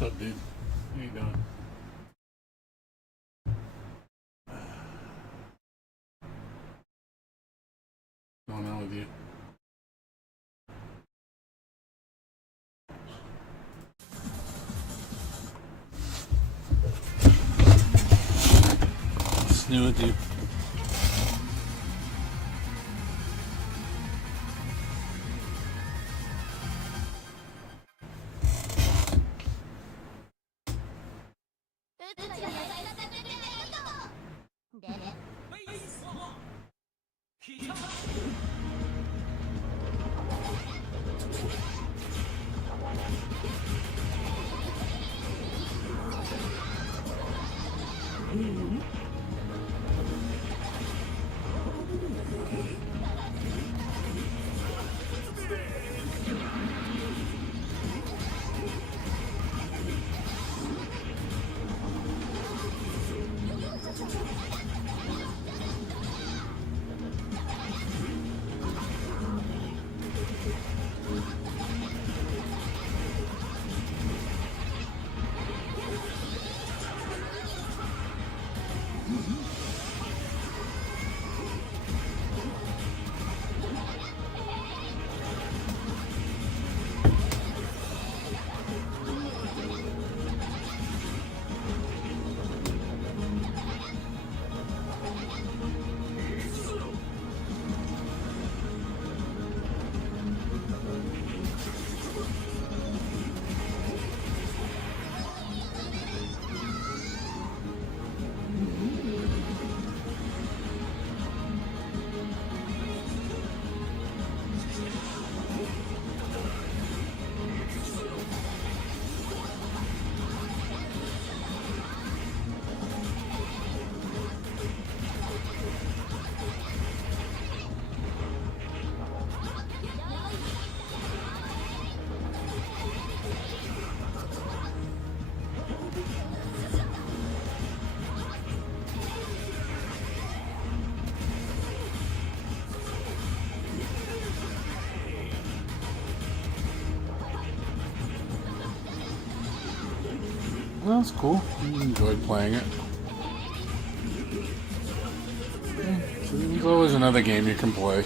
What's up, dude? How you doing? What's going on with you? What's new with you? Well, that's cool. I enjoyed playing it. There's always another game you can play.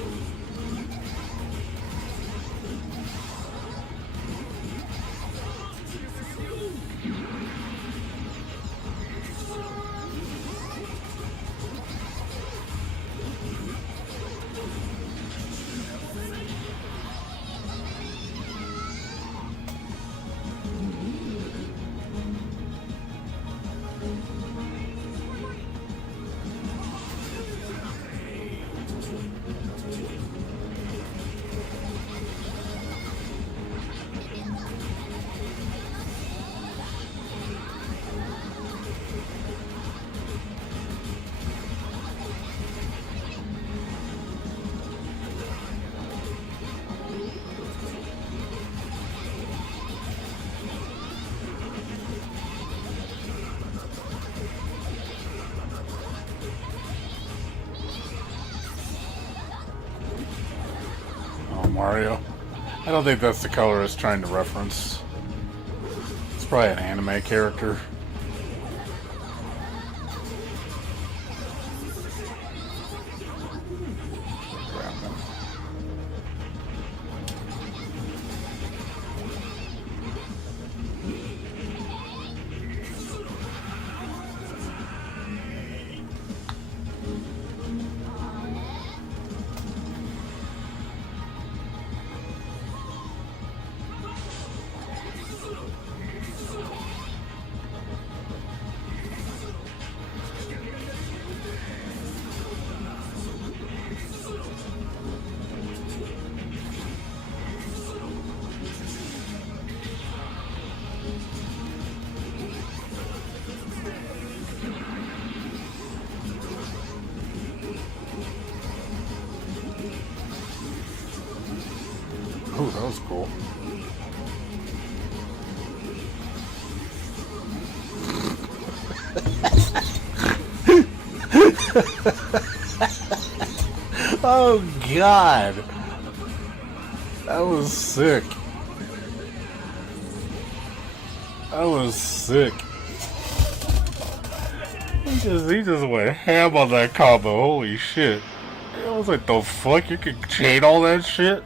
Mario. I don't think that's the color it's trying to reference. It's probably an anime character. Oh, that was cool. Oh, God. That was sick. That was sick. He just went ham on that combo. Holy shit. I was like, the fuck? You can chain all that shit?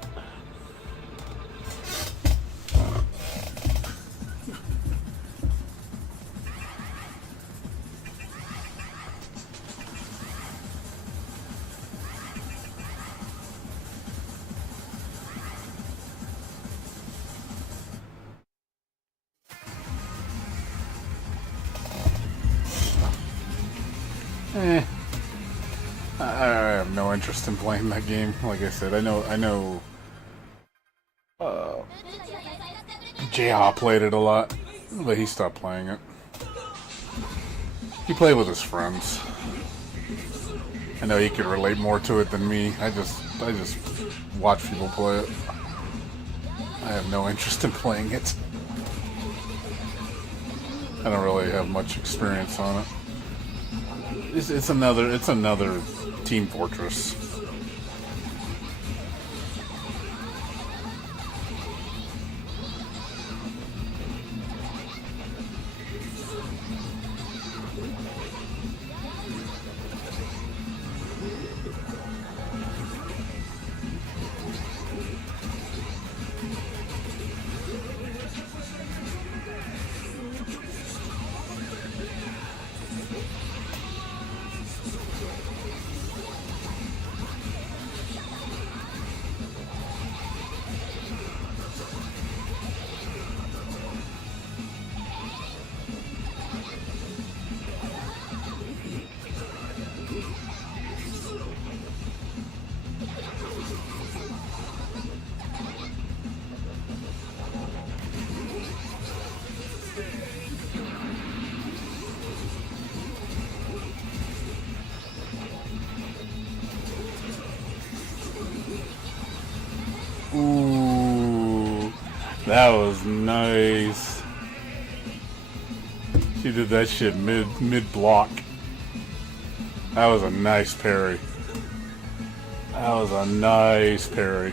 I have no interest in playing that game. Like I said, I know. J-Hop played it a lot, but he stopped playing it. He played with his friends. I know he could relate more to it than me. I just watch people play it. I have no interest in playing it. I don't really have much experience on it. It's another Team Fortress. Ooh, that was nice. She did that shit mid block. That was a nice parry. That was a nice parry.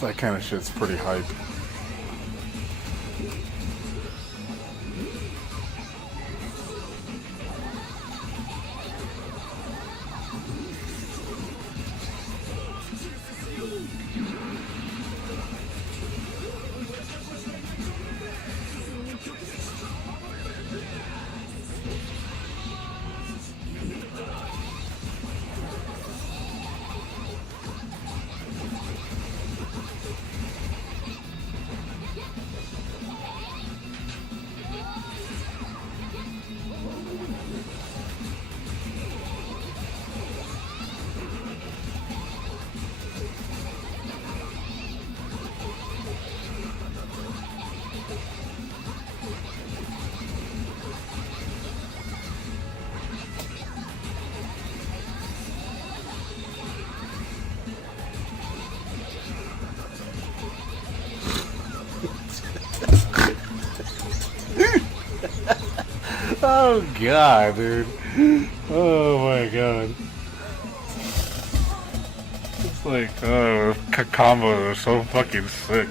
That kind of shit's pretty hype. Oh god, dude. Oh my god. It's like, combos are so fucking sick.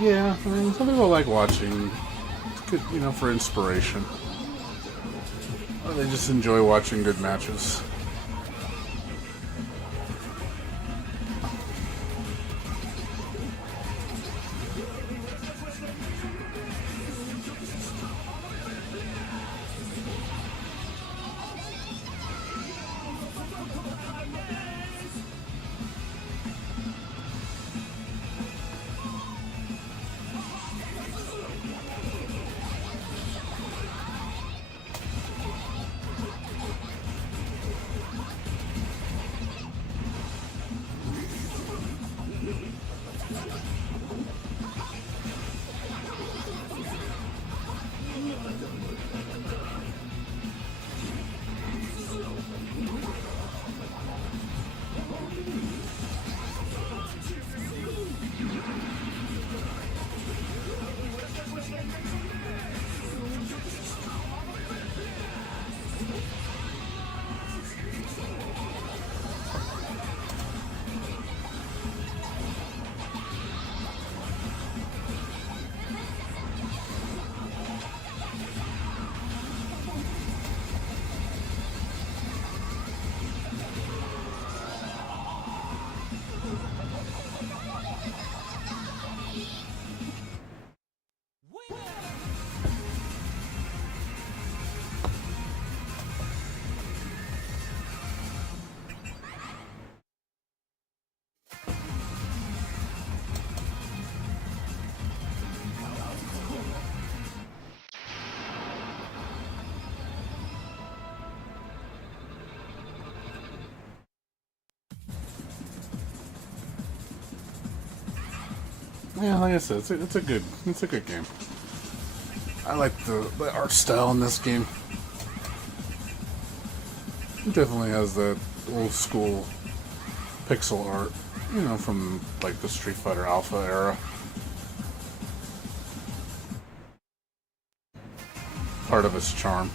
Yeah, I mean, some people like watching. It's good, you know, for inspiration. Or they just enjoy watching good matches. Yeah, like I said, it's a good game. I like the art style in this game. It definitely has that old school pixel art, you know, from like the Street Fighter Alpha era. Part of its charm.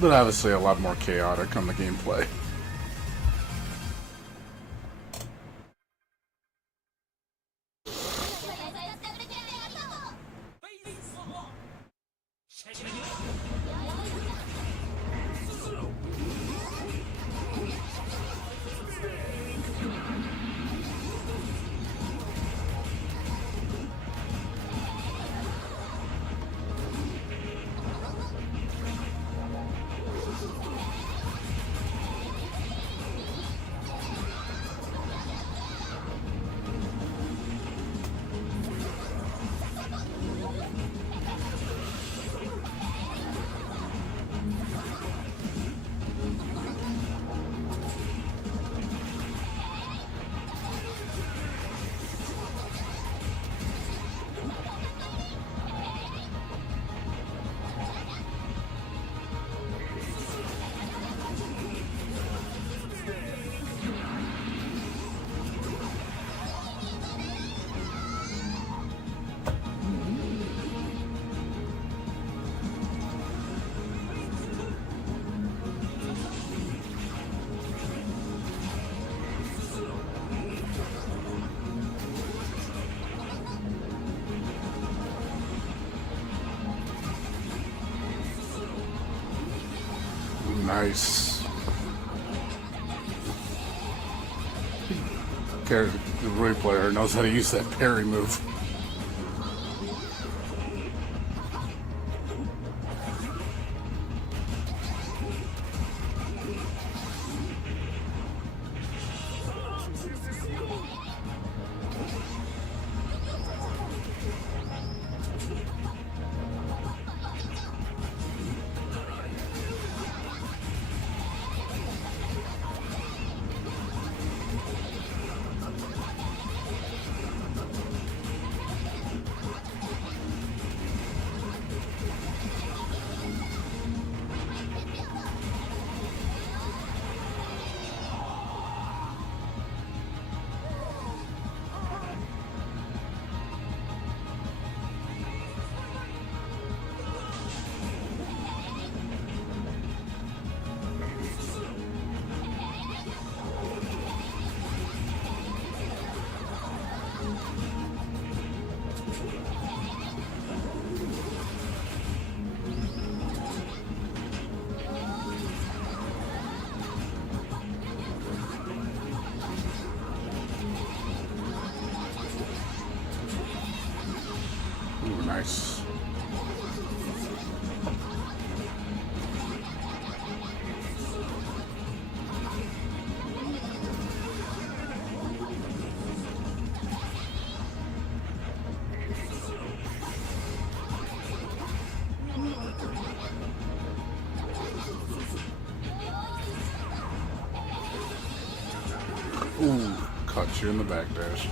But obviously a lot more chaotic on the gameplay. Nice. The Rui player knows how to use that parry move. Ooh, nice. Ooh, caught you in the backdash.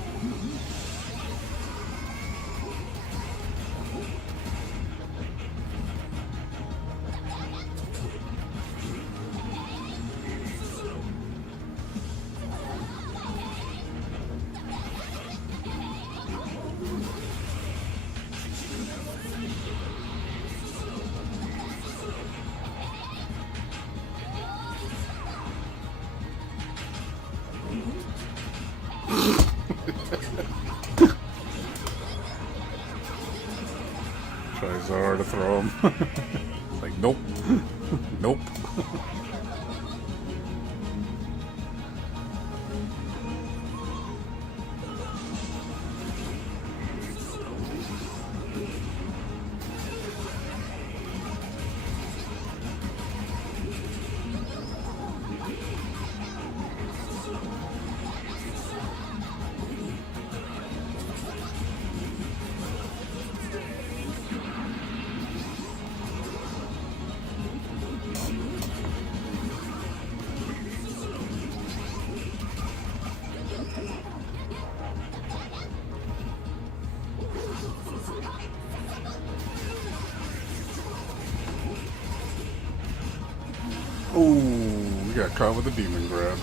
Tries so hard to throw him. It's like, nope. Nope. Oh, we got caught with a demon grab.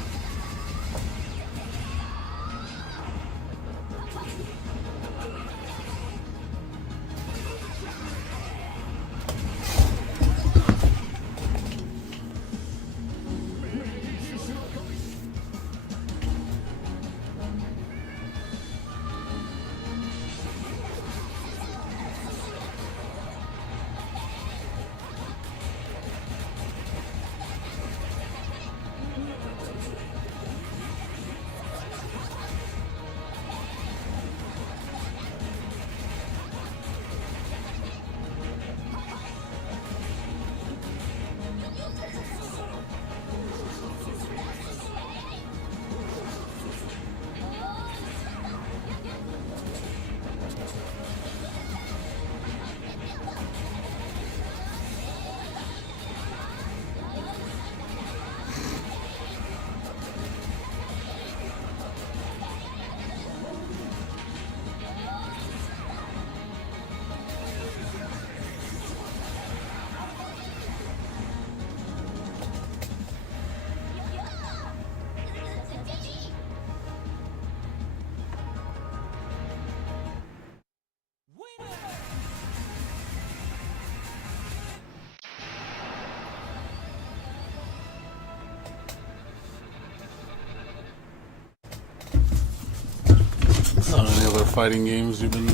Not any other fighting games you've been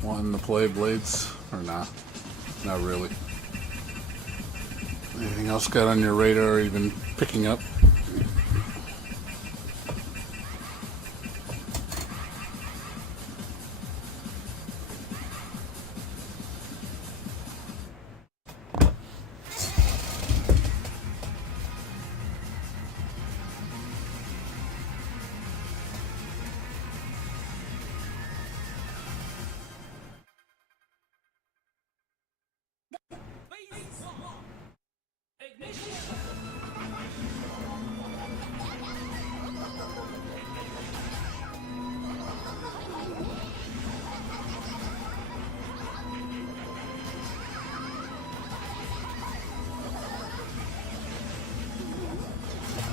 wanting to play, Blades? Or not? Not really. Anything else got on your radar you've been picking up?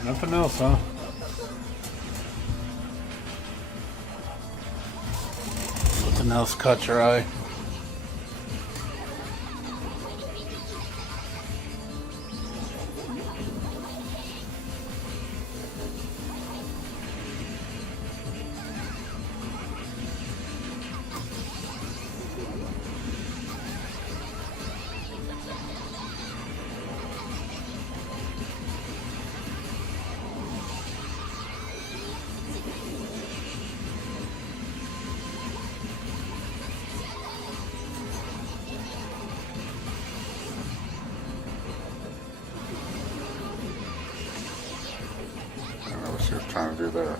Nothing else, huh? Nothing else caught your eye? What you're trying to do there.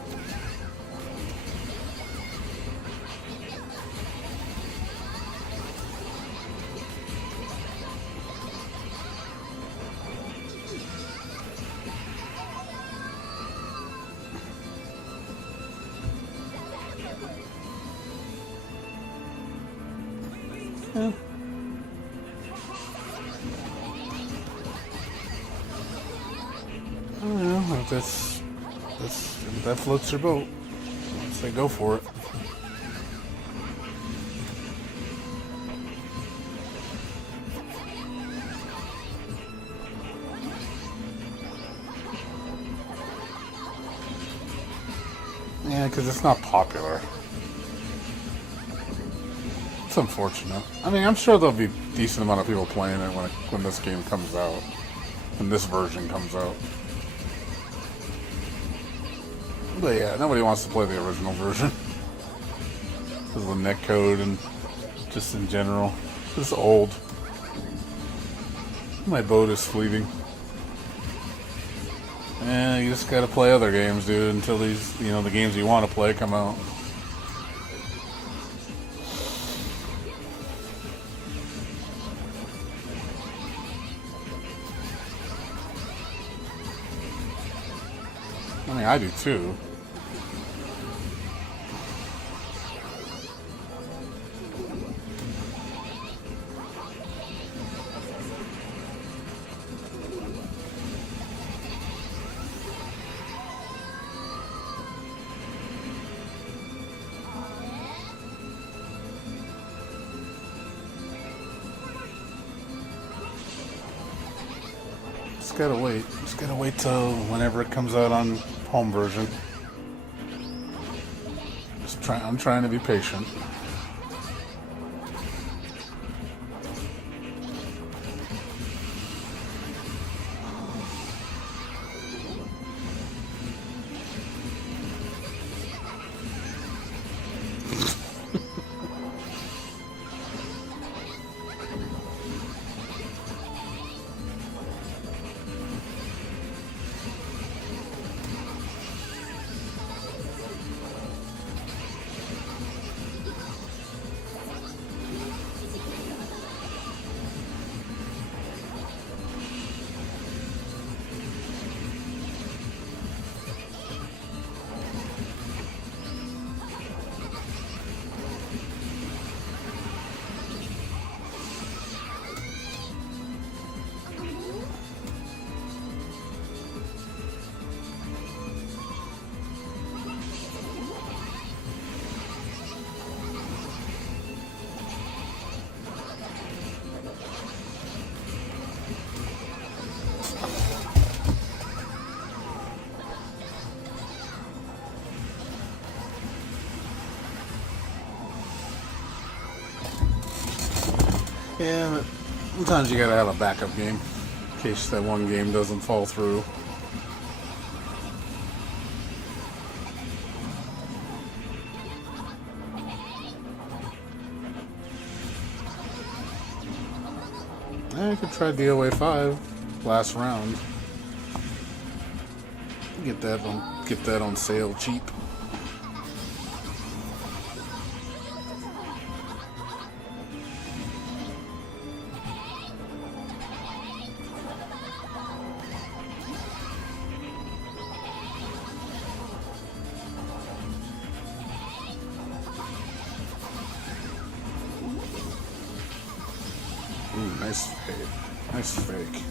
Yeah. I don't know if if that floats your boat. I'd say go for it. Yeah, because it's not popular. It's unfortunate. I mean, I'm sure there'll be a decent amount of people playing it when this game comes out. When this version comes out. But yeah, nobody wants to play the original version. Because of the netcode and just in general. It's old. My boat is fleeting. Yeah, you just gotta play other games, dude, until these, the games you want to play come out. I mean, I do too. Just gotta wait. Just gotta wait till whenever it comes out on home version. I'm trying to be patient. Yeah, but sometimes you gotta have a backup game in case that one game doesn't fall through. I could try DOA 5 last round. Get that on sale cheap. Ooh, nice fake. Nice fake.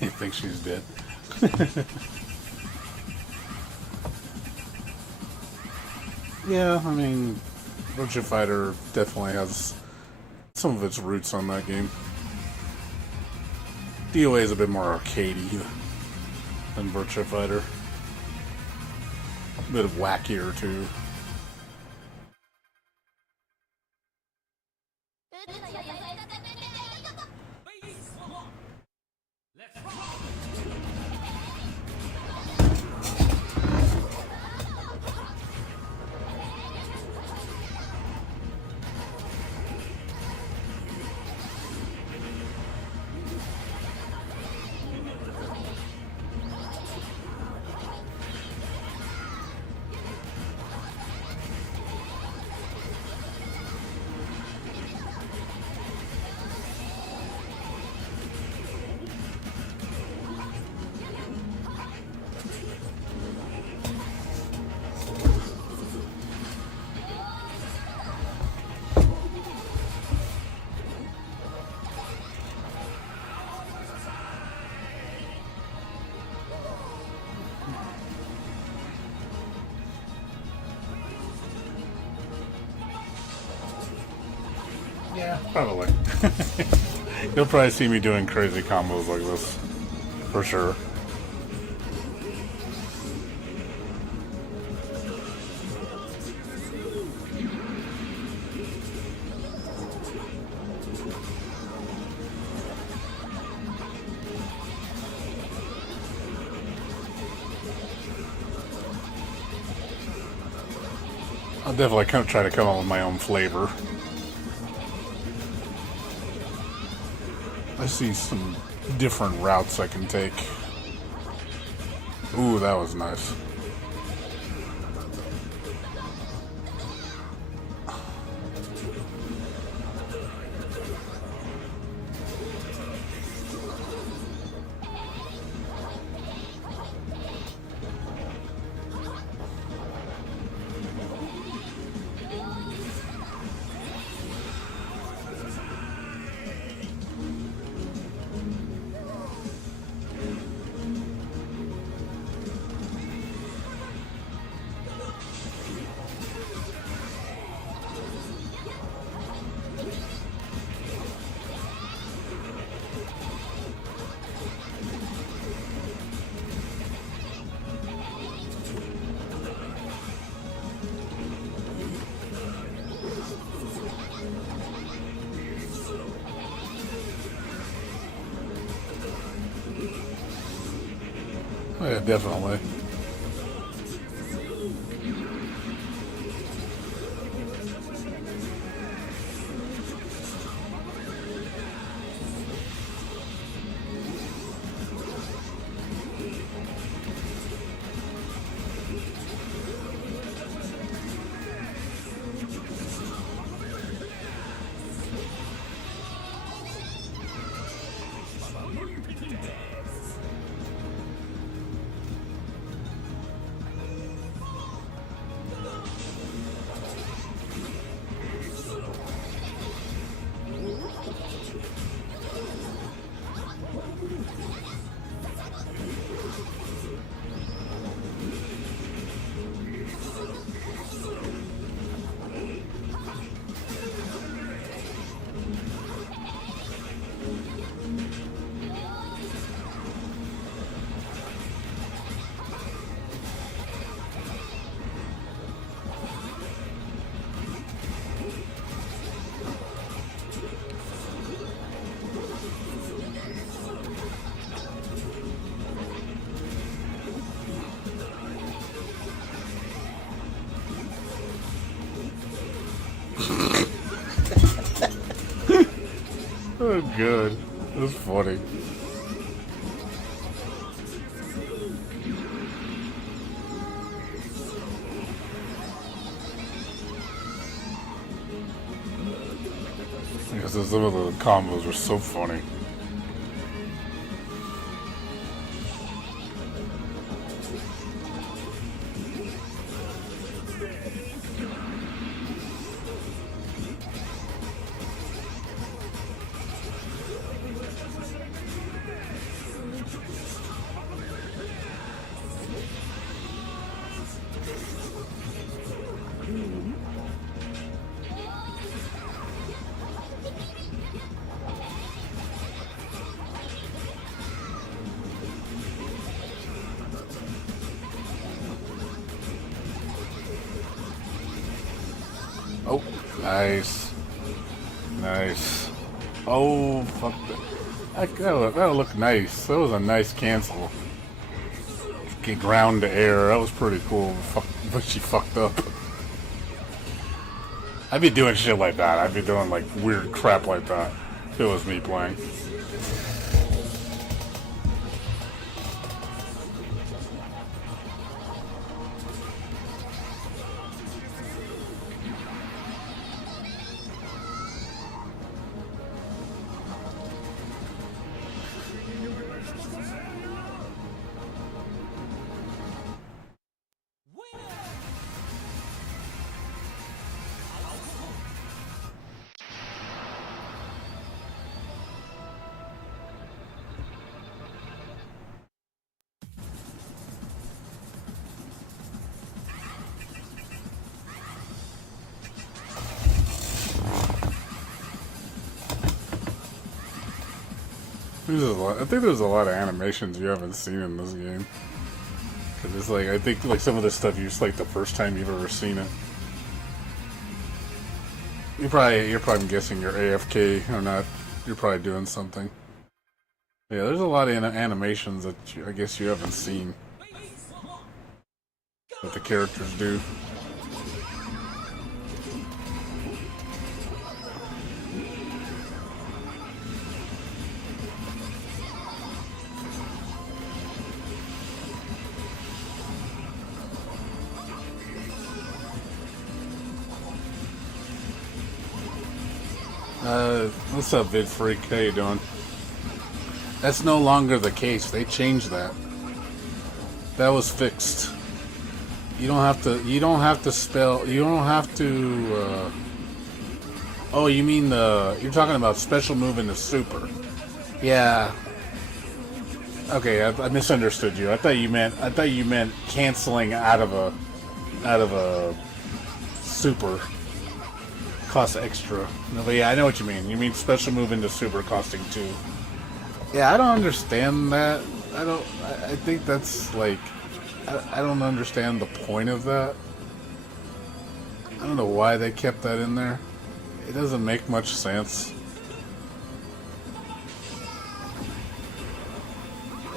You think she's dead? Yeah, I mean, Virtua Fighter definitely has some of its roots on that game. DOA is a bit more arcadey than Virtua Fighter. A bit of wackier too. Yeah, probably. You'll probably see me doing crazy combos like this. For sure. I'll definitely try to come up with my own flavor. I see some different routes I can take. Ooh, that was nice. Yeah, definitely. Oh, good. That's funny. Because some of the combos were so funny. Oh, nice. Nice. Oh, fuck that. That'll look nice. That was a nice cancel. Get ground to air. That was pretty cool. But she fucked up. I'd be doing shit like that. I'd be doing like weird crap like that if it was me playing. I think there's a lot of animations you haven't seen in this game. Cause it's like, I think like some of this stuff it's like the first time you've ever seen it. You're probably guessing you're AFK or not. You're probably doing something. Yeah, there's a lot of animations that I guess you haven't seen that the characters do. What's up, Vid Freak? How you doing? That's no longer the case. They changed that. That was fixed. You don't have to. You don't have to spell. You don't have to. Oh, you mean the? You're talking about special move into super. Yeah. Okay, I misunderstood you. I thought you meant canceling out of a super. Costs extra. No, but yeah, I know what you mean. You mean special move into super costing 2. Yeah, I don't understand that. I think that's like... I don't understand the point of that. I don't know why they kept that in there. It doesn't make much sense.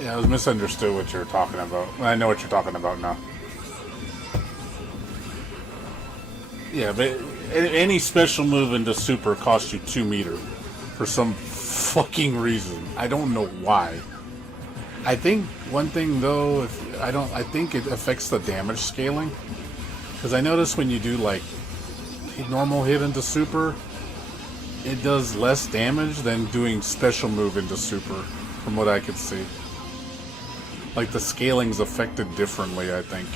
Yeah, I was misunderstood what you're talking about. I know what you're talking about now. Yeah, but any special move into super costs you 2 meter for some fucking reason. I don't know why. I think one thing though, I think it affects the damage scaling. Because I notice when you do like normal hit into super, it does less damage than doing special move into super, from what I could see. Like the scaling's affected differently, I think.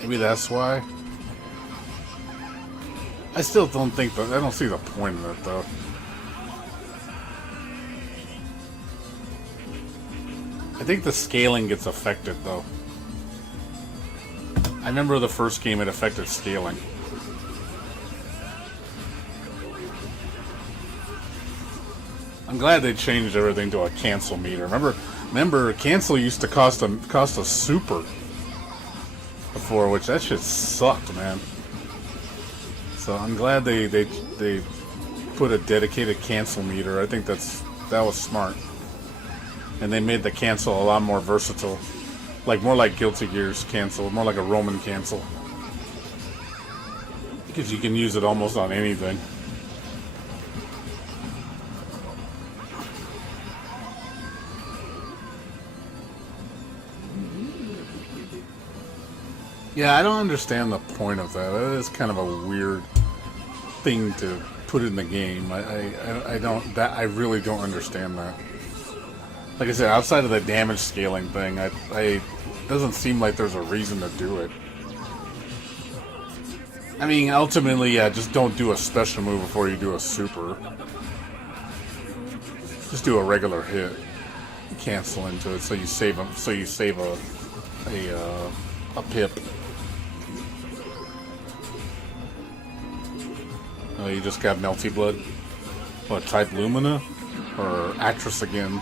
Maybe that's why. I still don't think that. I don't see the point of it, though. I think the scaling gets affected, though. I remember the first game it affected scaling. I'm glad they changed everything to a cancel meter. Remember, cancel used to cost a super before, which that shit sucked, man. So I'm glad they put a dedicated cancel meter. I think that was smart. And they made the cancel a lot more versatile. Like more like Guilty Gear's cancel, more like a Roman cancel. Because you can use it almost on anything. Yeah, I don't understand the point of that. That is kind of a weird thing to put in the game. I really don't understand that. Like I said, outside of the damage scaling thing, it doesn't seem like there's a reason to do it. I mean, ultimately, yeah, just don't do a special move before you do a super. Just do a regular hit, cancel into it, so you save them. So you save a pip. Oh, you just got Melty Blood. What, type Lumina or Actress again?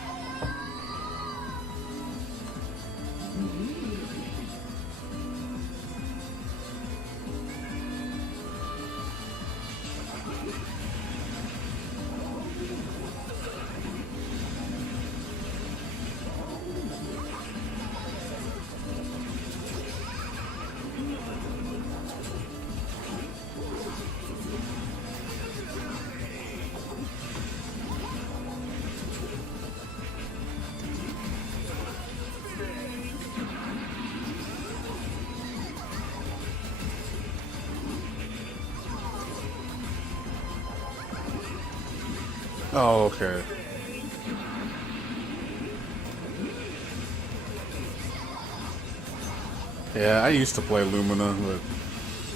Oh, okay. Yeah, I used to play Lumina, but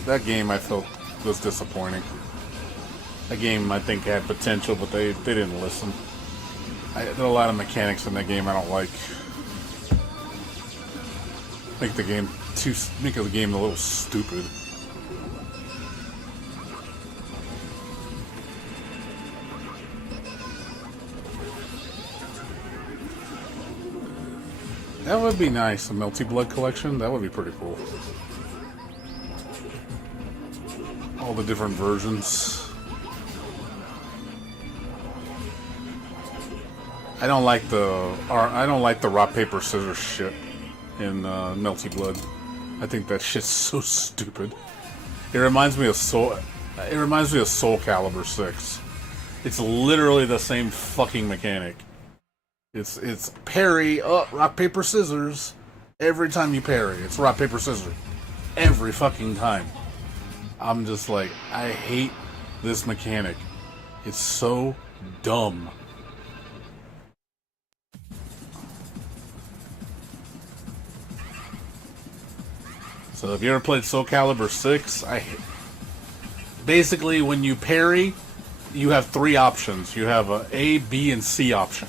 that game I felt was disappointing. That game I think had potential, but they didn't listen. There are a lot of mechanics in that game I don't like. Make the game a little stupid. That would be nice, a Melty Blood collection. That would be pretty cool. All the different versions. I don't like the rock paper scissors shit in Melty Blood. I think that shit's so stupid. It reminds me of Soul Calibur 6. It's literally the same fucking mechanic. It's parry, rock, paper, scissors. Every time you parry, it's rock, paper, scissors. Every fucking time. I'm just like, I hate this mechanic. It's so dumb. So if you ever played Soul Calibur 6, basically when you parry, you have three options. You have a A, B, and C option.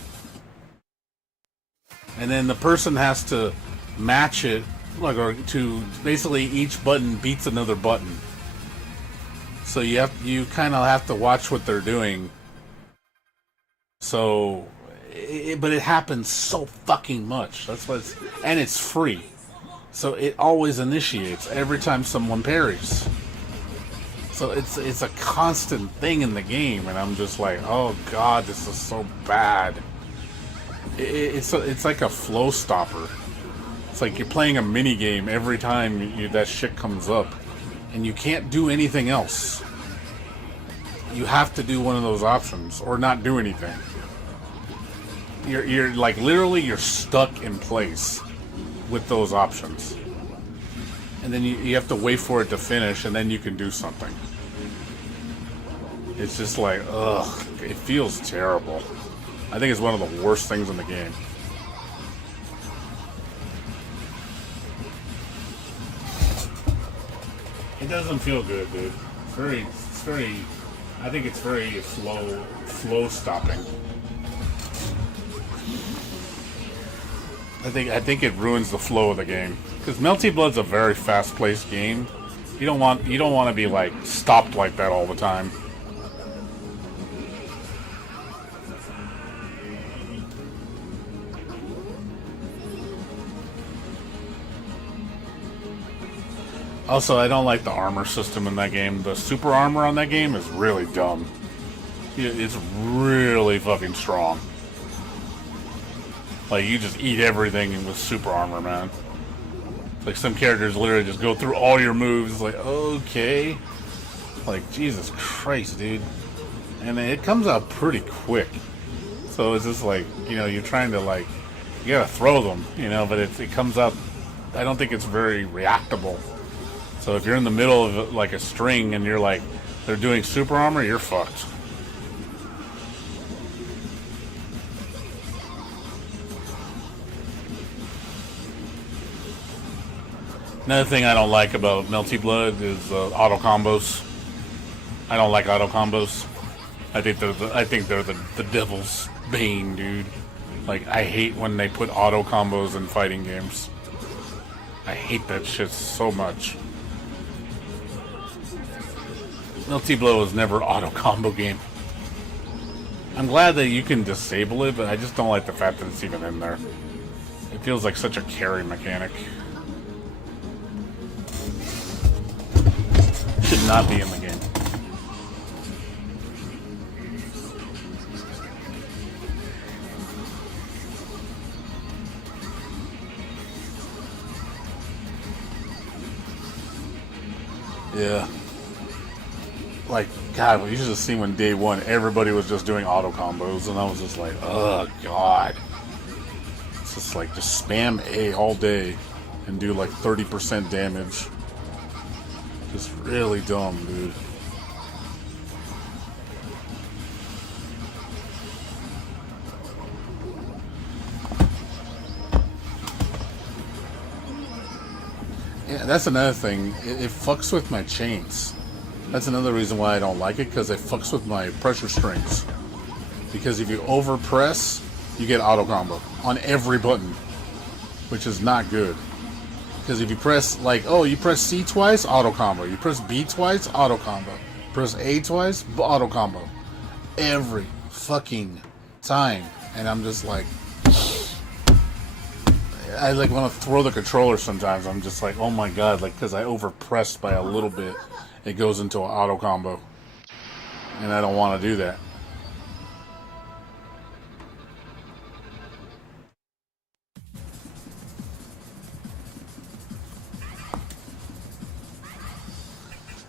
And then the person has to match it, or to basically each button beats another button. So you kind of have to watch what they're doing. So, but it happens so fucking much. That's what and it's free. So it always initiates every time someone parries. So it's a constant thing in the game, and I'm just like, oh god, this is so bad. It's like a flow stopper. It's like you're playing a mini game every time that shit comes up, and you can't do anything else. You have to do one of those options or not do anything. You're like literally you're stuck in place with those options, and then you have to wait for it to finish, and then you can do something. It's just like, ugh, it feels terrible. I think it's one of the worst things in the game. It doesn't feel good, dude. It's very, I think it's very flow stopping. I think it ruins the flow of the game. Because Melty Blood's a very fast-paced game. You don't want to be like stopped like that all the time. Also, I don't like the armor system in that game. The super armor on that game is really dumb. It's really fucking strong. Like, you just eat everything with super armor, man. Like, some characters literally just go through all your moves. It's like, okay. Like, Jesus Christ, dude. And it comes out pretty quick. So it's just like, you're trying to, like, you gotta throw them, but it comes out, I don't think it's very reactable. So if you're in the middle of like a string and you're like, they're doing super armor, you're fucked. Another thing I don't like about Melty Blood is auto combos. I don't like auto combos. I think they're the devil's bane, dude. Like, I hate when they put auto combos in fighting games. I hate that shit so much. Melty Blood was never an auto combo game. I'm glad that you can disable it, but I just don't like the fact that it's even in there. It feels like such a carry mechanic. It should not be in the game. Yeah. Like, God, you should have seen when day one, everybody was just doing auto combos, and I was just like, oh, God. It's just like, just spam A all day and do like 30% damage. Just really dumb, dude. Yeah, that's another thing. It fucks with my chains. That's another reason why I don't like it, because it fucks with my pressure strings. Because if you overpress, you get auto combo on every button, which is not good. Because if you press, like, you press C twice, auto combo. You press B twice, auto combo. Press A twice, auto combo. Every fucking time. And I'm just like, I like want to throw the controller sometimes. I'm just like, oh my god, like because I overpressed by a little bit, it goes into an auto combo, and I don't want to do that.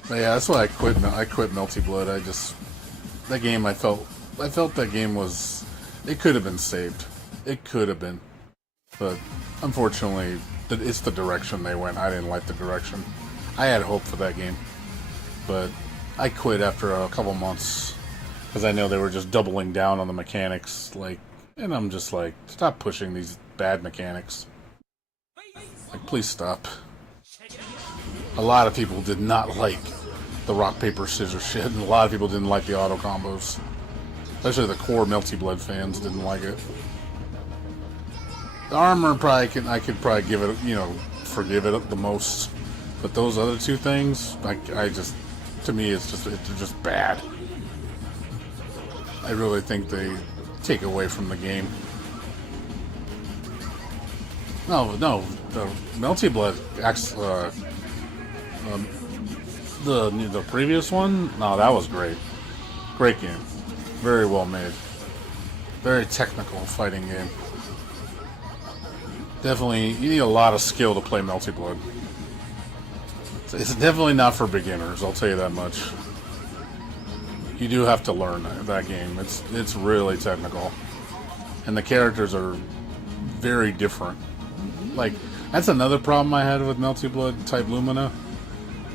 But yeah, that's why I quit. I quit Melty Blood. That game. I felt that game was. It could have been saved. It could have been, but unfortunately, it's the direction they went. I didn't like the direction. I had hope for that game, but I quit after a couple months because I know they were just doubling down on the mechanics. Like, and I'm just like, stop pushing these bad mechanics. Like, please stop. A lot of people did not like the rock, paper, scissors shit, and a lot of people didn't like the auto combos. Especially the core Melty Blood fans didn't like it. The armor I could probably give it, forgive it the most. But those other two things, to me, they're just bad. I really think they take away from the game. No, the Melty Blood, the previous one, no, that was great. Great game. Very well made. Very technical fighting game. Definitely, you need a lot of skill to play Melty Blood. It's definitely not for beginners, I'll tell you that much. You do have to learn that game. It's really technical. And the characters are very different. Like, that's another problem I had with Melty Blood Type Lumina.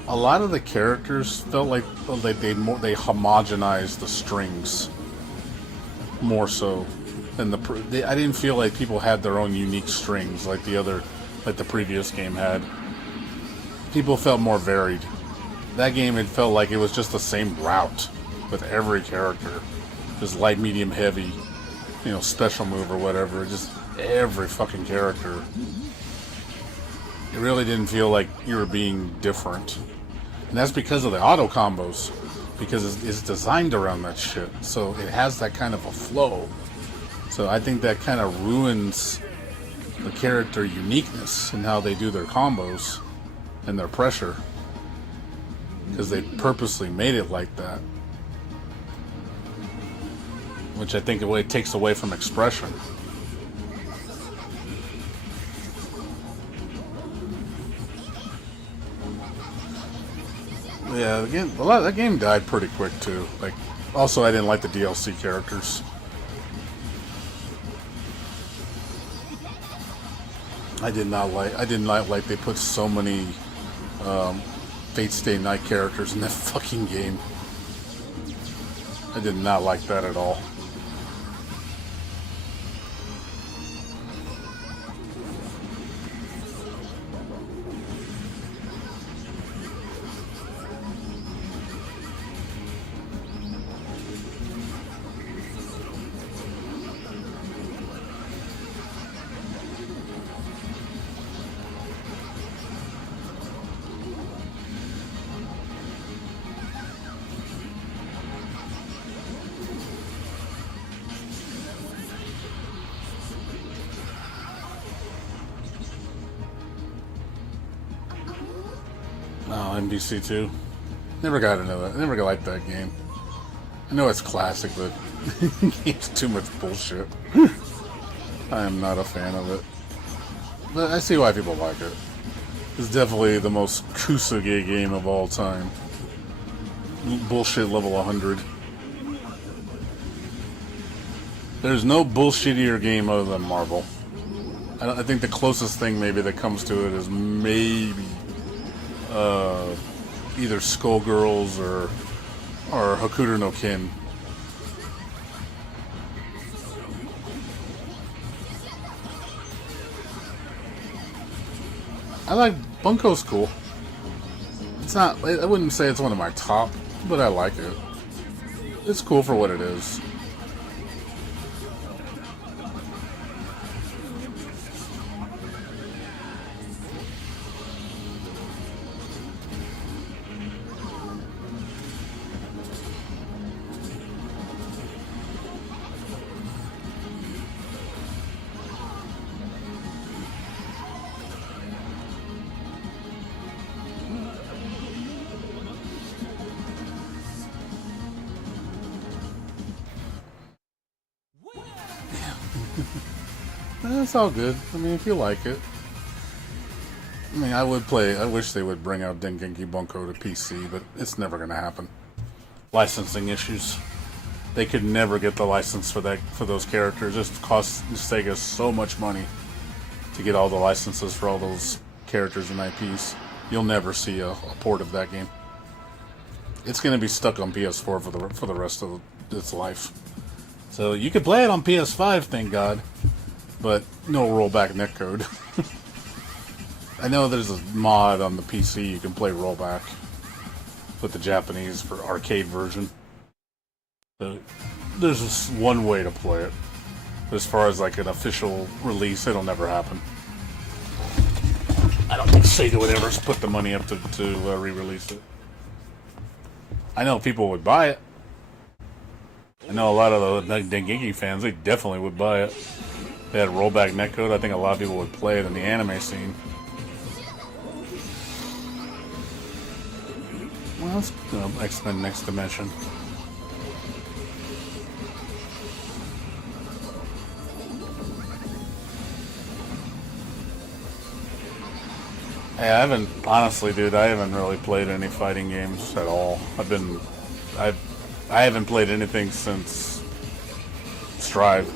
A lot of the characters felt like they homogenized the strings more so than I didn't feel like people had their own unique strings like the previous game had. People felt more varied. That game, it felt like it was just the same route with every character, just light, medium, heavy, special move or whatever. Just every fucking character. It really didn't feel like you were being different. And that's because of the auto combos. Because it's designed around that shit. So it has that kind of a flow. So I think that kind of ruins the character uniqueness in how they do their combos and their pressure. Because they purposely made it like that. Which I think it takes away from expression. Yeah, that game died pretty quick too. Like, also I didn't like the DLC characters. I did not like they put so many Fate Stay Night characters in that fucking game. I did not like that at all. Oh, NBC2. Never got into that. Never liked that game. I know it's classic, but it's too much bullshit. I am not a fan of it. But I see why people like it. It's definitely the most Kusage game of all time. Bullshit level 100. There's no bullshittier game other than Marvel. I think the closest thing maybe that comes to it is maybe either Skullgirls or Hokuto no Ken. I like Bunko's cool. It's not. I wouldn't say it's one of my top, but I like it. It's cool for what it is. It's all good. I mean, if you like it. I mean, I would play. I wish they would bring out Dengenki Bunko to PC, but it's never going to happen. Licensing issues. They could never get the license for those characters. It just costs Sega so much money to get all the licenses for all those characters and IPs. You'll never see a port of that game. It's going to be stuck on PS4 for the rest of its life. So you could play it on PS5, thank God, but no rollback netcode. I know there's a mod on the PC you can play rollback with the Japanese for arcade version. But there's just one way to play it. But as far as like an official release, it'll never happen. I don't think Sega would ever put the money up to re-release it. I know people would buy it. I know a lot of the Dengeki fans, they definitely would buy it. If they had rollback netcode, I think a lot of people would play it in the anime scene. Well, let's X-Men Next Dimension. Hey, I haven't, honestly, dude, I haven't really played any fighting games at all. I haven't played anything since Strive.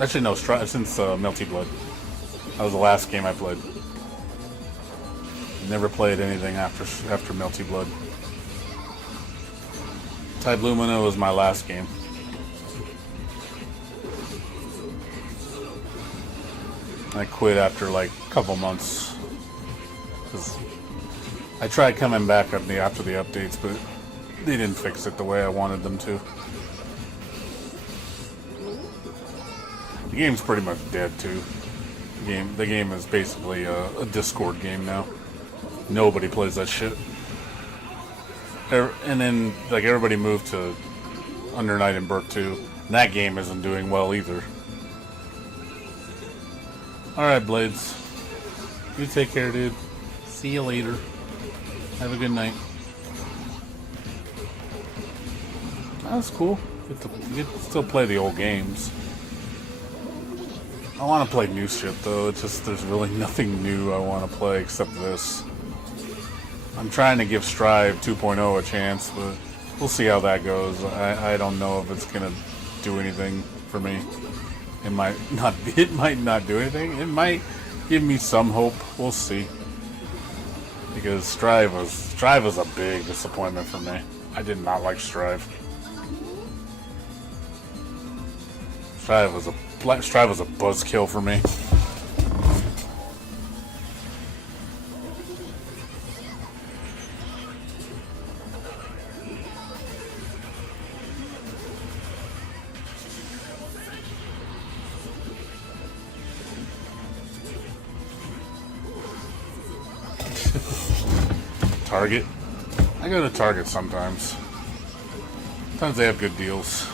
Actually, no, Strive, since Melty Blood. That was the last game I played. Never played anything after Melty Blood. Tide Lumina was my last game. I quit after like a couple months. I tried coming back after the updates, but they didn't fix it the way I wanted them to. The game's pretty much dead too. The game is basically a Discord game now. Nobody plays that shit. And then like everybody moved to Under Night and Berk 2. And that game isn't doing well either. Alright, Blades. You take care, dude. See you later. Have a good night. That's cool. You get to still play the old games. I want to play new shit, though. It's just, there's really nothing new I want to play except this. I'm trying to give Strive 2.0 a chance, but we'll see how that goes. I don't know if it's going to do anything for me. It might not do anything. It might give me some hope. We'll see. Because Strive was a big disappointment for me. I did not like Strive. Strive was a buzzkill for me. Target. I go to Target sometimes. Sometimes they have good deals.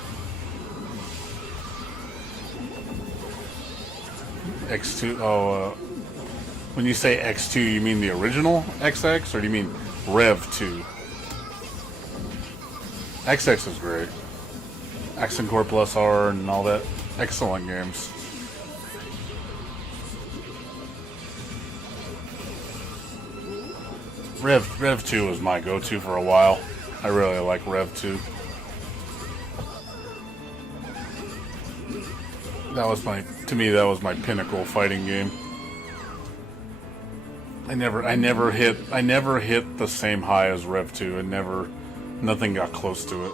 X2. When you say X2, you mean the original XX, or do you mean Rev 2? XX is great. X and Core Plus R and all that. Excellent games. Rev 2 was my go-to for a while. I really like Rev 2. To me, that was my pinnacle fighting game. I never hit the same high as Rev 2, and nothing got close to it.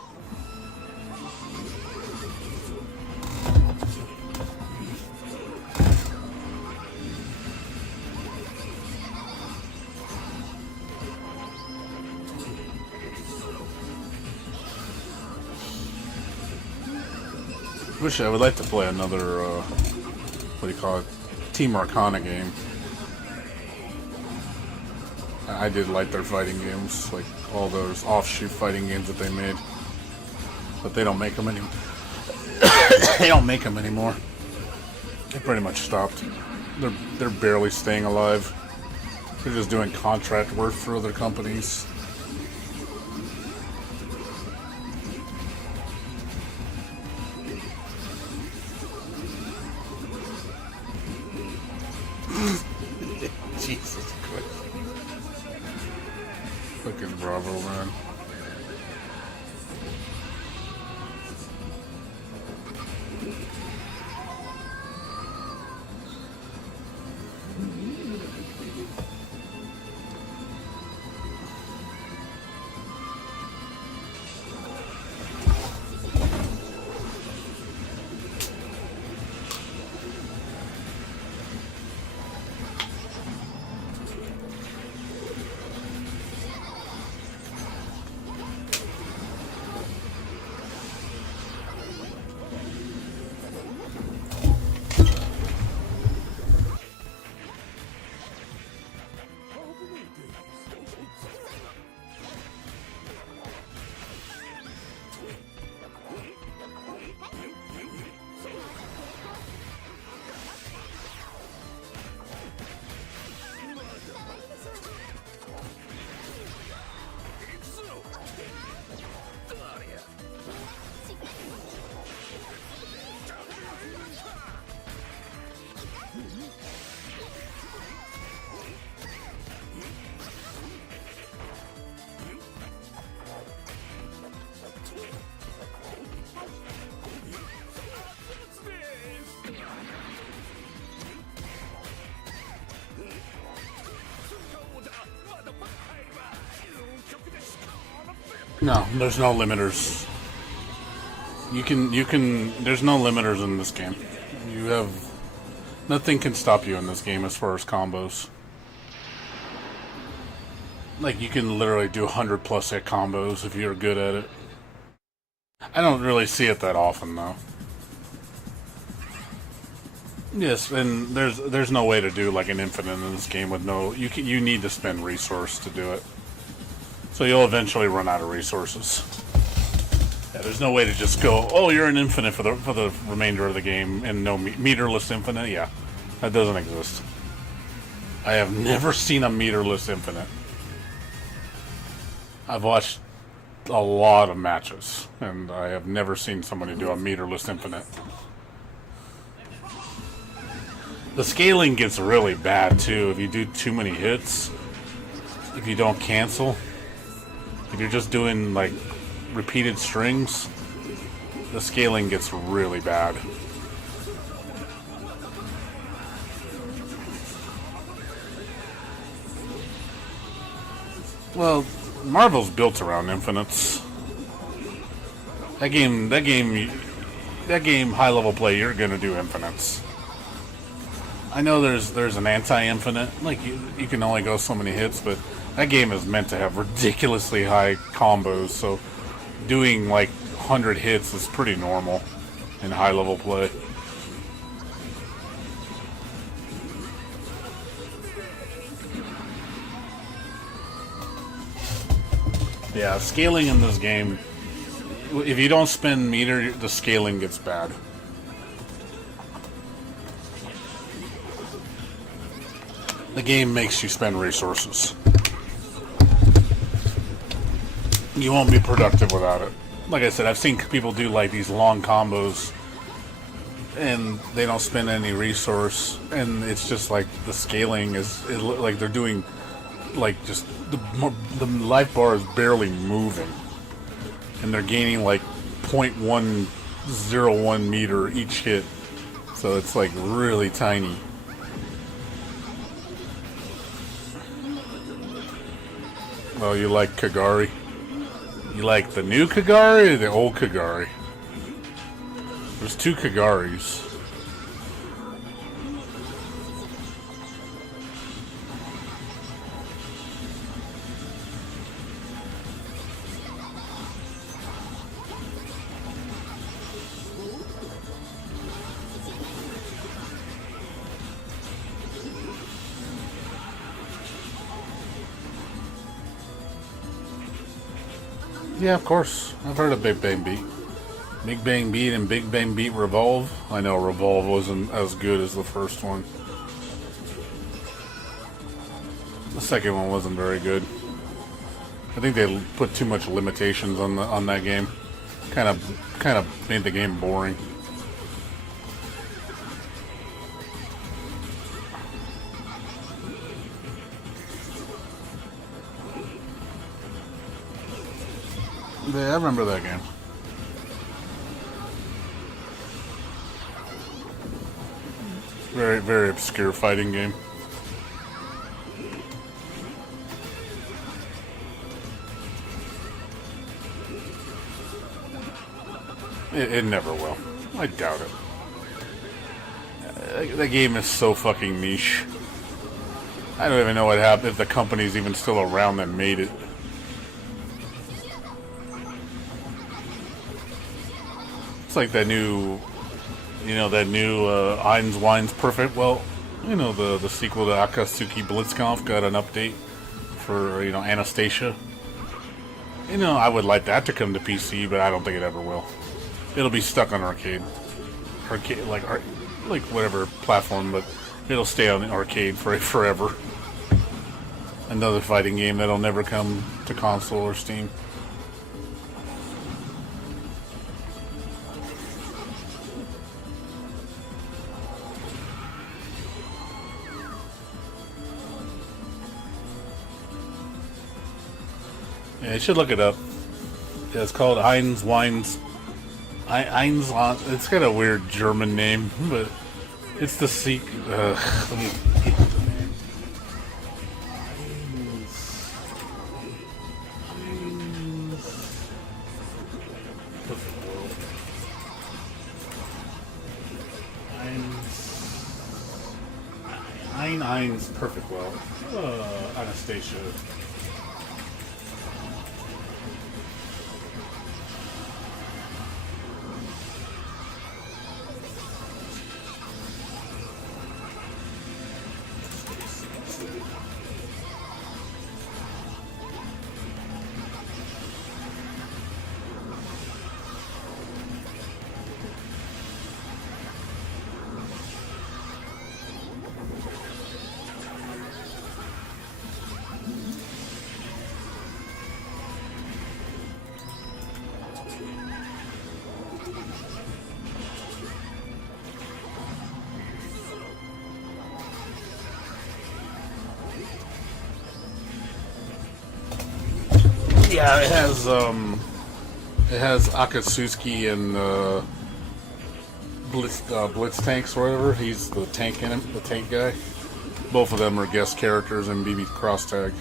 I would like to play another, what do you call it, Team Arcana game. I did like their fighting games, like all those offshoot fighting games that they made. But they don't make them anymore. They don't make them anymore. They pretty much stopped. They're barely staying alive. They're just doing contract work for other companies. Fucking Bravo, man. No, there's no limiters. You can, there's no limiters in this game. You have, nothing can stop you in this game as far as combos. Like, you can literally do 100 plus hit combos if you're good at it. I don't really see it that often, though. Yes, and there's no way to do like an infinite in this game with no, you need to spend resource to do it. So you'll eventually run out of resources. Yeah, there's no way to just go, oh, you're an infinite for the remainder of the game and no meterless infinite. Yeah, that doesn't exist. I have never seen a meterless infinite. I've watched a lot of matches, and I have never seen somebody do a meterless infinite. The scaling gets really bad too if you do too many hits. If you don't cancel. If you're just doing like repeated strings, the scaling gets really bad. Well, Marvel's built around infinites. That game, high level play, you're gonna do infinites. I know there's an anti-infinite, like you can only go so many hits, but that game is meant to have ridiculously high combos, so doing like 100 hits is pretty normal in high level play. Yeah, scaling in this game, if you don't spend meter, the scaling gets bad. The game makes you spend resources. You won't be productive without it. Like I said, I've seen people do like these long combos and they don't spend any resource, and it's just like the scaling is like they're doing like just the life bar is barely moving and they're gaining like 0.101 meter each hit, so it's like really tiny. Oh, you like Kagari? You like the new Kagari or the old Kagari? There's two Kagaris. Yeah, of course. I've heard of Big Bang Beat. Big Bang Beat and Big Bang Beat Revolve. I know Revolve wasn't as good as the first one. The second one wasn't very good. I think they put too much limitations on that game. Kind of made the game boring. Yeah, I remember that game. Very, very obscure fighting game. It never will. I doubt it. That game is so fucking niche. I don't even know what happened, if the company's even still around that made it. It's like that new, Eins Wein's Perfect. Well, the sequel to Akatsuki Blitzkampf got an update for, Anastasia. I would like that to come to PC, but I don't think it ever will. It'll be stuck on arcade, like whatever platform, but it'll stay on the arcade for forever. Another fighting game that'll never come to console or Steam. Yeah, you should look it up. Yeah, it's called Eins Wein's. It's got a weird German name, but it's the sequel. Eins Perfect World. Anastasia. Yeah, it has Akatsuki and Blitz tanks or whatever. He's the tank in it, the tank guy. Both of them are guest characters in BB Cross Tag.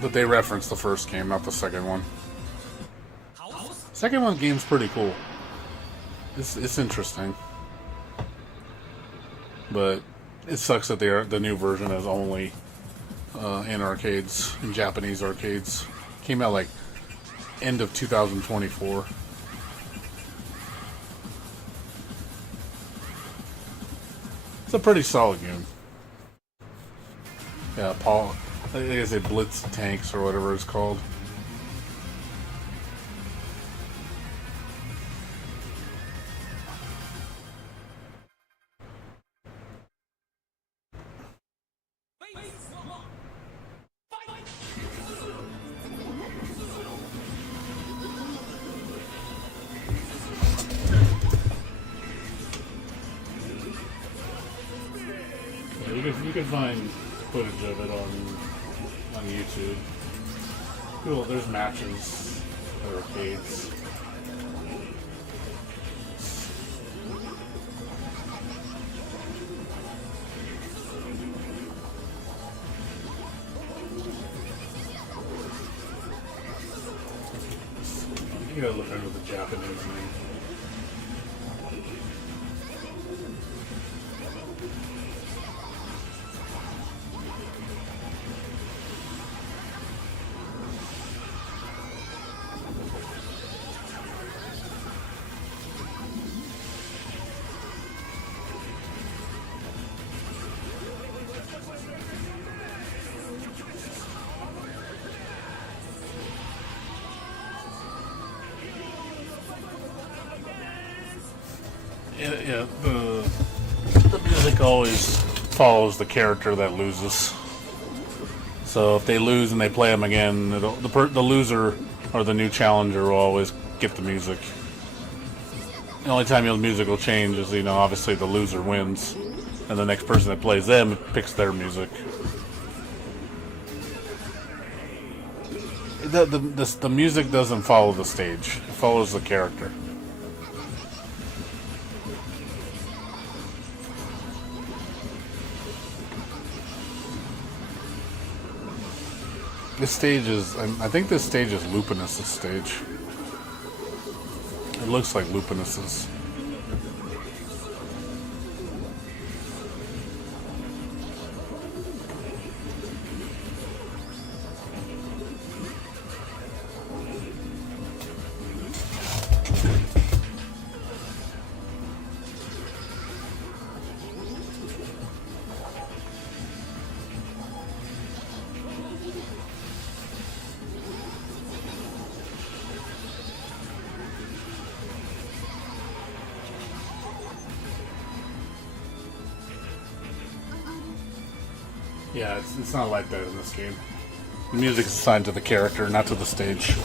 But they reference the first game, not the second one. Second one game's pretty cool. It's interesting, but it sucks that the new version is only in arcades, in Japanese arcades. Came out like end of 2024. It's a pretty solid game. Yeah, Paul. I think I said Blitz Tanks or whatever it's called. You can find footage of it on YouTube. Cool, there's matches at arcades. You gotta look under the Japanese name. Yeah, the music always follows the character that loses. So if they lose and they play them again, the loser or the new challenger will always get the music. The only time the music will change is, obviously the loser wins, and the next person that plays them picks their music. the music doesn't follow the stage. It follows the character. This stage is, I think this stage is Lupinus' stage. It looks like Lupinus's. Yeah, it's not like that in this game. The music is assigned to the character, not to the stage.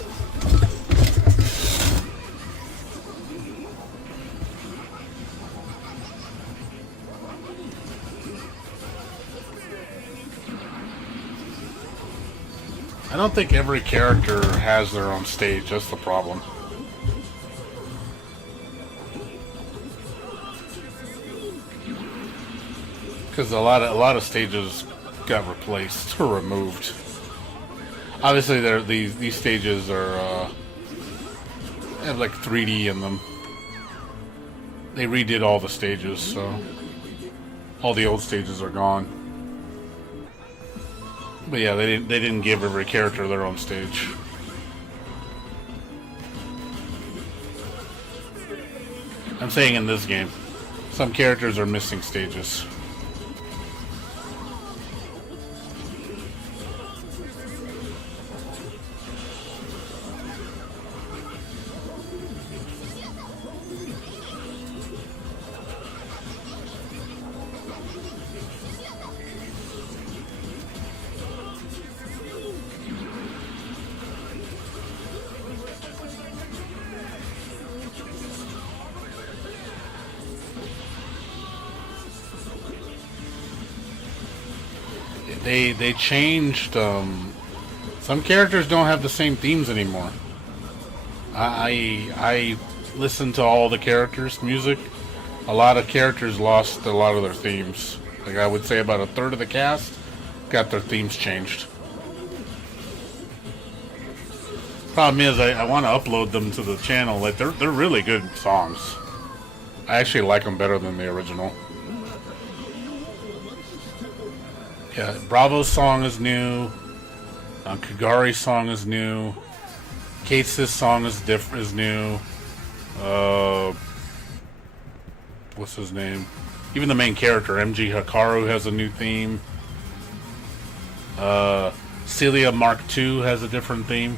I don't think every character has their own stage, that's the problem. Because a lot of stages got replaced or removed. Obviously, these stages are have like 3D in them. They redid all the stages, so all the old stages are gone. But yeah, they didn't give every character their own stage. I'm saying in this game, some characters are missing stages. They changed. Some characters don't have the same themes anymore. I listened to all the characters' music. A lot of characters lost a lot of their themes. Like I would say, about a third of the cast got their themes changed. Problem is, I want to upload them to the channel. Like they're really good songs. I actually like them better than the original. Yeah, Bravo's song is new. Kagari's song is new. Kate's song is new. What's his name? Even the main character, MG Hikaru, has a new theme. Celia Mark II has a different theme.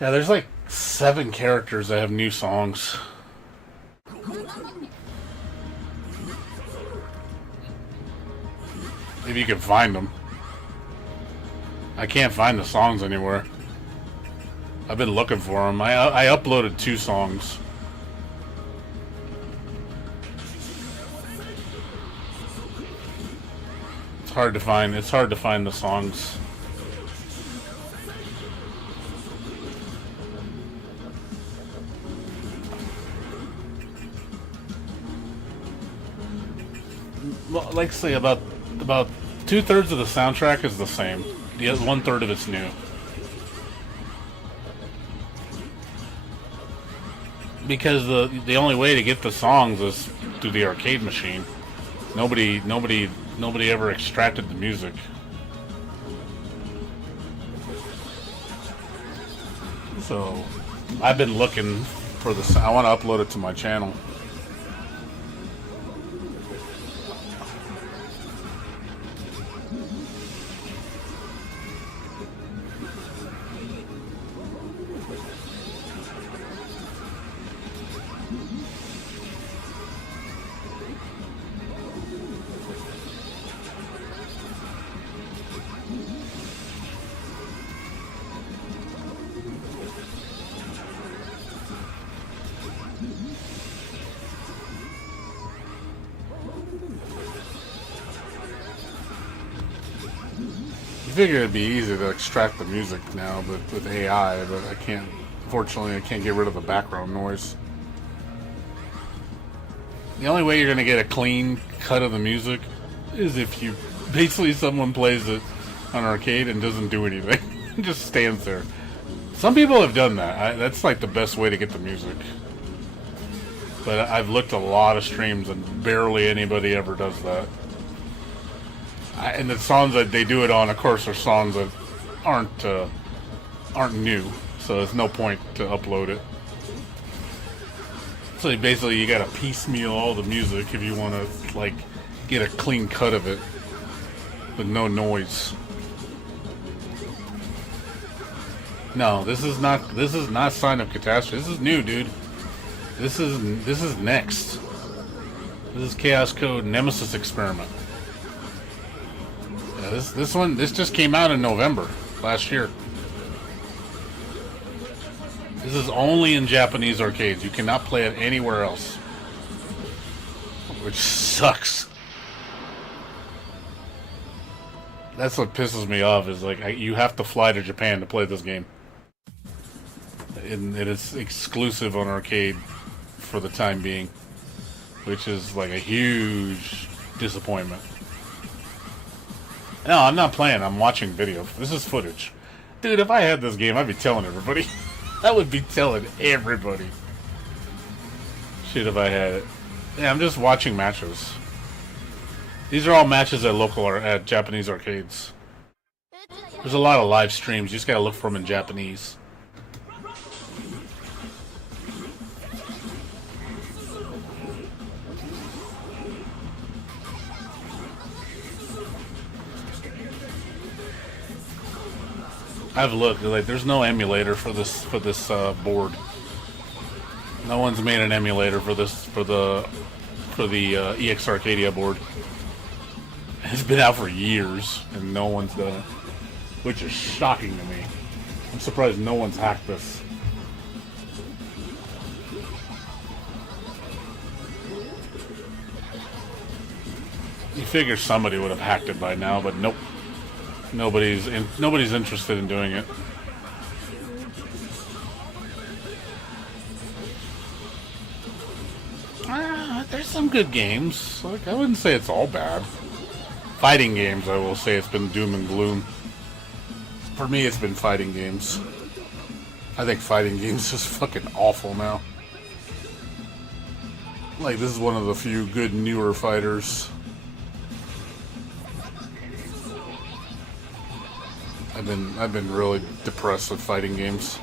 Yeah, there's like 7 characters that have new songs. If you can find them. I can't find the songs anywhere. I've been looking for them. I uploaded 2 songs. It's hard to find. It's hard to find the songs. Well, like say about 2/3 of the soundtrack is the same. The other 1/3 of it's new. Because the only way to get the songs is through the arcade machine. Nobody ever extracted the music. So I've been looking for this. I want to upload it to my channel. figure it'd be easy to extract the music now, but with AI, but I can't. Unfortunately, I can't get rid of the background noise. The only way you're gonna get a clean cut of the music is if you basically someone plays it on arcade and doesn't do anything, just stands there. Some people have done that. That's like the best way to get the music. But I've looked at a lot of streams and barely anybody ever does that. And the songs that they do it on, of course, are songs that aren't new, so there's no point to upload it. So basically, you gotta piecemeal all the music if you want to like get a clean cut of it with no noise. No, this is not Sign of Catastrophe. This is new, dude. This is next. This is Chaos Code Nemesis Experiment. Yeah, this just came out in November last year. This is only in Japanese arcades. You cannot play it anywhere else, which sucks. That's what pisses me off. Is like you have to fly to Japan to play this game, and it's exclusive on arcade for the time being, which is like a huge disappointment. No, I'm not playing. I'm watching video. This is footage. Dude, if I had this game, I'd be telling everybody. I would be telling everybody. Shit, if I had it. Yeah, I'm just watching matches. These are all matches at at Japanese arcades. There's a lot of live streams. You just gotta look for them in Japanese. I've looked. Like, there's no emulator for this board. No one's made an emulator for the EX Arcadia board. It's been out for years, and no one's done it, which is shocking to me. I'm surprised no one's hacked this. You figure somebody would have hacked it by now, but nope. Nobody's interested in doing it. There's some good games. Like, I wouldn't say it's all bad. Fighting games, I will say it's been doom and gloom. For me, it's been fighting games. I think fighting games is fucking awful now. Like, this is one of the few good newer fighters. I've been really depressed with fighting games.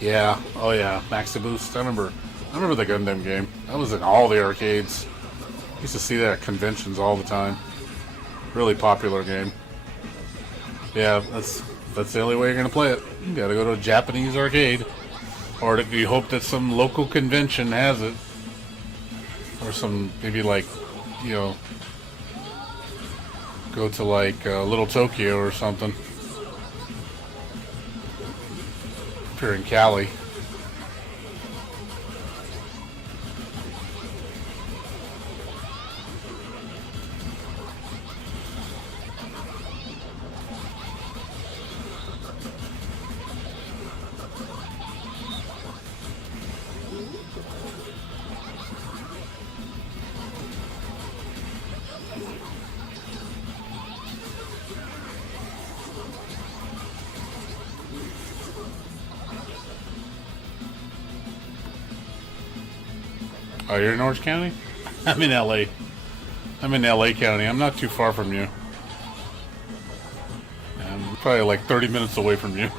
Yeah, oh yeah, Maxi Boost. I remember the Gundam game. That was in all the arcades. Used to see that at conventions all the time. Really popular game. Yeah, that's the only way you're gonna play it. You gotta go to a Japanese arcade. Or you hope that some local convention has it. Or some, maybe like, you know, go to like Little Tokyo or something. If you're in Cali. Oh, you're in Orange County? I'm in LA. I'm in LA County. I'm not too far from you. I'm probably like 30 minutes away from you.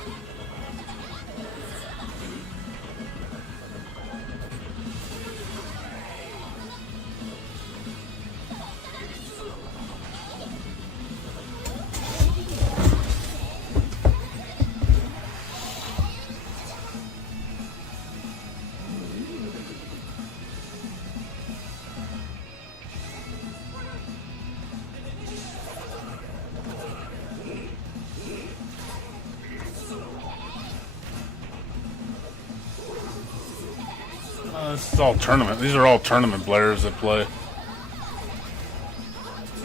This is all tournament. These are all tournament players that play.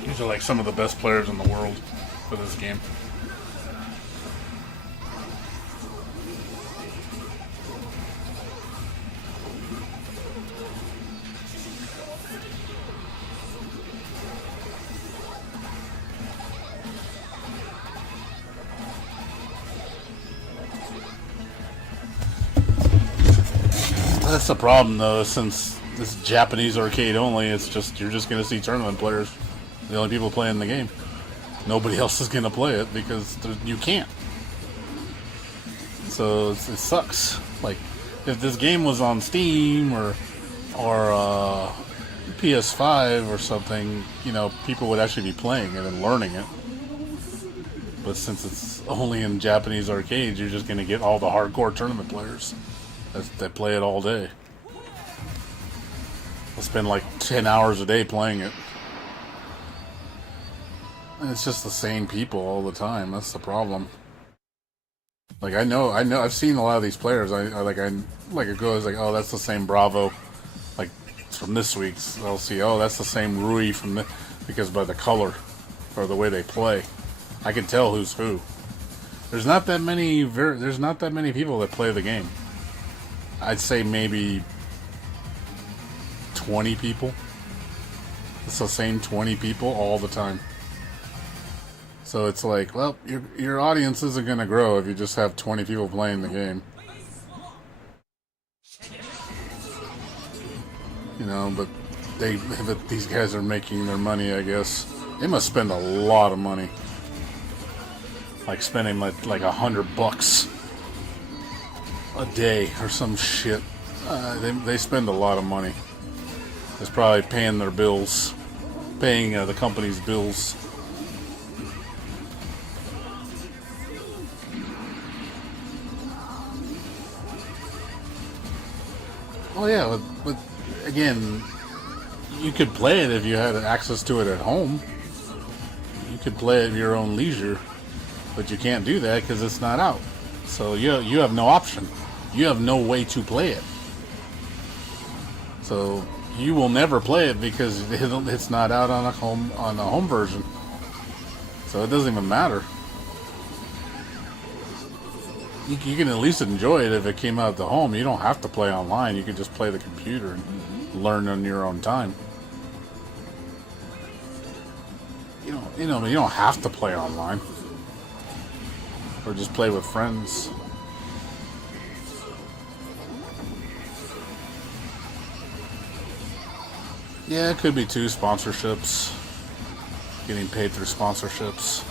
These are like some of the best players in the world for this game. That's the problem, though, since this is Japanese arcade only, it's just, you're just going to see tournament players. The only people playing the game. Nobody else is going to play it because you can't. So it sucks. Like, if this game was on Steam or PS5 or something, you know, people would actually be playing it and learning it. But since it's only in Japanese arcades, you're just going to get all the hardcore tournament players that play it all day. They'll spend like 10 hours a day playing it. And it's just the same people all the time. That's the problem. Like, I know, I've seen a lot of these players. I it goes like, oh, that's the same Bravo. Like, from this week's, I'll see, oh, that's the same Rui from the, because by the color or the way they play, I can tell who's who. There's not that many people that play the game. I'd say maybe 20 people. It's the same 20 people all the time. So it's like, well, your audience isn't going to grow if you just have 20 people playing the game. You know, but these guys are making their money, I guess. They must spend a lot of money. Like spending like $100 a day or some shit. They spend a lot of money. It's probably paying their bills, paying the company's bills. Oh yeah, but again, you could play it if you had access to it at home. You could play it at your own leisure, but you can't do that because it's not out. So you have no option. You have no way to play it. So you will never play it because it's not out on a home version. So it doesn't even matter. You can at least enjoy it if it came out at the home. You don't have to play online. You can just play the computer and learn on your own time. You don't have to play online. Or just play with friends. Yeah, it could be too, sponsorships. Getting paid through sponsorships.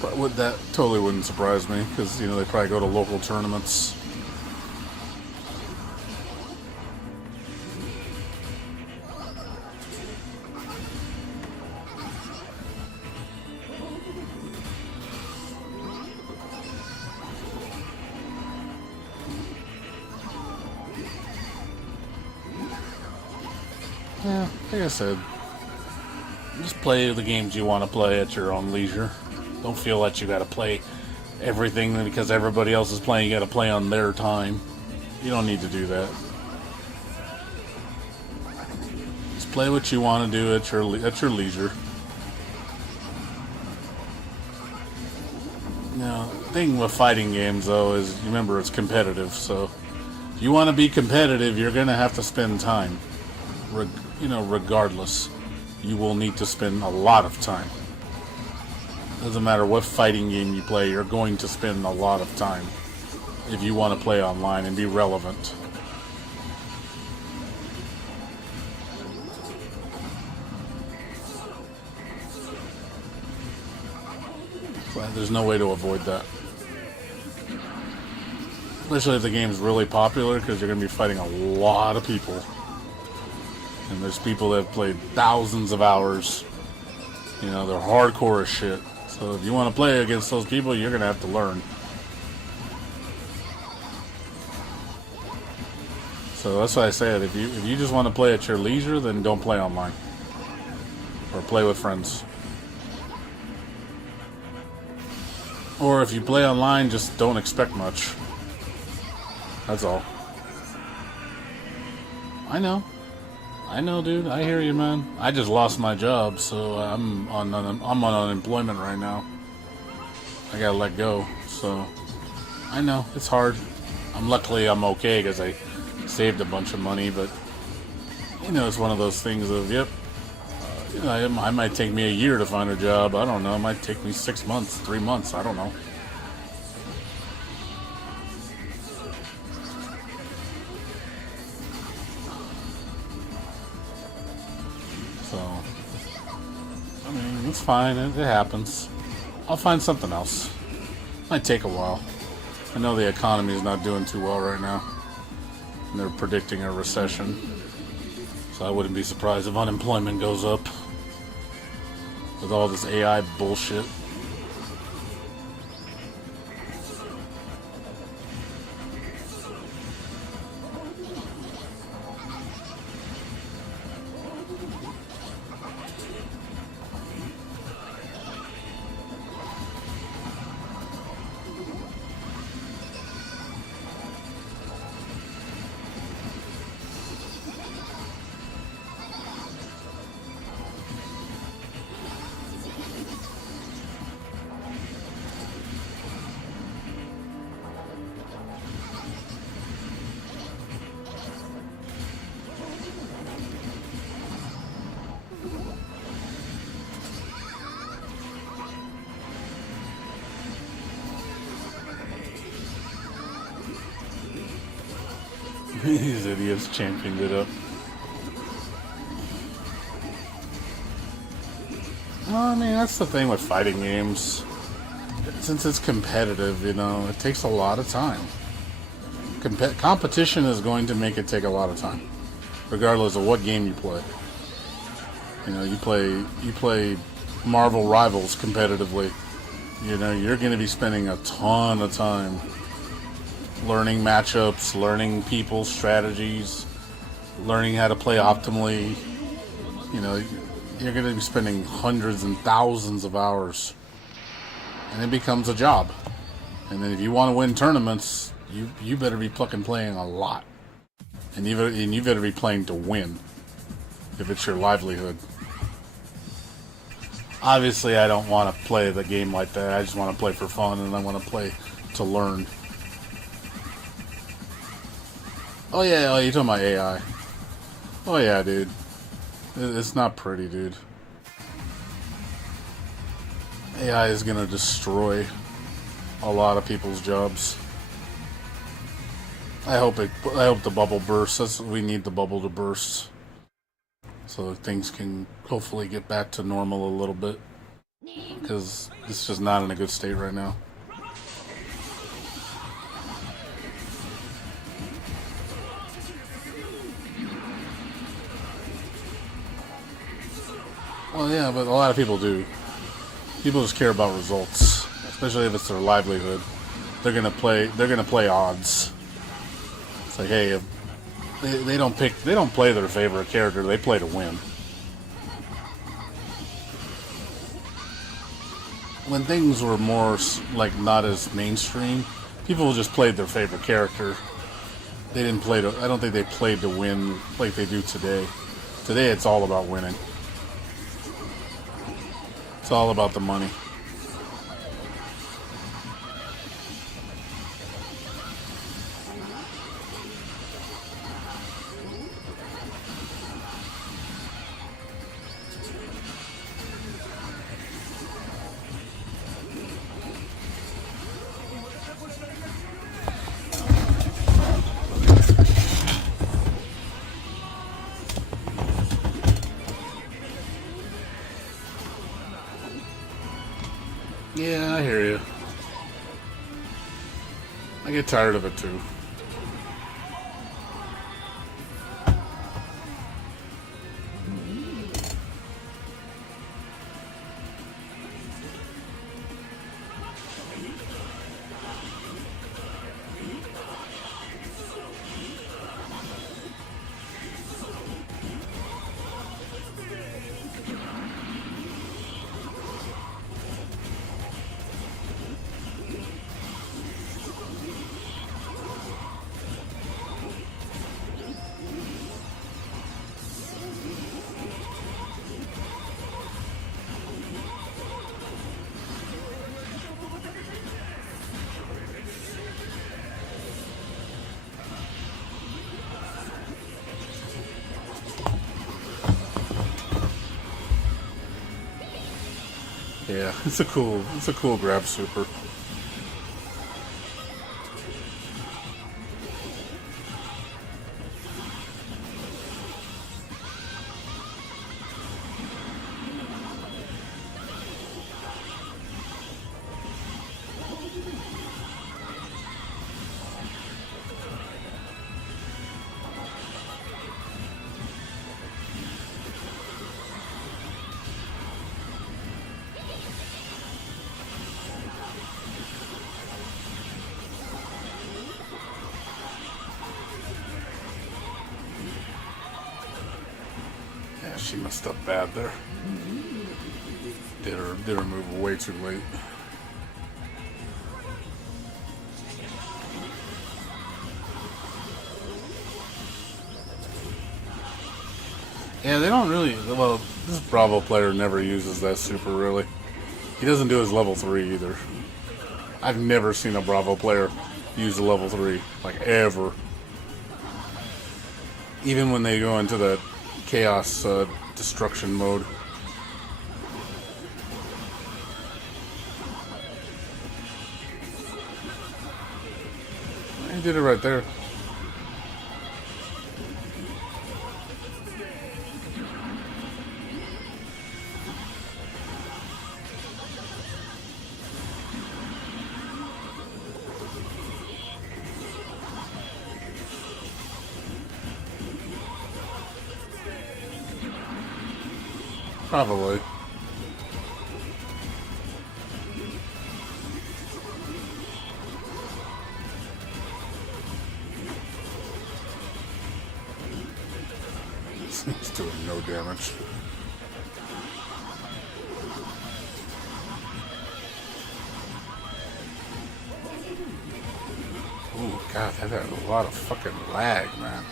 But that totally wouldn't surprise me, because, they probably go to local tournaments. Yeah, like I said, just play the games you want to play at your own leisure. Don't feel that you gotta play everything because everybody else is playing. You gotta play on their time. You don't need to do that. Just play what you want to do at your leisure. Now, the thing with fighting games, though, is remember it's competitive. So, if you want to be competitive, you're gonna have to spend time. Regardless, you will need to spend a lot of time. Doesn't matter what fighting game you play, you're going to spend a lot of time if you want to play online and be relevant. But there's no way to avoid that. Especially if the game's really popular, because you're going to be fighting a lot of people. And there's people that have played thousands of hours. They're hardcore as shit. So if you want to play against those people, you're going to have to learn. So that's why I said, if you just want to play at your leisure, then don't play online. Or play with friends. Or if you play online, just don't expect much. That's all. I know, dude. I hear you, man. I just lost my job, so I'm on unemployment right now. I gotta let go, so I know it's hard. Luckily I'm okay because I saved a bunch of money, but you know, it's one of those things of yep. You know, it might take me a year to find a job. I don't know. It might take me 6 months, 3 months. I don't know. So, I mean, it's fine. It happens. I'll find something else. Might take a while. I know the economy is not doing too well right now. And they're predicting a recession. So I wouldn't be surprised if unemployment goes up. With all this AI bullshit. These idiots championed it up. Well, I mean, that's the thing with fighting games. Since it's competitive, you know, it takes a lot of time. Competition is going to make it take a lot of time, regardless of what game you play. You know, you play Marvel Rivals competitively. You know, you're going to be spending a ton of time learning matchups, learning people's strategies, learning how to play optimally. You know, you're going to be spending hundreds and thousands of hours, and it becomes a job. And then if you want to win tournaments, you better be playing a lot, and you better be playing to win if it's your livelihood. Obviously, I don't want to play the game like that. I just want to play for fun, and I want to play to learn. Oh yeah, you're talking about AI. Oh yeah, dude. It's not pretty, dude. AI is gonna destroy a lot of people's jobs. I hope the bubble bursts. We need the bubble to burst, so things can hopefully get back to normal a little bit. Because it's just not in a good state right now. Well, yeah, but a lot of people do. People just care about results, especially if it's their livelihood. They're gonna play odds. It's like, hey, if they don't play their favorite character. They play to win. When things were more like not as mainstream, people just played their favorite character. They didn't play to. I don't think they played to win like they do today. Today, it's all about winning. It's all about the money. Yeah, I hear you. I get tired of it too. Yeah, it's a cool grab super. Yeah, she messed up bad there. Did her move way too late. Yeah, they don't really. Well, this Bravo player never uses that super really. He doesn't do his level 3 either. I've never seen a Bravo player use a level 3, like ever. Even when they go into the chaos destruction mode. He did it right there. Probably. He's doing no damage. Ooh, God, that had a lot of fucking lag, man.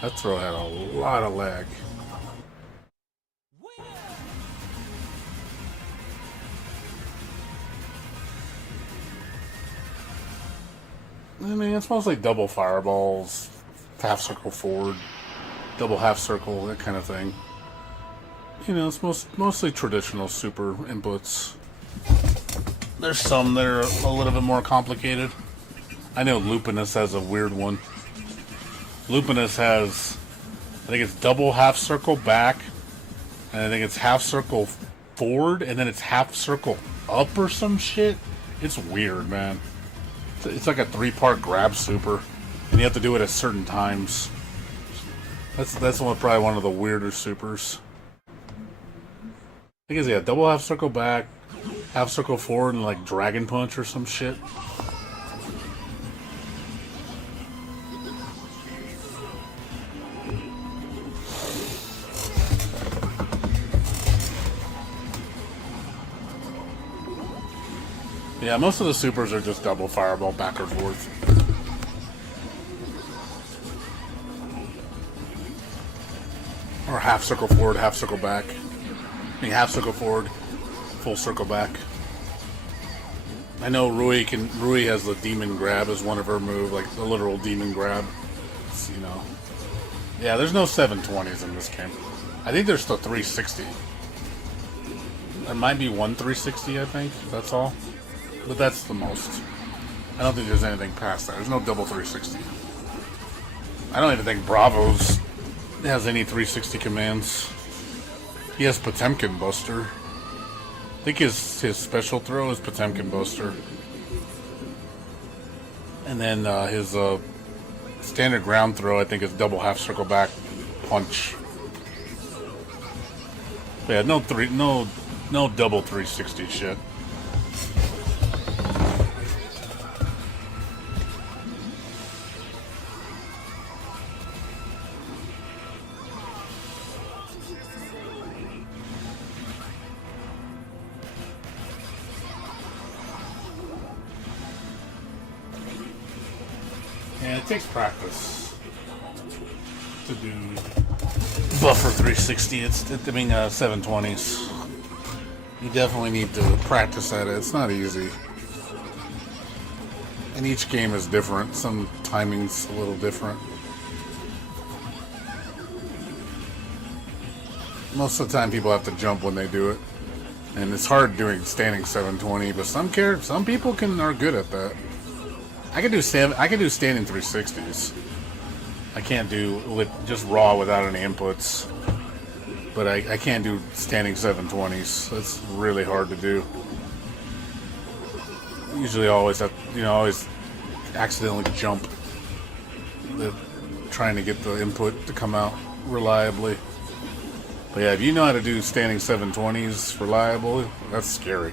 That throw had a lot of lag. I mean, it's mostly double fireballs, half circle forward, double half circle, that kind of thing. You know, it's mostly traditional super inputs. There's some that are a little bit more complicated. I know Lupinus has a weird one. Lupinus has, I think it's double half circle back, and I think it's half circle forward, and then it's half circle up or some shit. It's weird, man. It's like a 3-part grab super, and you have to do it at certain times. That's probably one of the weirder supers. I think it's, yeah, double half circle back, half circle forward, and like dragon punch or some shit. Yeah, most of the supers are just double fireball back or forth. Or half circle forward, half circle back. I mean, half circle forward, full circle back. I know Rui has the demon grab as one of her moves, like the literal demon grab. It's, you know. Yeah, there's no 720s in this game. I think there's the 360. There might be one 360, I think. That's all. But that's the most. I don't think there's anything past that. There's no double 360. I don't even think Bravos has any 360 commands. He has Potemkin Buster. I think his special throw is Potemkin Buster. And then his standard ground throw, I think, is double half circle back punch. But yeah, no double 360 shit. Yeah, it takes practice to do buffer 360. It's 720s. You definitely need to practice at it. It's not easy. And each game is different. Some timing's a little different. Most of the time people have to jump when they do it. And it's hard doing standing 720, but some people are good at that. I can do standing 360s. I can't do just raw without any inputs. But I can't do standing 720s. That's really hard to do. Usually always accidentally jump trying to get the input to come out reliably. But yeah, if you know how to do standing 720s reliably, that's scary.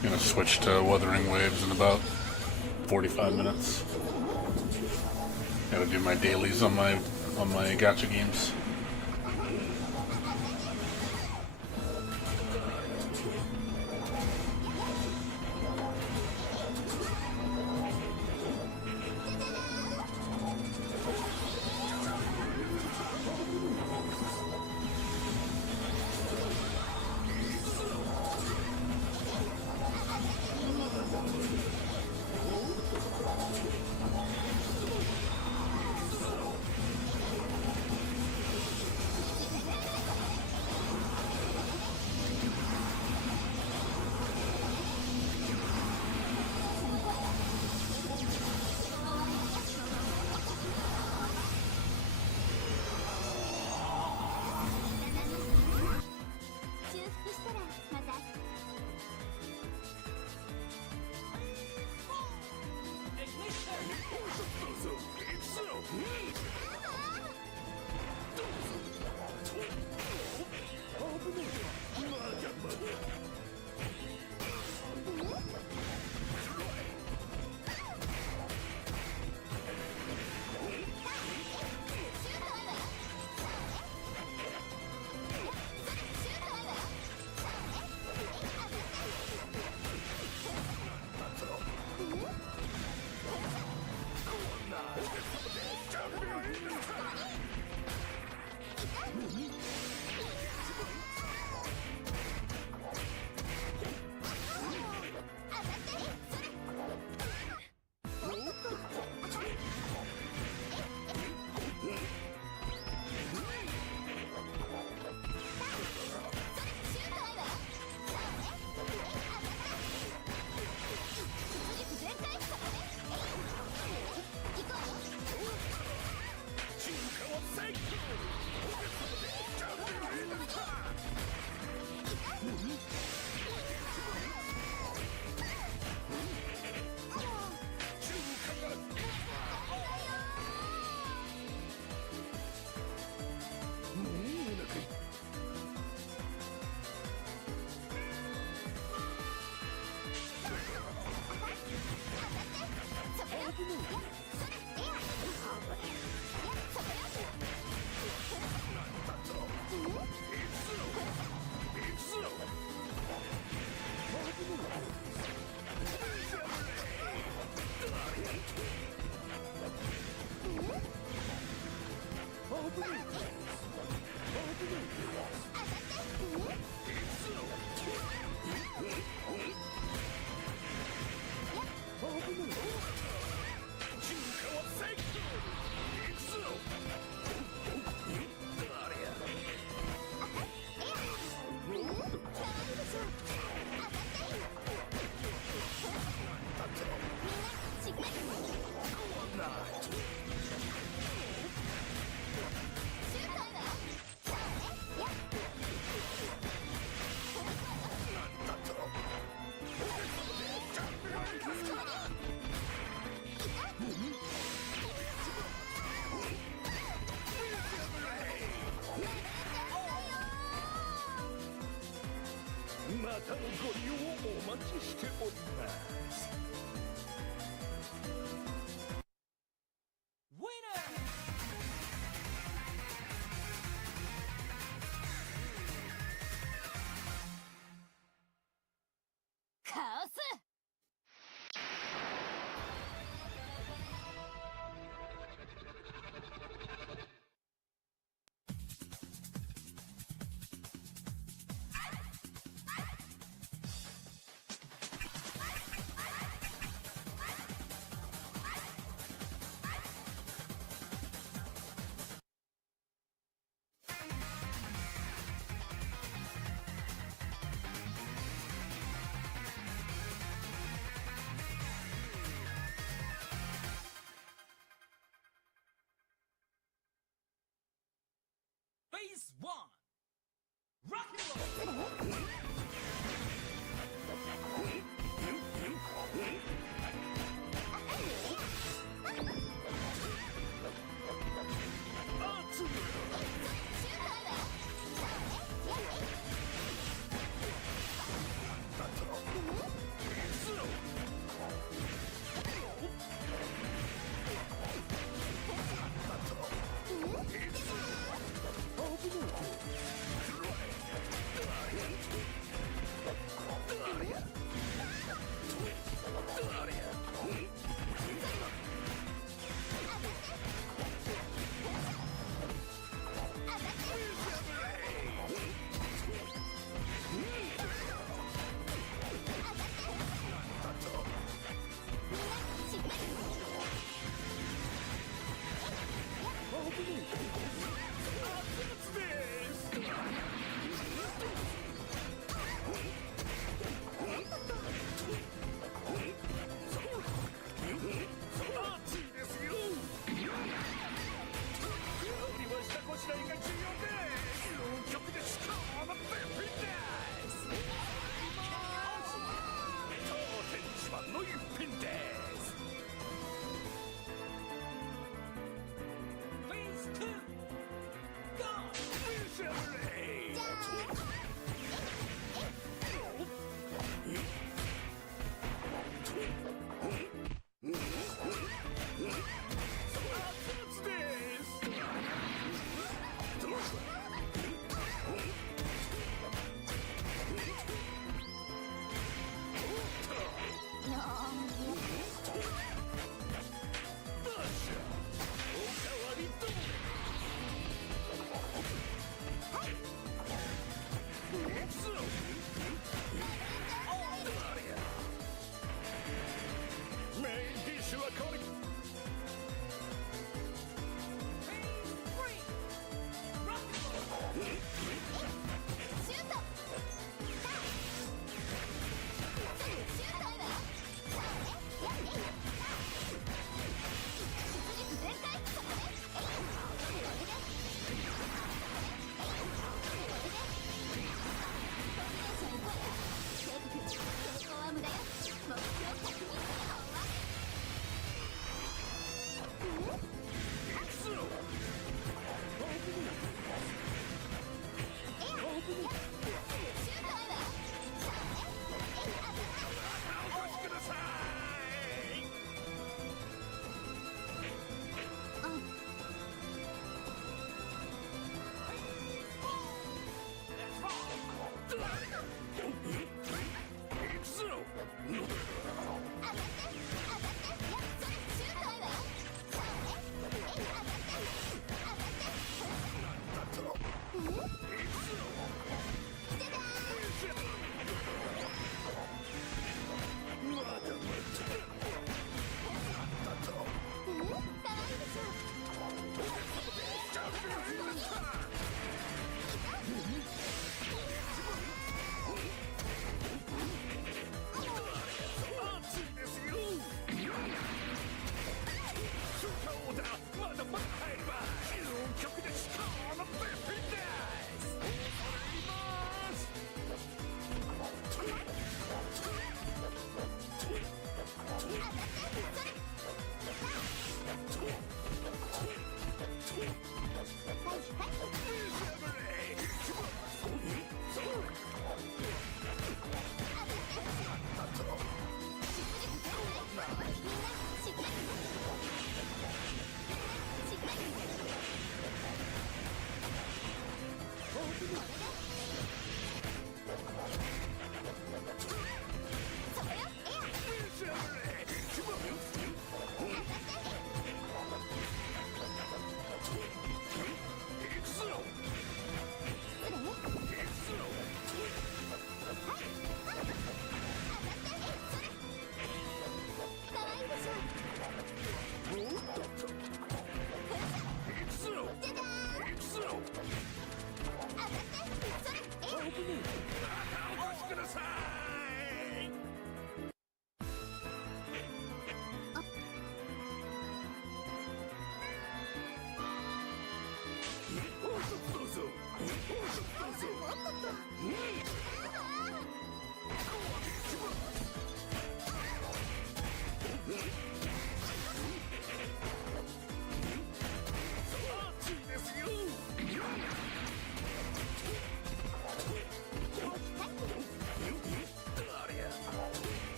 I'm gonna switch to Wuthering Waves in about 45 minutes. Gotta do my dailies on my gacha games.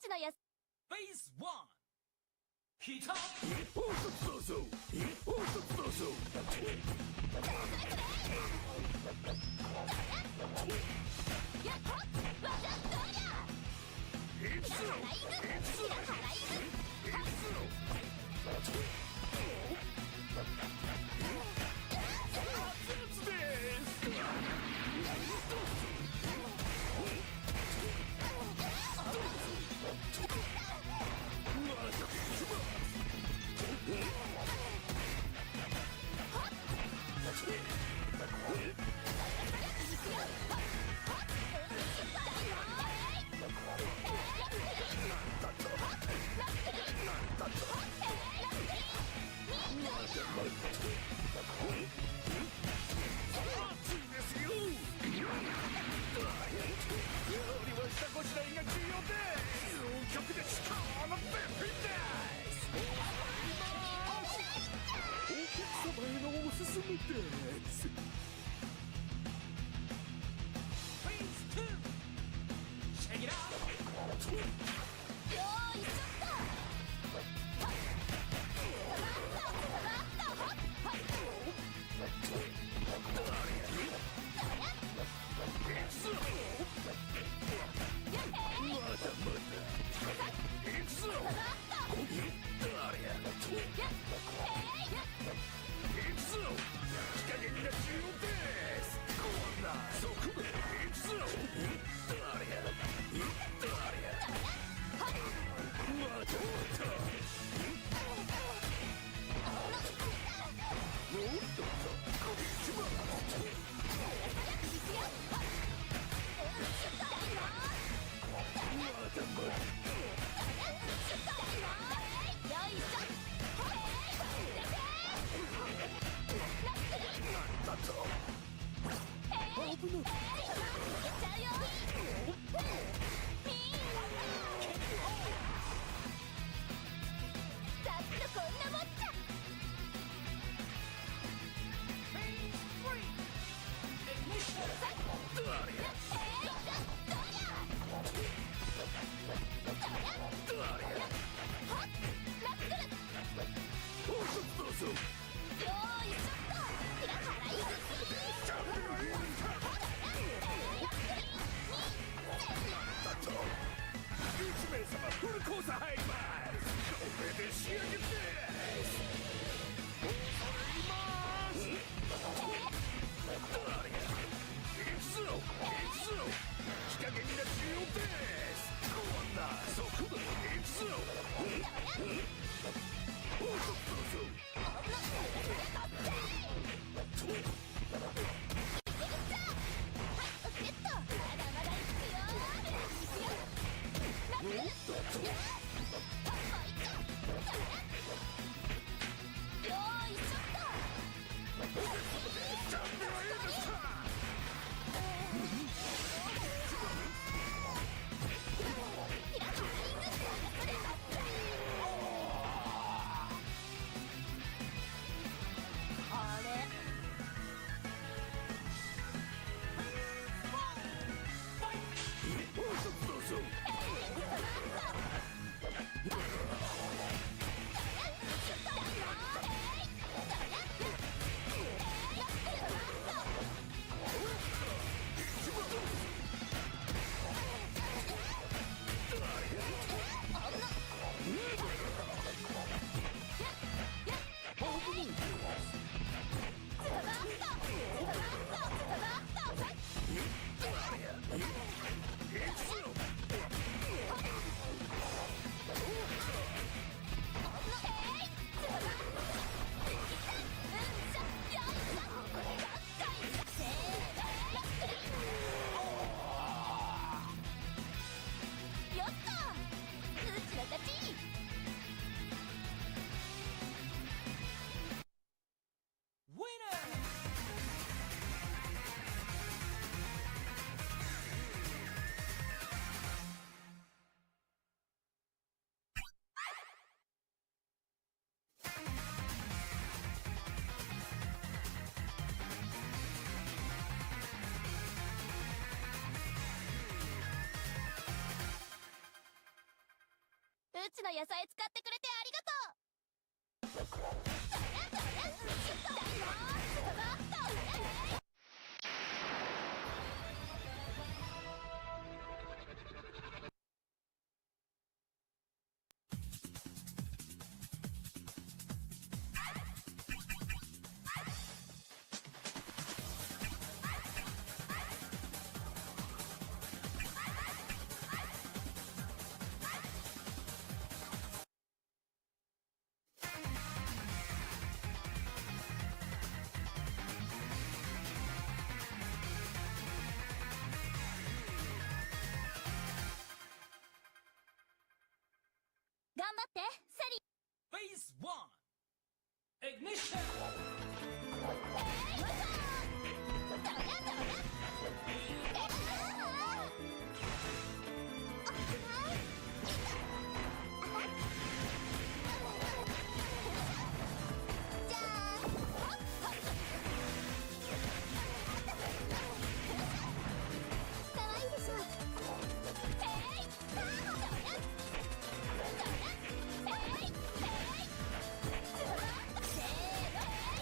ちのやす。フェイス1ヒタ報告どうぞ報告どうぞやっほっわざっどうやいつのライグキラハライグいつの熱々です熱いですよ料理は下ごしらえが重要です究極で至高の絶品ですお客様へのおすすめですフェイス2シェギラよーいしょっとはっまちの野菜使ってくれてありがとう。そりゃそりゃ、しっかりよー。そりゃ。頑張ってセリ。 Phase 1 Ignition! せーの。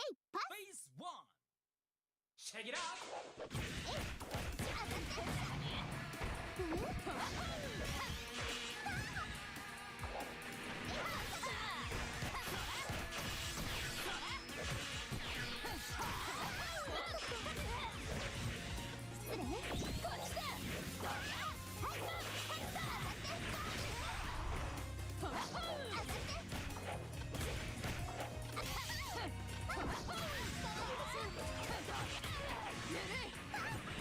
イパス Phase 1. Check it out. 失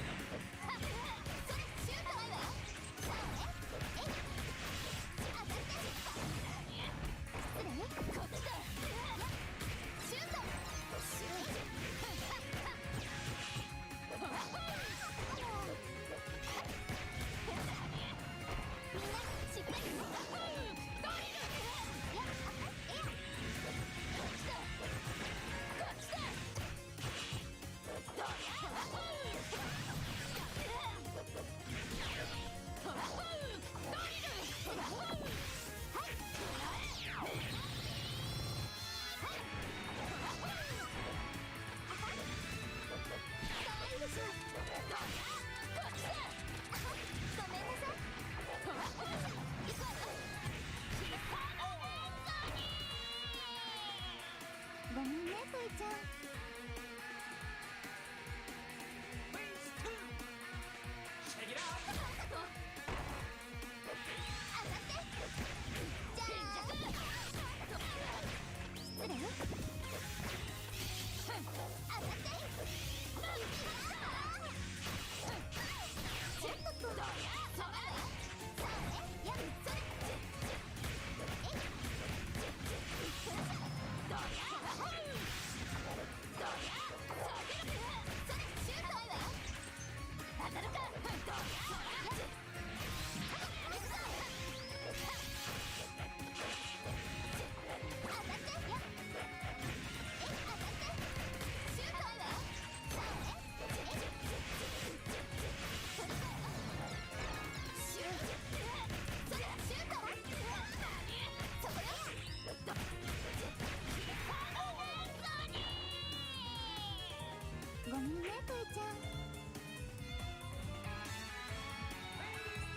礼こっちだごめんね、ふいちゃん。 Phase 2. Check it out. 失礼ごめんね、ふいちゃん。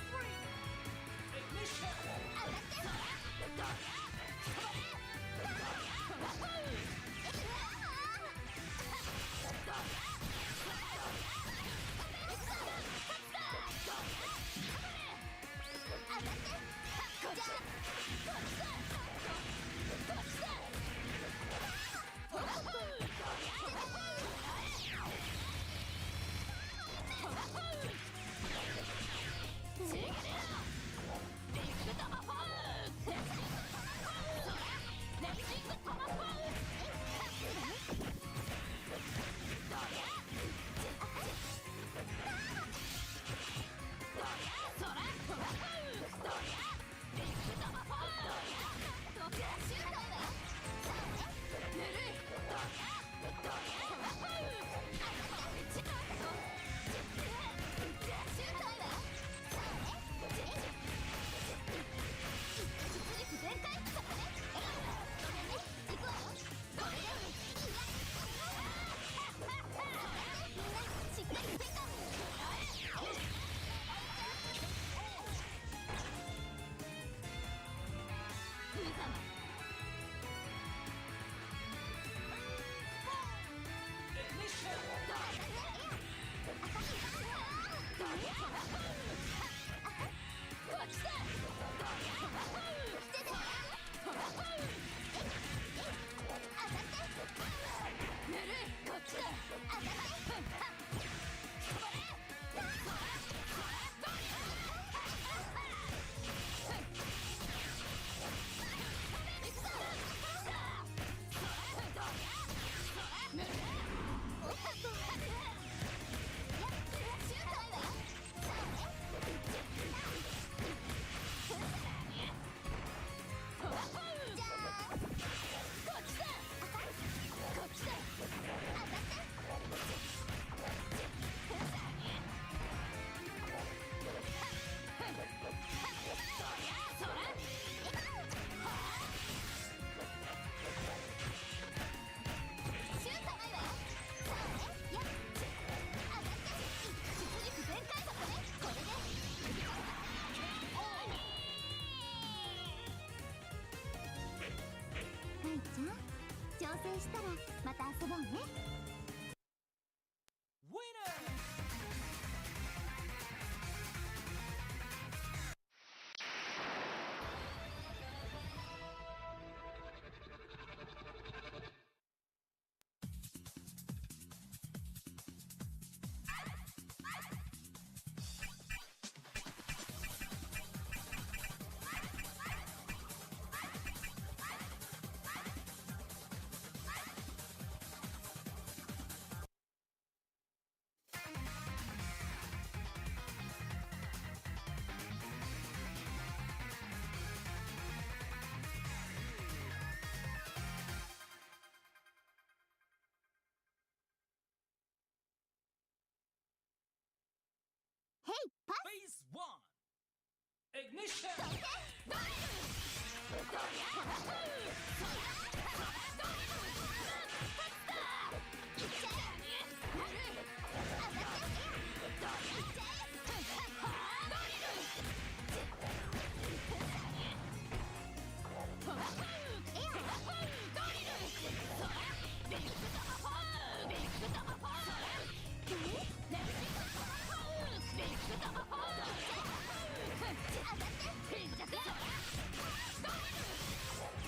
Phase 3. Ignition. こっちだ遊ぼうね。 Winner! Phase 1! Ignition!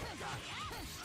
上がって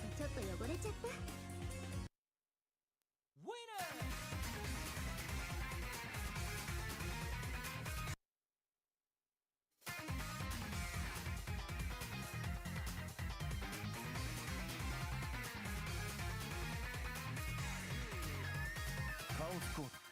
スがちょっと汚れちゃった。 Winner! カオスコード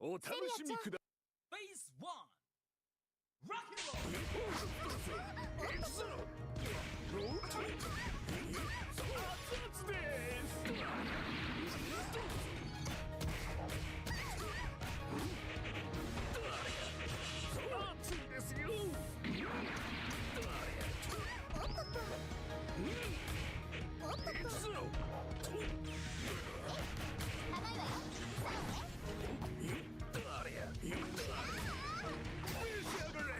お楽しみくだ Phase 1! Rock and roll! いくぞローテ熱々です熱いですよおっとっと、おっとっと、いくぞ甘いわよ。さあね。誰や召し上がれ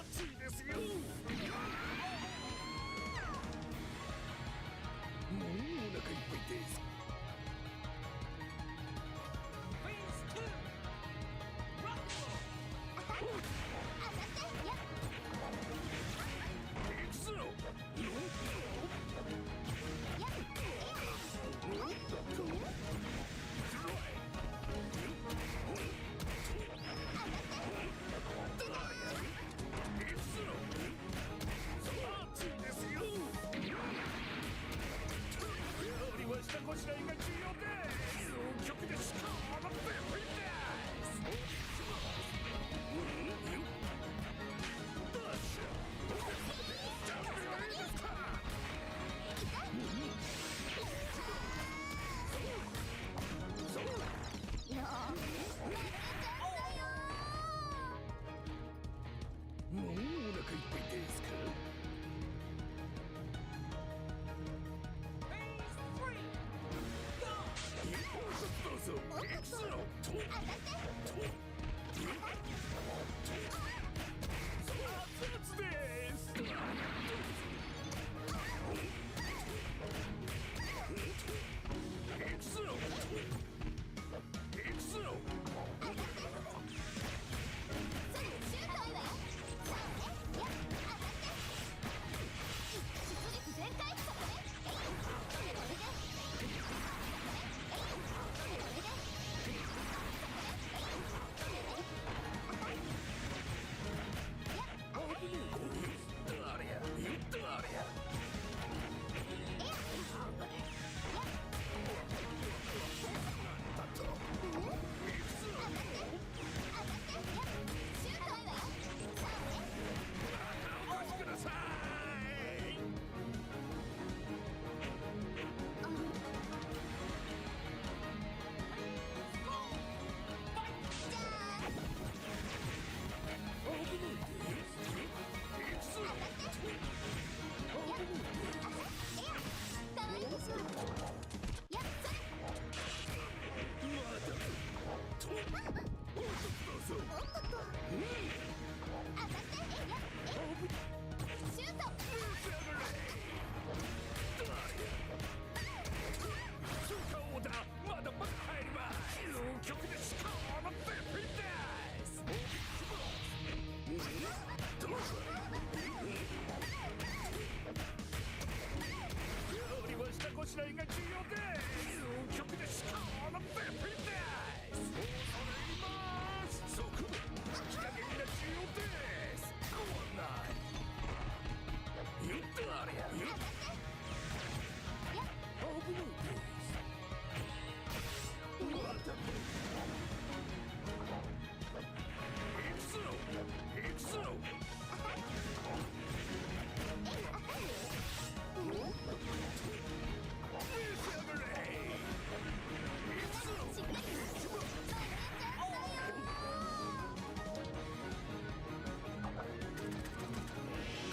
熱いですよもうお腹いっぱいです Phase 2! Rock and roll! あさってやっいくぞやっおっと熱いですよ料理は下ごしらえが重要です究極でしかもベリーですどうしよう準備はいいですかもうお腹いっぱいですか Phase 3! Go! どうぞ行くぞと熱々です行くぞ行くぞ誰や誰やお待ちくださいまだまだ入ります究極でしかもベリーですどうぞ料理は下ごしらえが重要です究極でしかもベリーです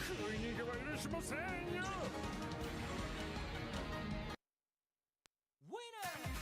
黒い人間は許しませんよ Winner!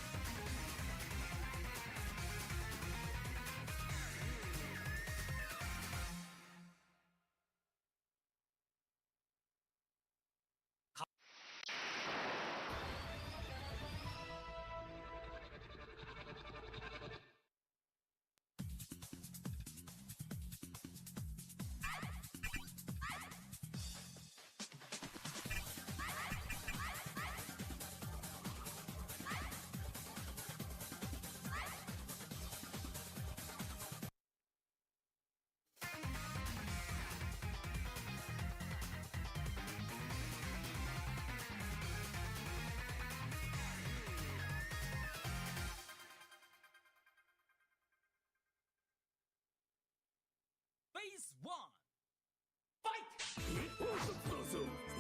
Phase 1! Fight! おっとっと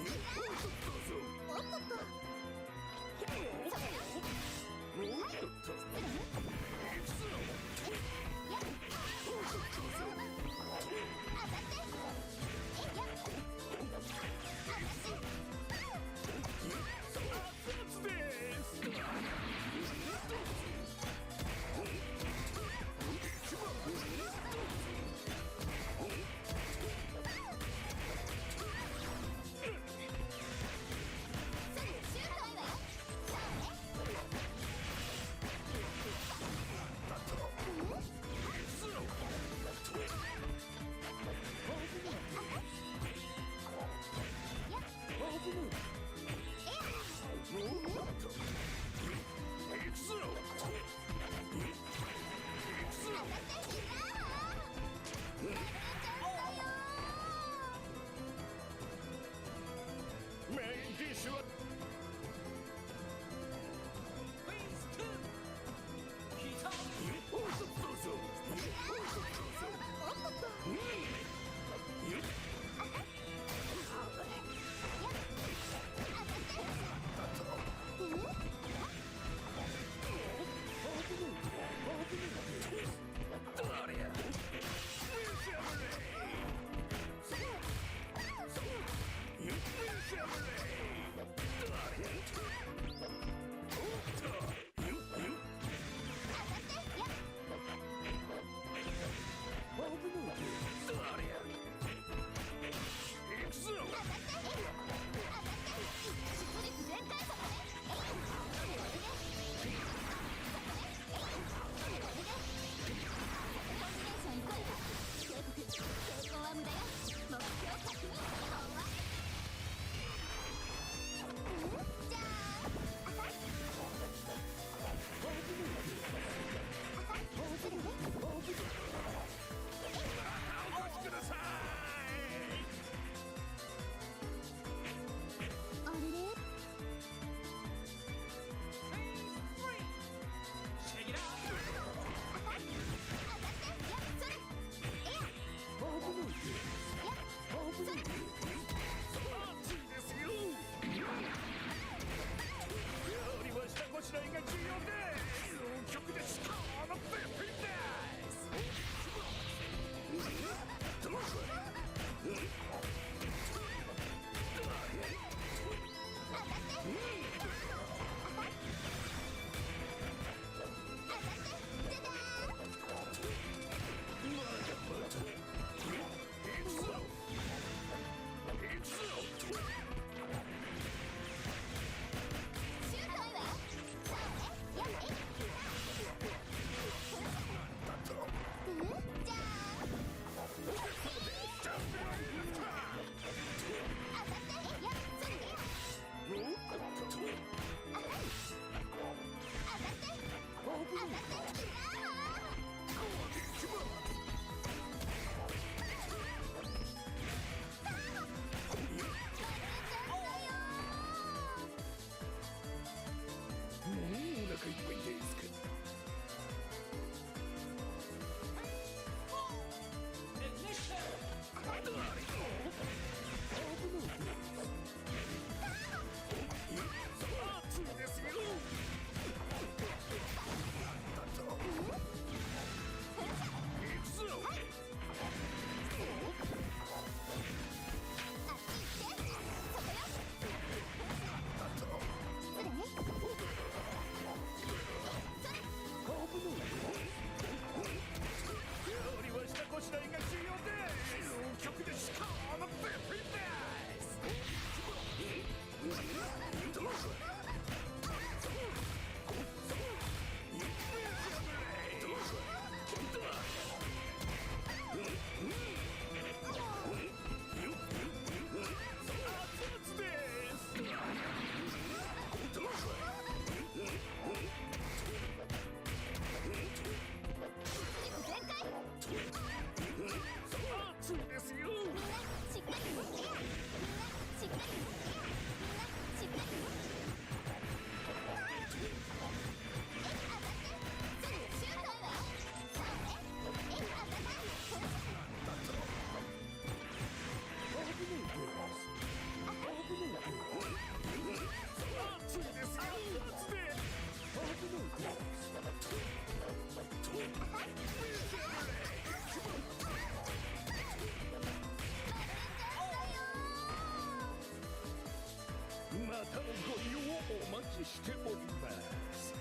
しております。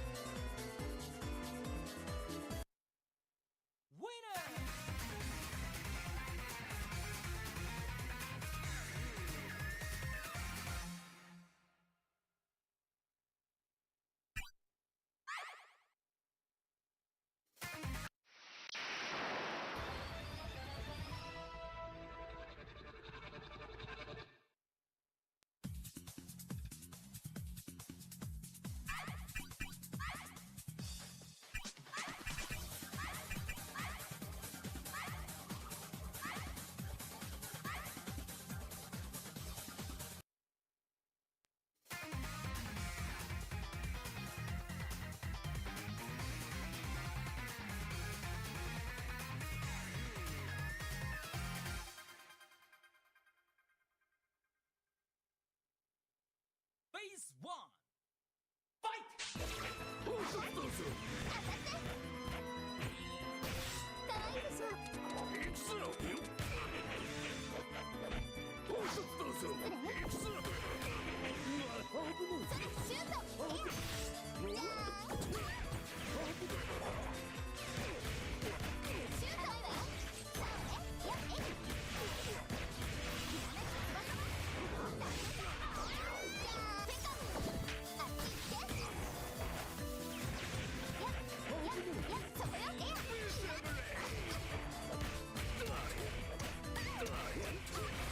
Winner! Phase 1! Fight! どうぞどうぞ。可愛いでしょ。行くぞ。どうぞどうぞ。行くぞ。シュート。じゃあシュートあるわよ。そうね。よっ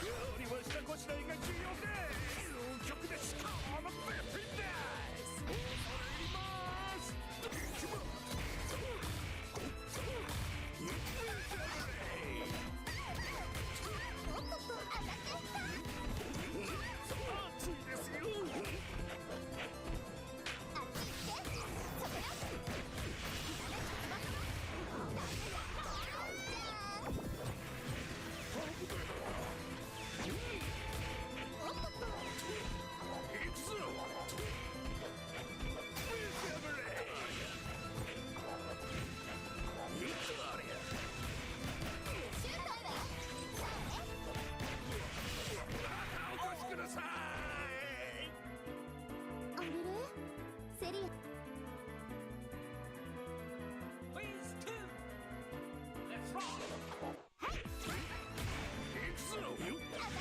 料理は下ごしらえが重要です。極でしかもベフィダイス。恐れ入ります。おっとっと当たって熱いですよ。あっち行ってそこよ。おっとっと行くぞ。シュートあるわよ。お越しください。あれれセリア Phase 2! Let's rock! 行くぞ。当た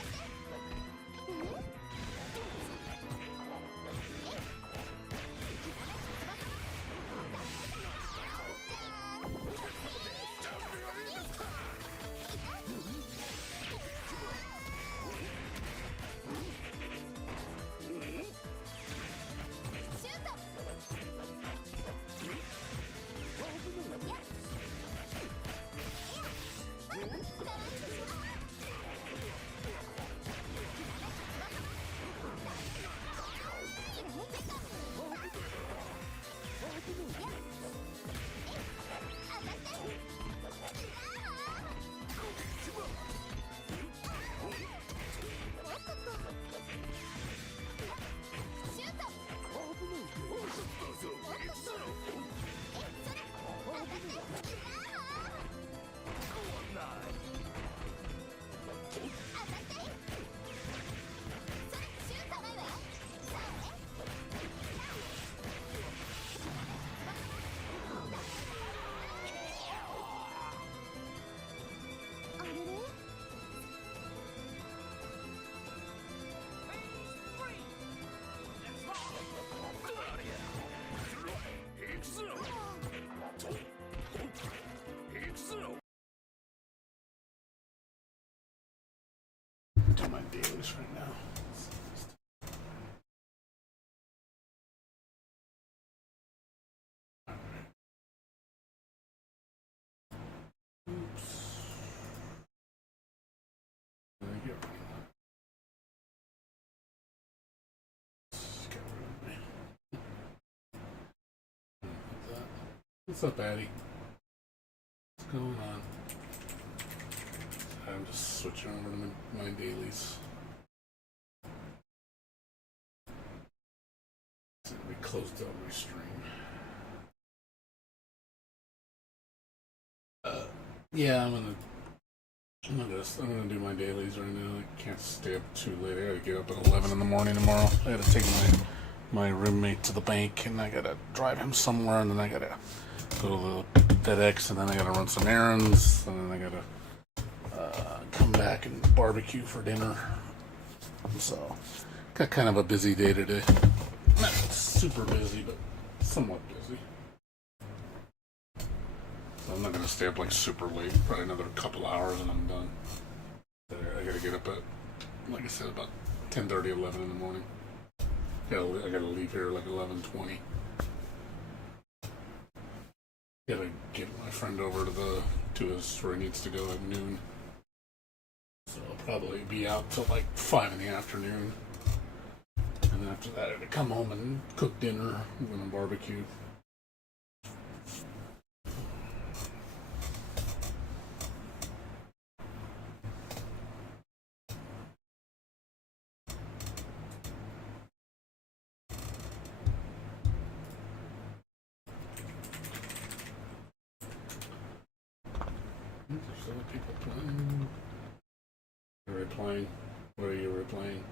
ってシュートあれれ Phase 3! Let's rock! 行くぞ。行くぞ。 Do my dailies right now. Oops. There we go. Get rid of me. What's up, Addie? What's going on? I'm just switching over to my dailies. We closed out my stream. Yeah, I'm gonna do my dailies right now. I can't stay up too late. I gotta get up at 11 in the morning tomorrow. I gotta take my roommate to the bank, and I gotta drive him somewhere, and then I gotta go to the FedEx, and then I gotta run some errands, and then I gotta come back and barbecue for dinner. So, got kind of a busy day today. Not super busy, but somewhat busy. So I'm not gonna stay up like super late. Probably another couple hours, and I'm done. I gotta get up at, like I said, about 10:30, 11 in the morning. I gotta leave here like 11:20. Gotta get my friend over to his where he needs to go at noon. So I'll probably be out till like 5 in the afternoon. And then after that, I gotta come home and cook dinner. I'm gonna barbecue. There's other people playing. You're replaying. What are you replaying?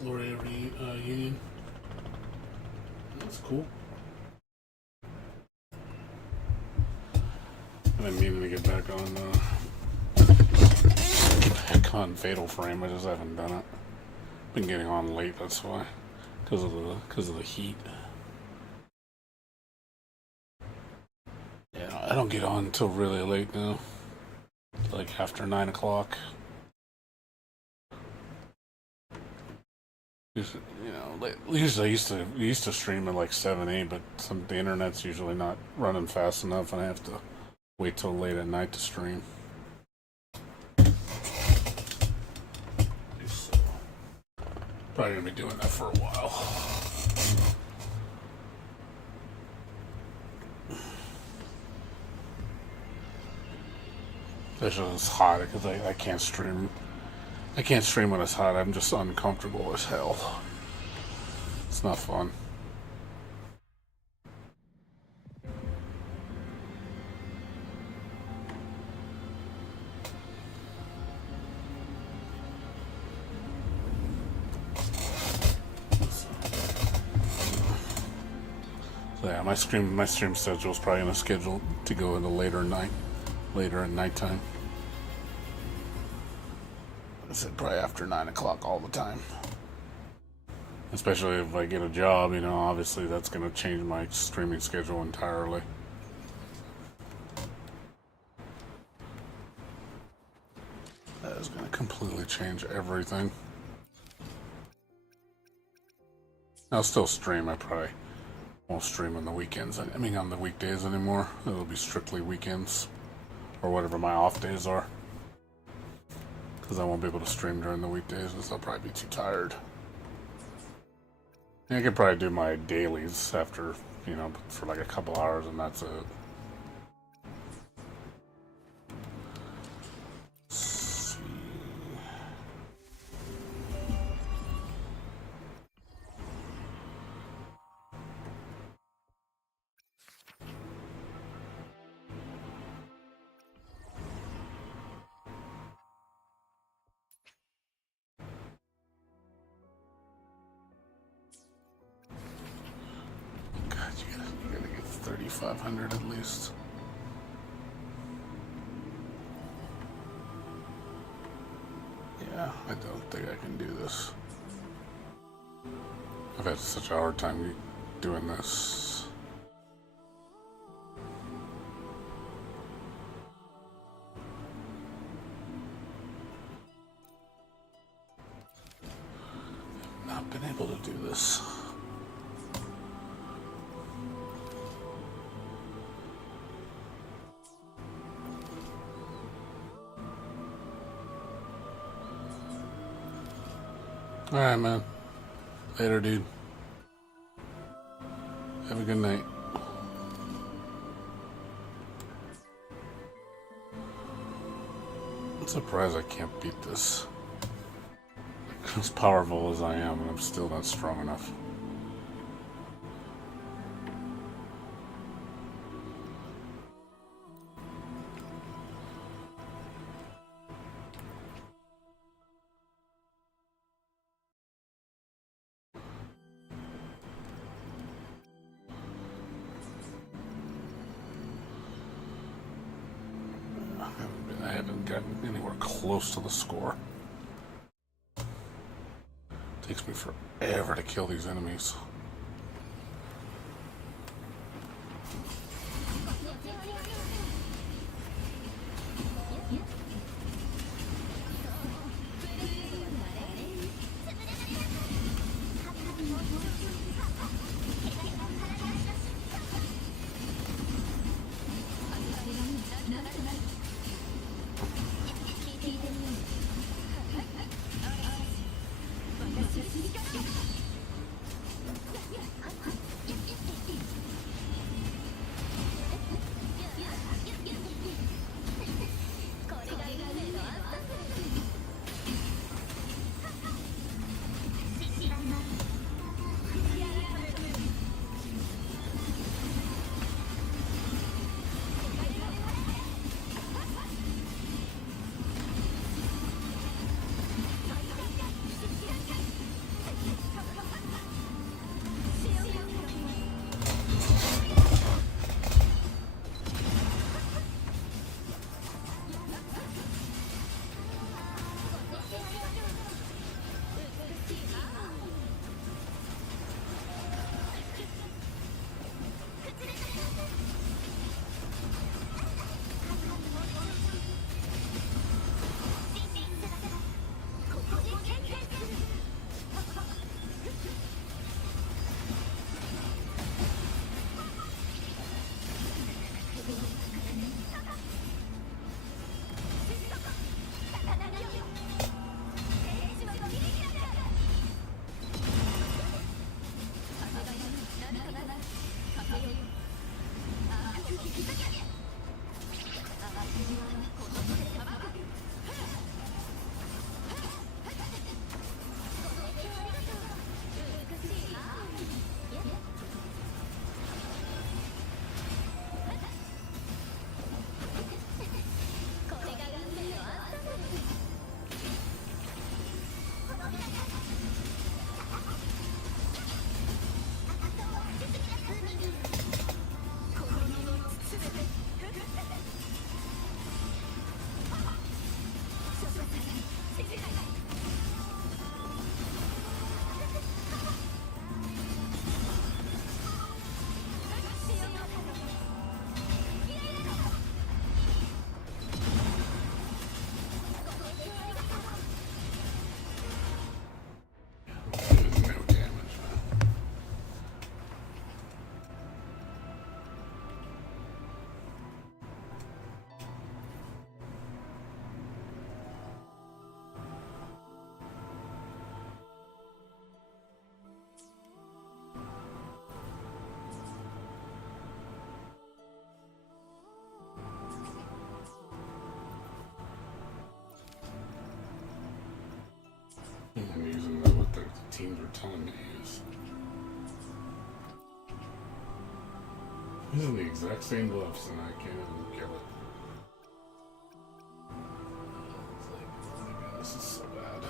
Gloria Union. That's cool. I've been meaning to get back on Con Fatal Frame. I just haven't done it. Been getting on late. That's why, because of the heat. Yeah, I don't get on until really late now, like after 9 o'clock. Usually I used to stream at like 7, 8, but the internet's usually not running fast enough, and I have to wait till late at night to stream. So, probably gonna be doing that for a while. Especially when it's hot, because I can't stream. I can't stream when it's hot. I'm just uncomfortable as hell. It's not fun. So yeah, my stream schedule is probably gonna schedule to go into later at nighttime. I said probably after 9 o'clock all the time. Especially if I get a job, obviously that's going to change my streaming schedule entirely. That is going to completely change everything. I'll still stream. I probably won't stream on the weekends. On the weekdays anymore. It'll be strictly weekends. Or whatever my off days are. Because I won't be able to stream during the weekdays, because I'll probably be too tired. I could probably do my dailies after, for like a couple hours, and that's it. Let's see. You gotta get 3,500 at least. Yeah, I don't think I can do this. I've had such a hard time doing this. I've not been able to do this. Alright, man. Later, dude. Have a good night. I'm surprised I can't beat this. As powerful as I am, I'm still not strong enough. I haven't gotten anywhere close to the score. Takes me forever to kill these enemies. I'm using what the teams are telling me to use. These are the exact same gloves, and I can't even get it. It's like, oh my God, this is so bad.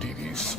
Dailies.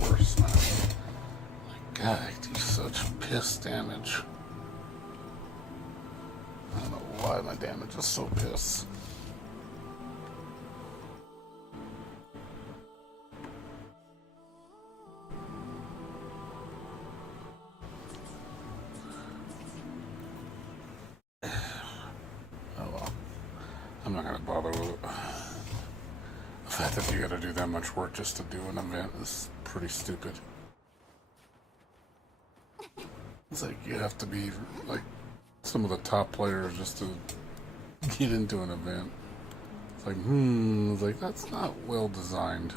Worse now. My God, I do such piss damage. I don't know why my damage is so piss. gonna bother with it. The fact that you gotta do that much work just to do an event is pretty stupid. It's like you have to be like some of the top players just to get into an event. It's like, it's like that's not well designed.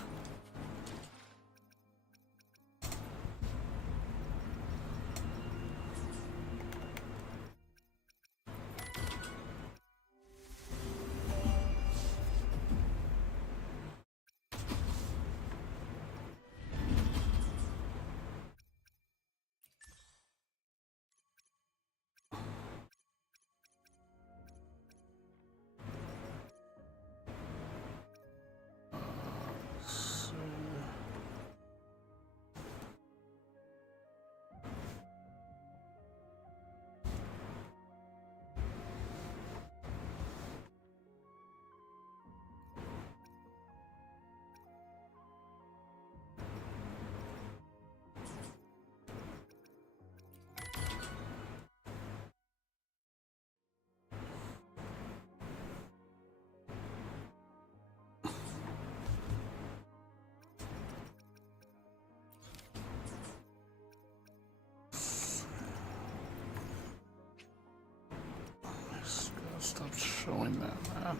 Stop showing that, man.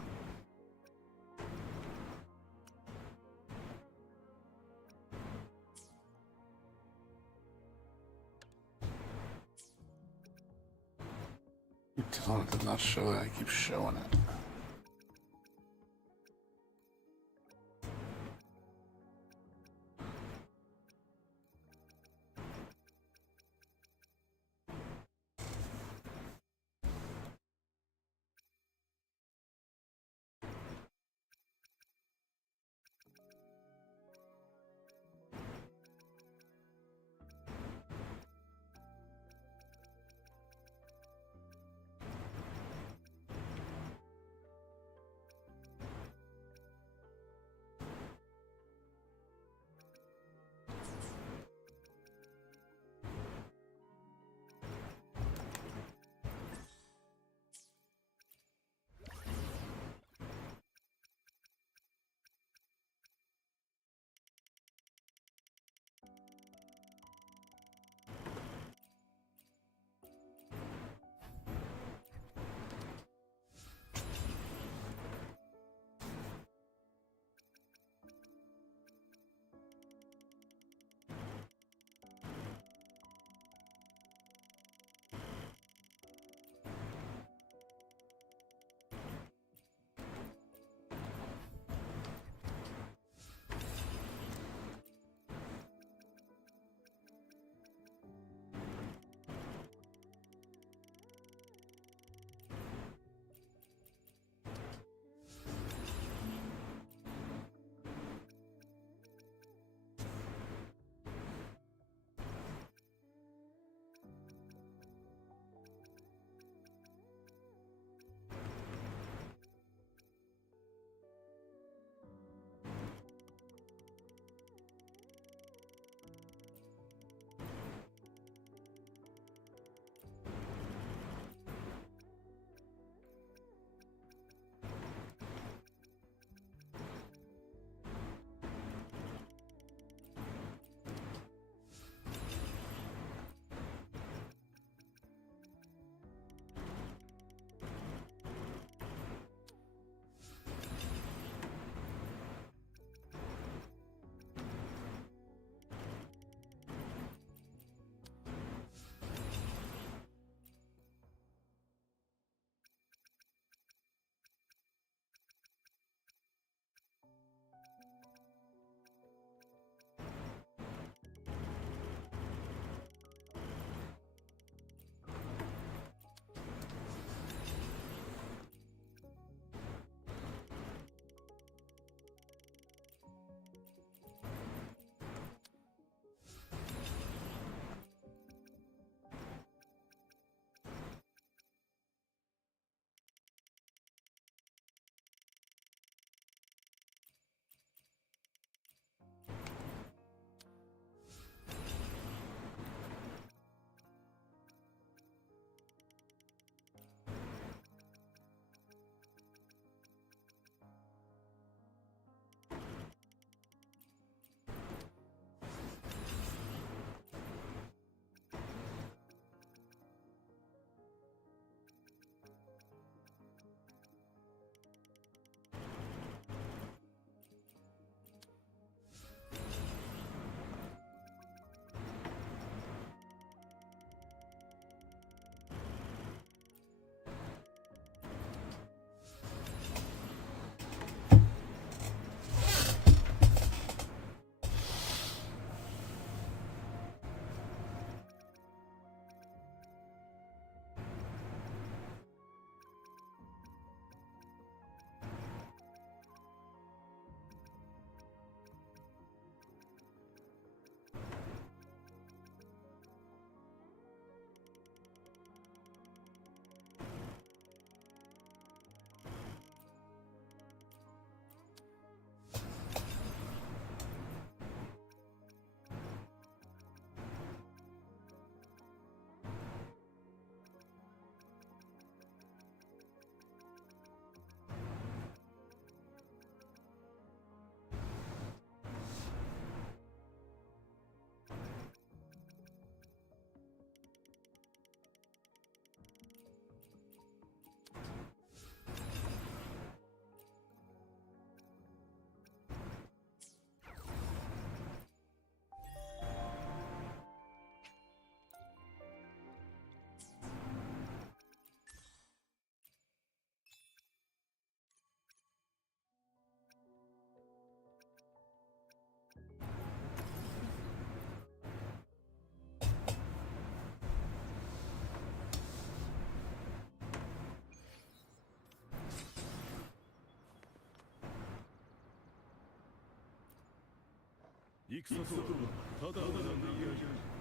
You telling it to not show that, I keep showing it. 戦とはただの殴り合いじゃ。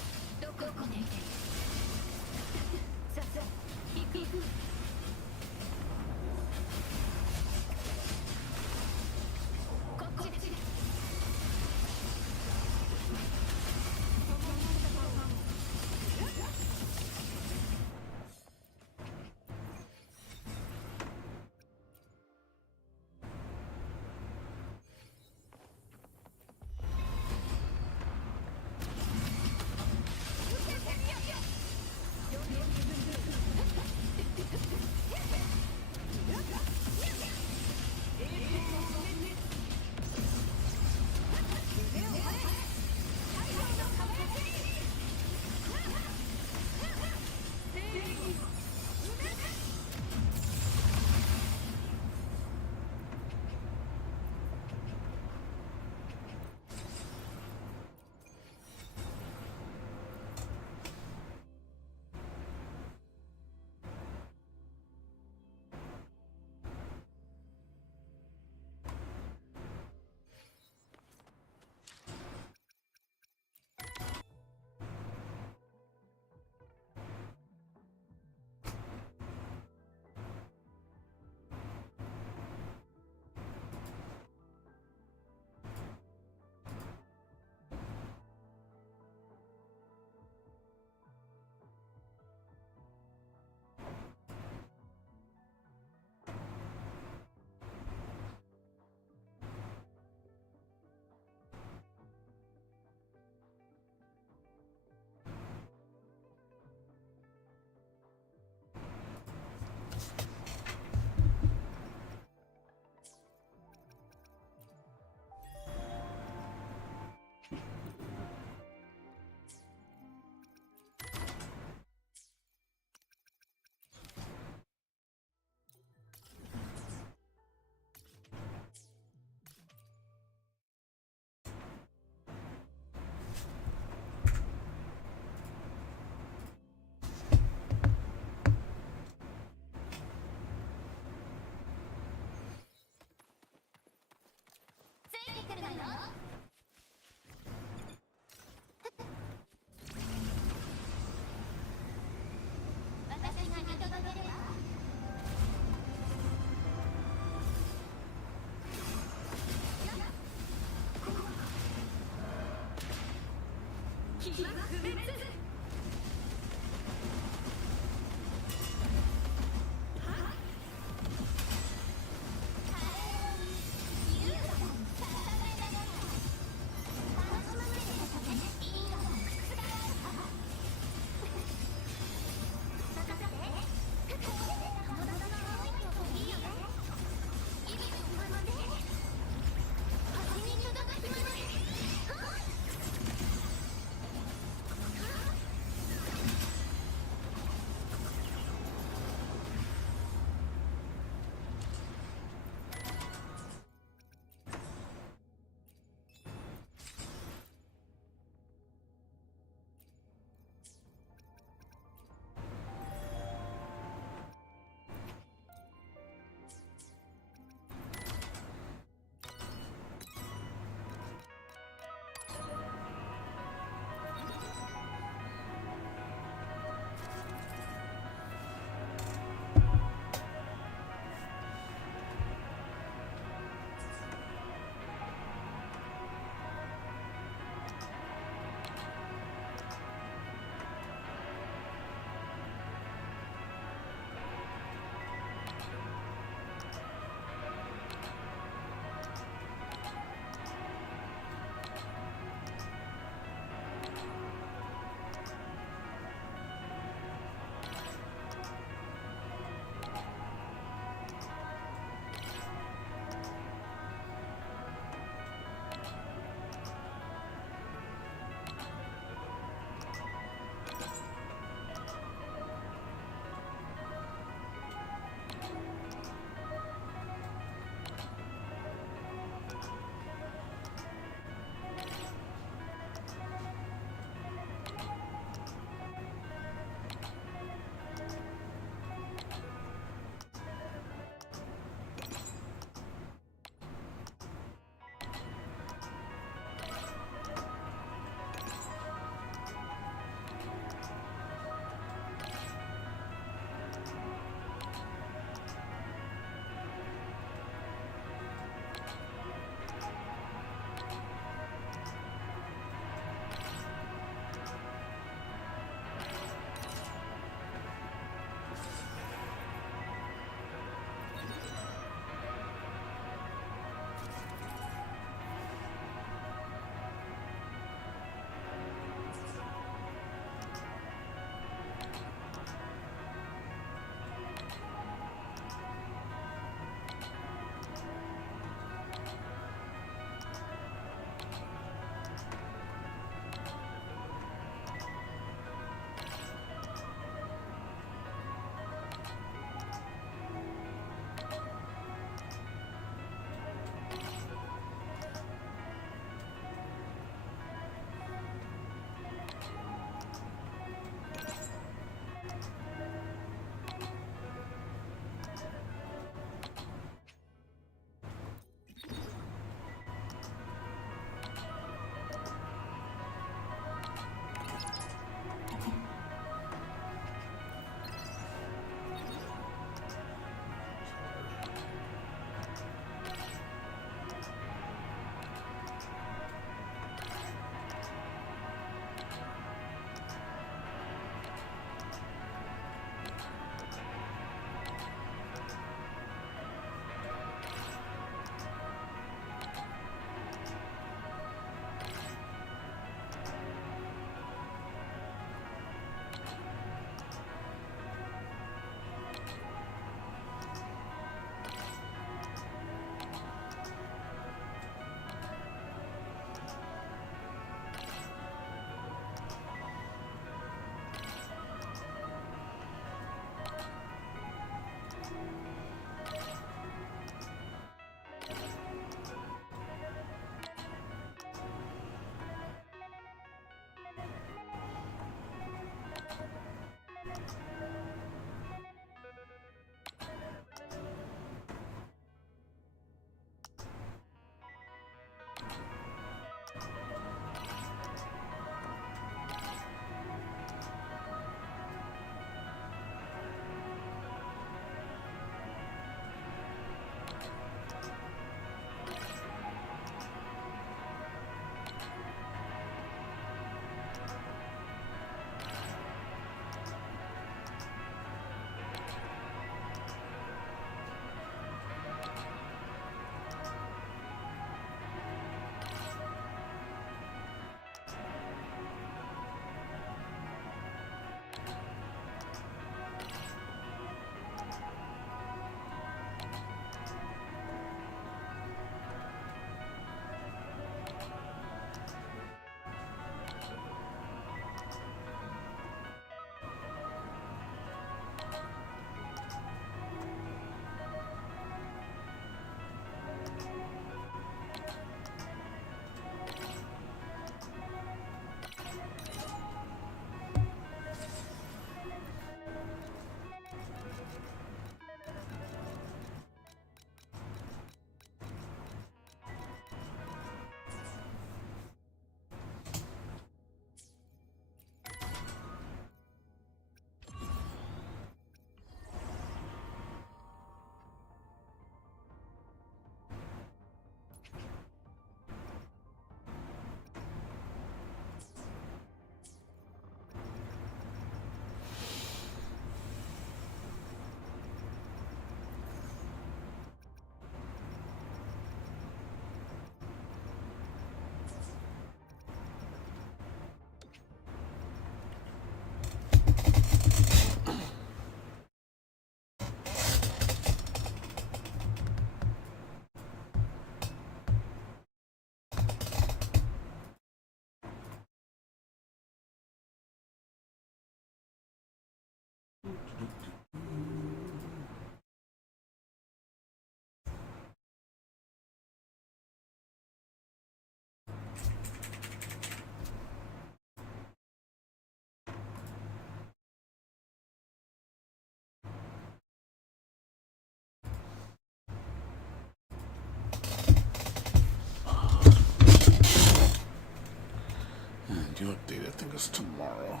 Due update, I think it's tomorrow.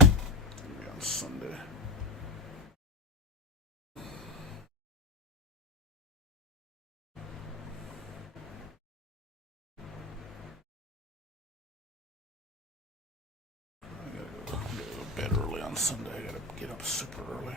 Maybe on Sunday. I gotta go to bed early on Sunday. I gotta get up super early.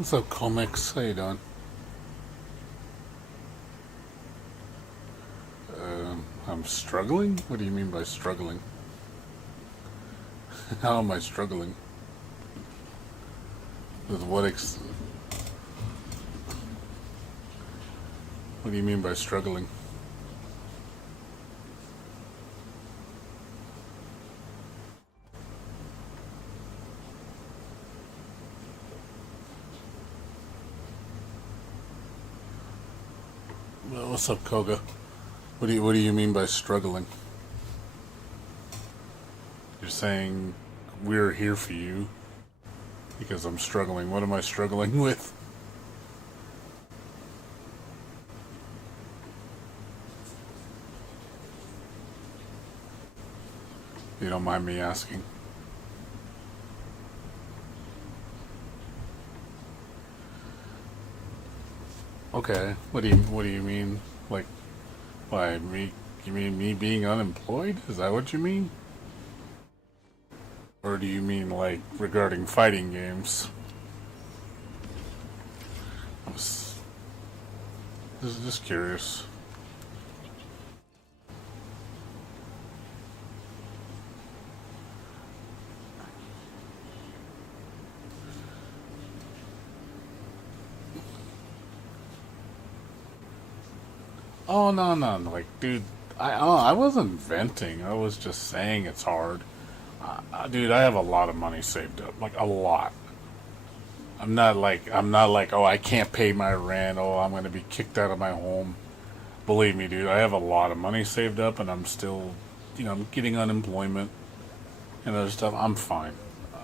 What's up, comics? How you doing? I'm struggling? What do you mean by struggling? How am I struggling? With what What do you mean by struggling? Well, what's up, Koga? What do you mean by struggling? You're saying we're here for you because I'm struggling. What am I struggling with? You don't mind me asking. Okay. What do you mean? Like, why me? You mean me being unemployed? Is that what you mean? Or do you mean like regarding fighting games? I was just curious. Oh no, like, dude, I wasn't venting. I was just saying it's hard. Dude, I have a lot of money saved up, like a lot. I'm not like, oh, I can't pay my rent. Oh, I'm gonna be kicked out of my home. Believe me, dude, I have a lot of money saved up, and I'm still, I'm getting unemployment and other stuff. I'm fine.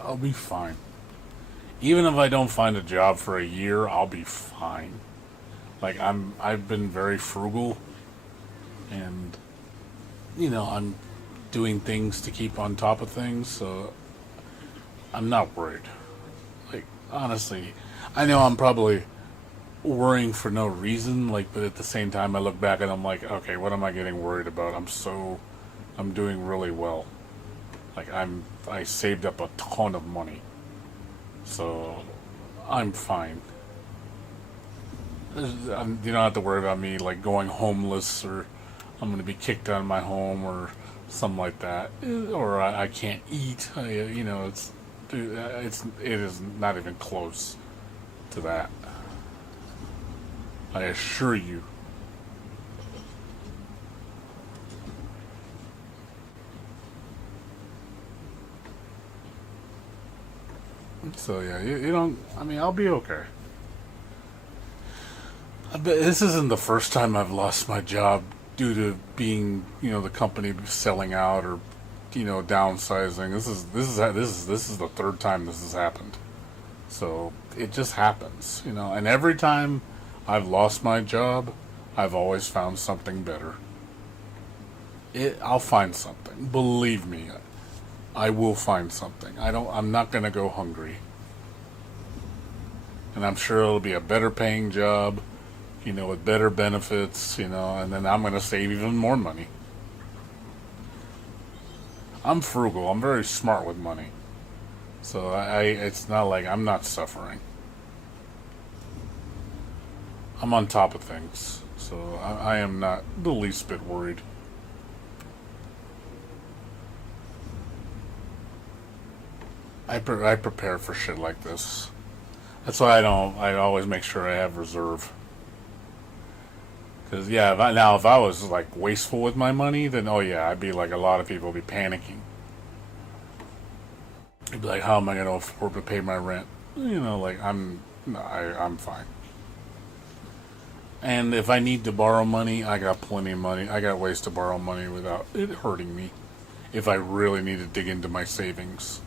I'll be fine. Even if I don't find a job for a year, I'll be fine. Like I've been very frugal, and I'm doing things to keep on top of things, so I'm not worried. Like honestly, I know I'm probably worrying for no reason. Like, but at the same time, I look back and I'm like, okay, what am I getting worried about? I'm doing really well. Like I saved up a ton of money, so I'm fine. You don't have to worry about me like going homeless, or I'm going to be kicked out of my home or something like that, or I can't eat. It is not even close to that. I assure you. So yeah, you don't. I mean, I'll be okay. I bet this isn't the first time I've lost my job due to being, the company selling out or, downsizing. This is the third time this has happened. So it just happens, And every time I've lost my job, I've always found something better. I'll find something. Believe me, I will find something. I'm not gonna go hungry. And I'm sure it'll be a better paying job, with better benefits, and then I'm going to save even more money. I'm frugal. I'm very smart with money. So it's not like I'm not suffering. I'm on top of things. So I am not the least bit worried. I prepare for shit like this. That's why I always make sure I have reserve. Because, yeah, if I was, like, wasteful with my money, then, oh, yeah, I'd be like a lot of people be panicking. I'd be like, how am I going to afford to pay my rent? I'm fine. And if I need to borrow money, I got plenty of money. I got ways to borrow money without it hurting me. If I really need to dig into my savings.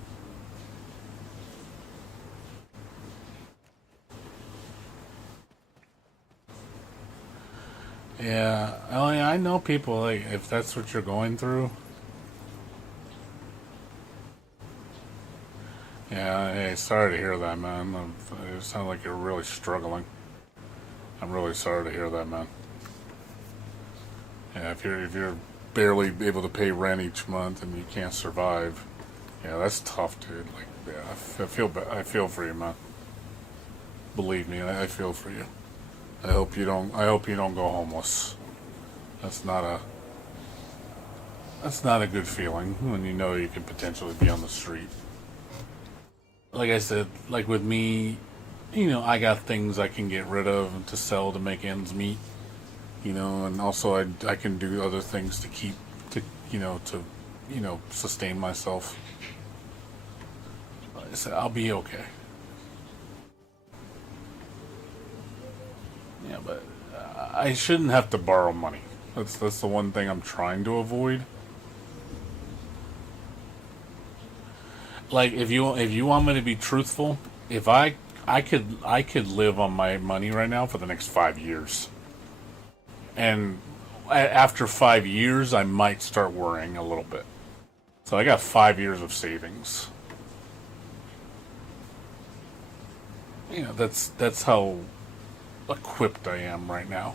Yeah, I know people, like, if that's what you're going through. Yeah, hey, sorry to hear that, man. It sounds like you're really struggling. I'm really sorry to hear that, man. Yeah, if you're barely able to pay rent each month and you can't survive, yeah, that's tough, dude. Like, yeah, I feel for you, man. Believe me, I feel for you. I hope you don't. I hope you don't go homeless. That's not a. That's not a good feeling when you know you could potentially be on the street. Like I said, like with me, I got things I can get rid of to sell to make ends meet. And also I can do other things to keep to sustain myself. Like I said, I'll be okay. Yeah, but I shouldn't have to borrow money. That's the one thing I'm trying to avoid. Like if you want me to be truthful, if I could live on my money right now for the next 5 years, and after 5 years I might start worrying a little bit. So I got 5 years of savings. That's how equipped I am right now.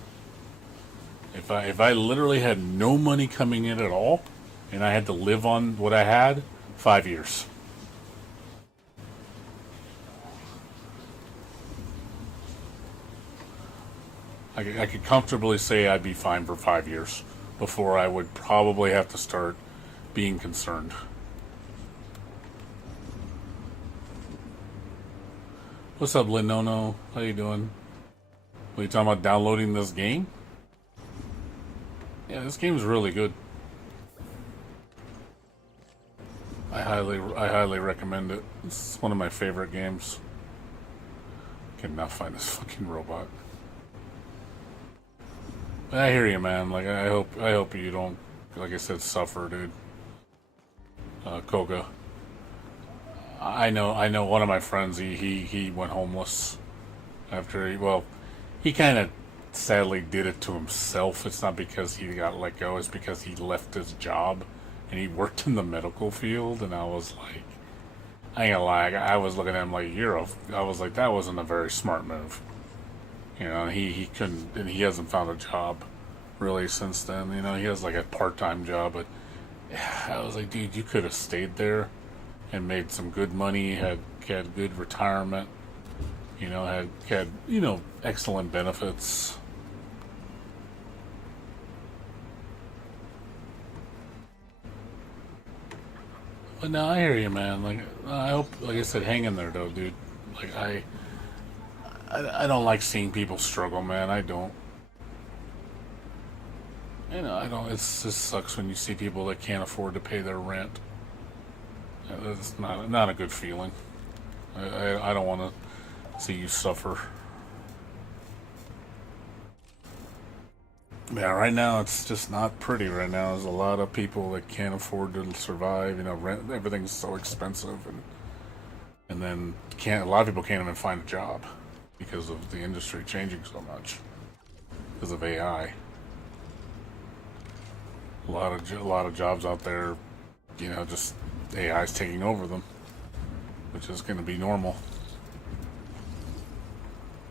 If I literally had no money coming in at all, and I had to live on what I had, 5 years. I could comfortably say I'd be fine for 5 years before I would probably have to start being concerned. What's up, Linono? How you doing? Are you talking about downloading this game? Yeah, this game's really good. I highly recommend it. It's one of my favorite games. I cannot find this fucking robot. But I hear you, man. Like I hope you don't, like I said, suffer, dude. Koga. I know one of my friends, he went homeless after he kind of sadly did it to himself. It's not because he got let go, it's because he left his job and he worked in the medical field, and I was like, I ain't gonna lie, I was looking at him like, I was like, that wasn't a very smart move. He couldn't, and he hasn't found a job really since then. He has like a part-time job, but I was like, dude, you could have stayed there and made some good money, had good retirement, had excellent benefits. But no, I hear you, man. Like, I hope, like I said, hang in there, though, dude. Like, I don't like seeing people struggle, man. I don't. I don't. It just sucks when you see people that can't afford to pay their rent. It's not a good feeling. I don't want to see you suffer. Yeah, right now it's just not pretty. Right now, there's a lot of people that can't afford to survive. Rent, everything's so expensive, and then a lot of people can't even find a job because of the industry changing so much because of AI. A lot of jobs out there, just AI's taking over them, which is going to be normal.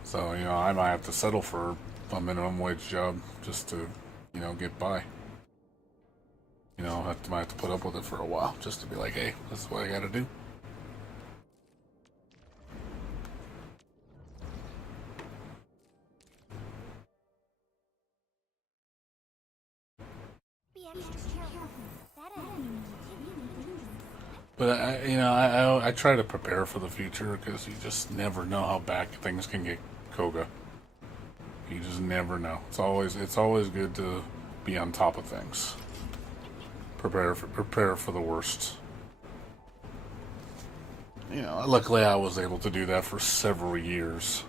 So, I might have to settle for a minimum wage job just to, get by. I might have to put up with it for a while just to be like, hey, this is what I got to do. But I try to prepare for the future because you just never know how bad things can get, Koga. You just never know. It's always good to be on top of things. Prepare for the worst. Luckily I was able to do that for several years.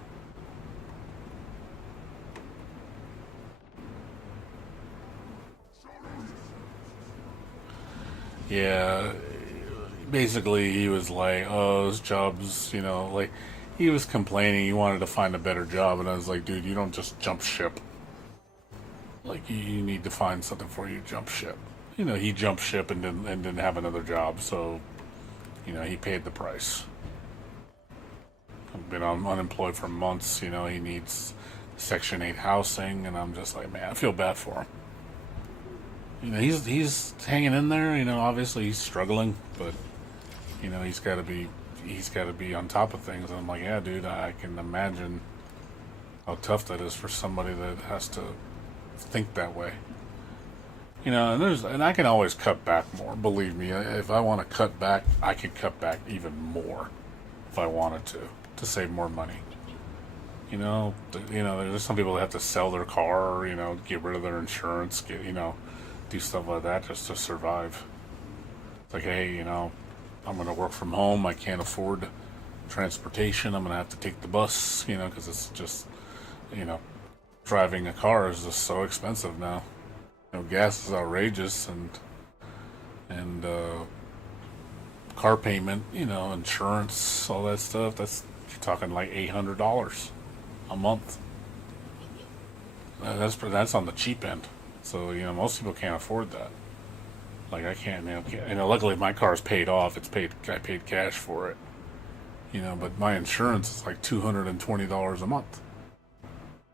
Yeah, basically he was like, oh, his job's, like, he was complaining he wanted to find a better job, and I was like, dude, you don't just jump ship. Like, you need to find something before you jump ship. He jumped ship and didn't have another job, so, he paid the price. I've been unemployed for months, he needs Section 8 housing, and I'm just like, man, I feel bad for him. He's hanging in there. Obviously he's struggling, but he's got to be. he's got to be on top of things. And I'm like, yeah, dude, I can imagine how tough that is for somebody that has to think that way. You know, and I can always cut back more. Believe me, if I want to cut back, I could cut back even more if I wanted to save more money. You know, there's some people that have to sell their car, you know, get rid of their insurance, do stuff like that just to survive. It's like, hey, you know, I'm going to work from home. I can't afford transportation. I'm going to have to take the bus, you know, because it's just, you know, driving a car is just so expensive now. You know, gas is outrageous, and car payment, you know, insurance, all that stuff. You're talking like $800 a month. That's on the cheap end. So, you know, most people can't afford that. Like, I can't, you know, luckily my car's paid off. I paid cash for it. You know, but my insurance is like $220 a month.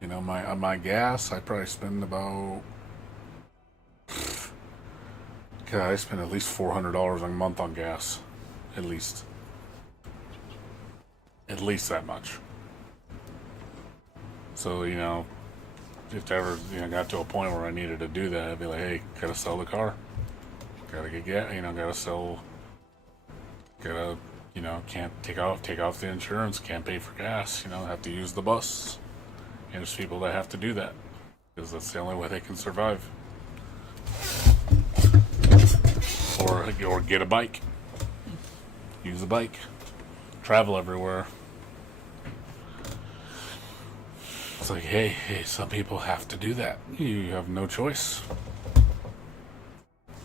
You know, my gas, I probably spend about, I spend at least $400 a month on gas. At least that much. So, you know, if I ever, you know, got to a point where I needed to do that, I'd be like, hey, gotta sell the car. Gotta get gas, you know, you know, can't take off the insurance, can't pay for gas, you know, have to use the bus. And there's people that have to do that because that's the only way they can survive. Or get a bike. Use a bike. Travel everywhere. It's like, hey, some people have to do that. You have no choice.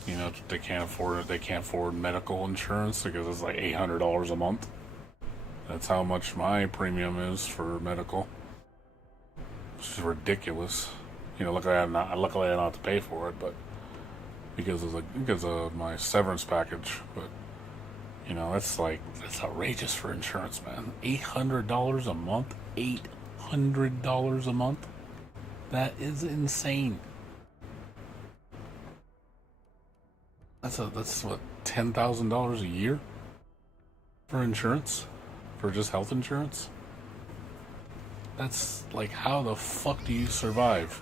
You know, they can't afford medical insurance because it's like $800 a month. That's how much my premium is for medical. It's ridiculous. You know, luckily I don't have to pay for it, but because of my severance package. But you know, that's outrageous for insurance, man. $800 a month. $800 a month. That is insane. That's what, $10,000 a year for insurance, for just health insurance. That's like, how the fuck do you survive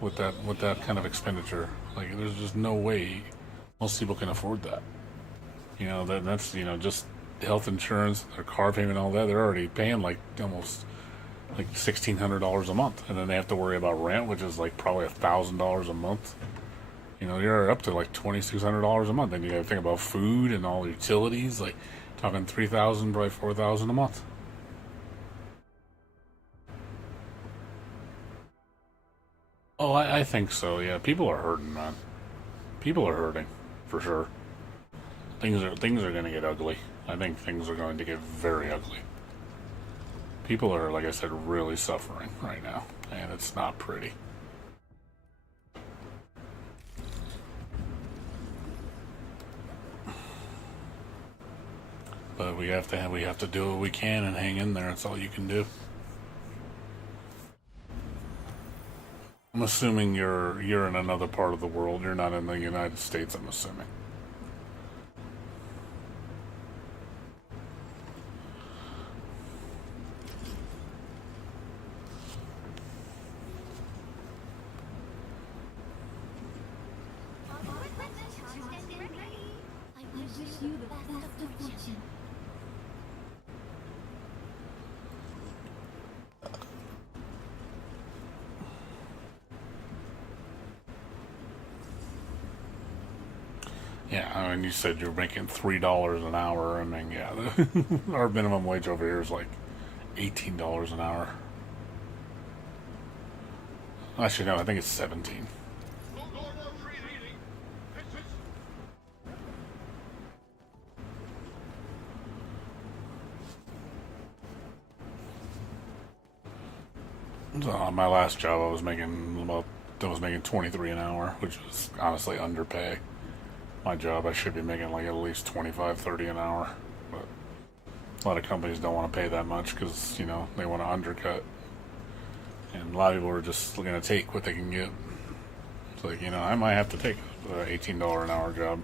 with that kind of expenditure? Like, there's just no way most people can afford that. You know, that's, you know, just health insurance, their car payment, all that. They're already paying like almost like $1,600 a month, and then they have to worry about rent, which is like probably $1,000 a month. You know, you're up to like $2,600 a month. Then you got to think about food and all the utilities, like talking $3,000, probably $4,000 a month. Oh, I think so. Yeah, people are hurting, man. People are hurting, for sure. Things are going to get ugly. I think things are going to get very ugly. People are, like I said, really suffering right now, and it's not pretty. But we have to do what we can and hang in there. That's all you can do. I'm assuming you're in another part of the world. You're not in the United States, I'm assuming. I wish you the best of fortune. Yeah, I mean, you said you're making $3 an hour. I mean, yeah, our minimum wage over here is like $18 an hour. Actually, no, I think it's 17. So on my last job, I was making 23 an hour, which was honestly underpay. My job, I should be making like at least 25, 30 an hour, but a lot of companies don't want to pay that much because, you know, they want to undercut, and a lot of people are just going to take what they can get. It's like, you know, I might have to take an $18 an hour job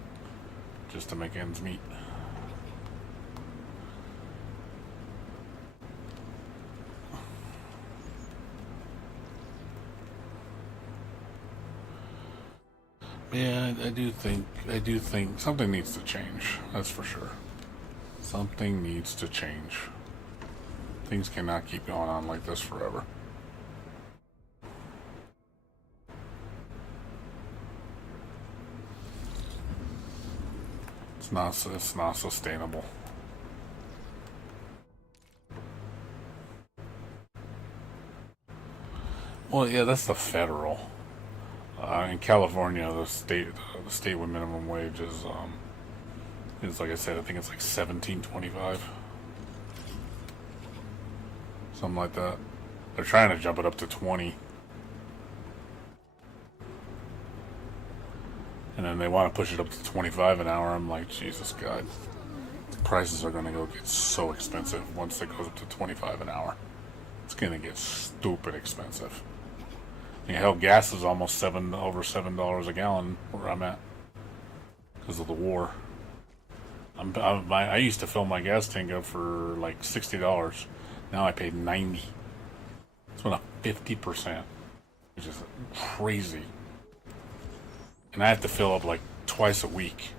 just to make ends meet. Yeah, I do think something needs to change. That's for sure. Something needs to change. Things cannot keep going on like this forever. It's not sustainable. Well, yeah, that's the federal. In California, the state with minimum wage is like I said, I think it's like $17.25, something like that. They're trying to jump it up to 20, and then they want to push it up to 25 an hour. I'm like, Jesus God, prices are going to go get so expensive once it goes up to 25 an hour. It's going to get stupid expensive. Yeah, hell, gas is almost over $7 a gallon where I'm at because of the war. I used to fill my gas tank up for like $60. Now I paid $90. It's went up 50%, which is crazy. And I have to fill up like twice a week.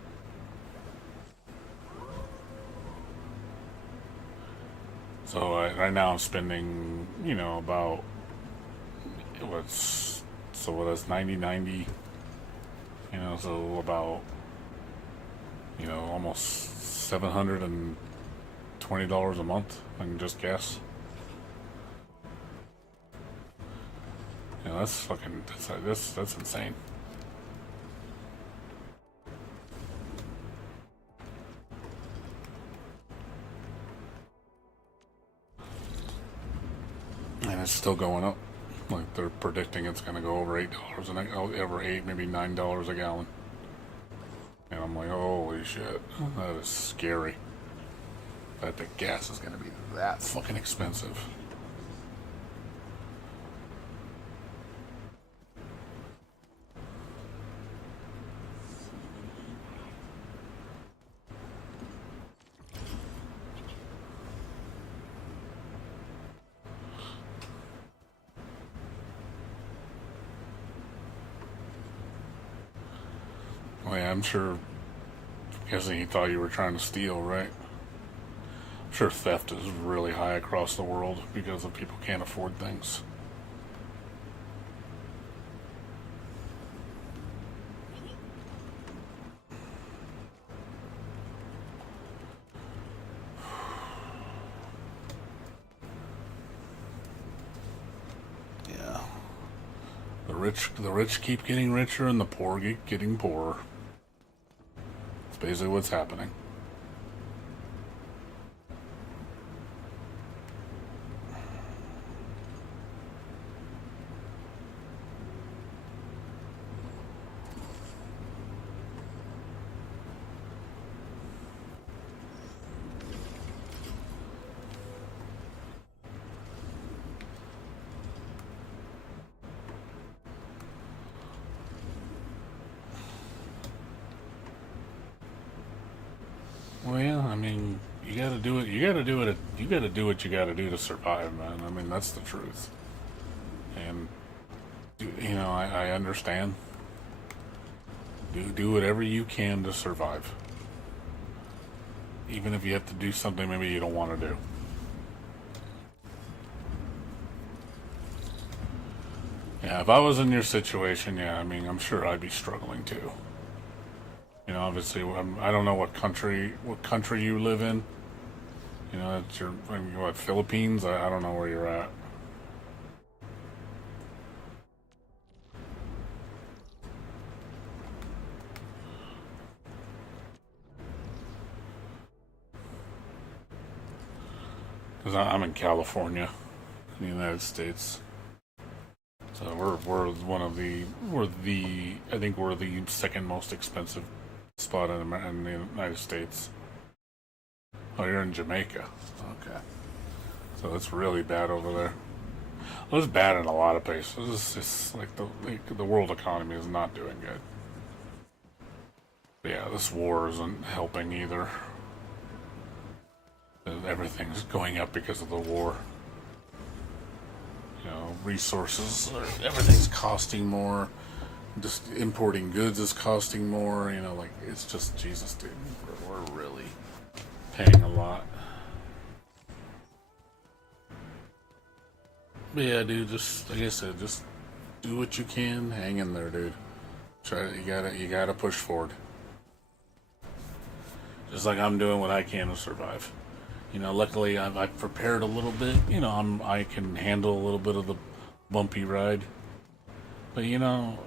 So right now I'm spending, about what is 90, so about, almost $720 a month. I can just guess. That's insane. And it's still going up. Like they're predicting it's going to go over $8 and over $8, maybe $9 a gallon. And I'm like, holy shit, that is scary. That the gas is going to be that fucking expensive. Oh yeah, I'm sure. Guessing he thought you were trying to steal, right? I'm sure theft is really high across the world because of people can't afford things. Yeah. The rich keep getting richer and the poor keep getting poorer. That's basically what's happening. Well, yeah, I mean, you gotta do it. You gotta do it. You gotta do what you gotta do to survive, man. I mean, that's the truth. And I understand. Do whatever you can to survive, even if you have to do something maybe you don't want to do. Yeah, if I was in your situation, yeah, I mean, I'm sure I'd be struggling too. Obviously, I don't know what country you live in. It's what, Philippines? I don't know where you're at. Because I'm in California, in the United States. So I think we're the second most expensive spot in the United States. Oh, you're in Jamaica. Okay. So it's really bad over there. Well, it's bad in a lot of places. It's just like the world economy is not doing good. But yeah, this war isn't helping either. Everything's going up because of the war. Resources, everything's costing more. Just importing goods is costing more. You know, like it's just Jesus, dude. We're really paying a lot. But yeah, dude. Just like I said, just do what you can. Hang in there, dude. Try. You gotta push forward. Just like I'm doing what I can to survive. You know, luckily I've prepared a little bit. You know, I can handle a little bit of the bumpy ride. But you know,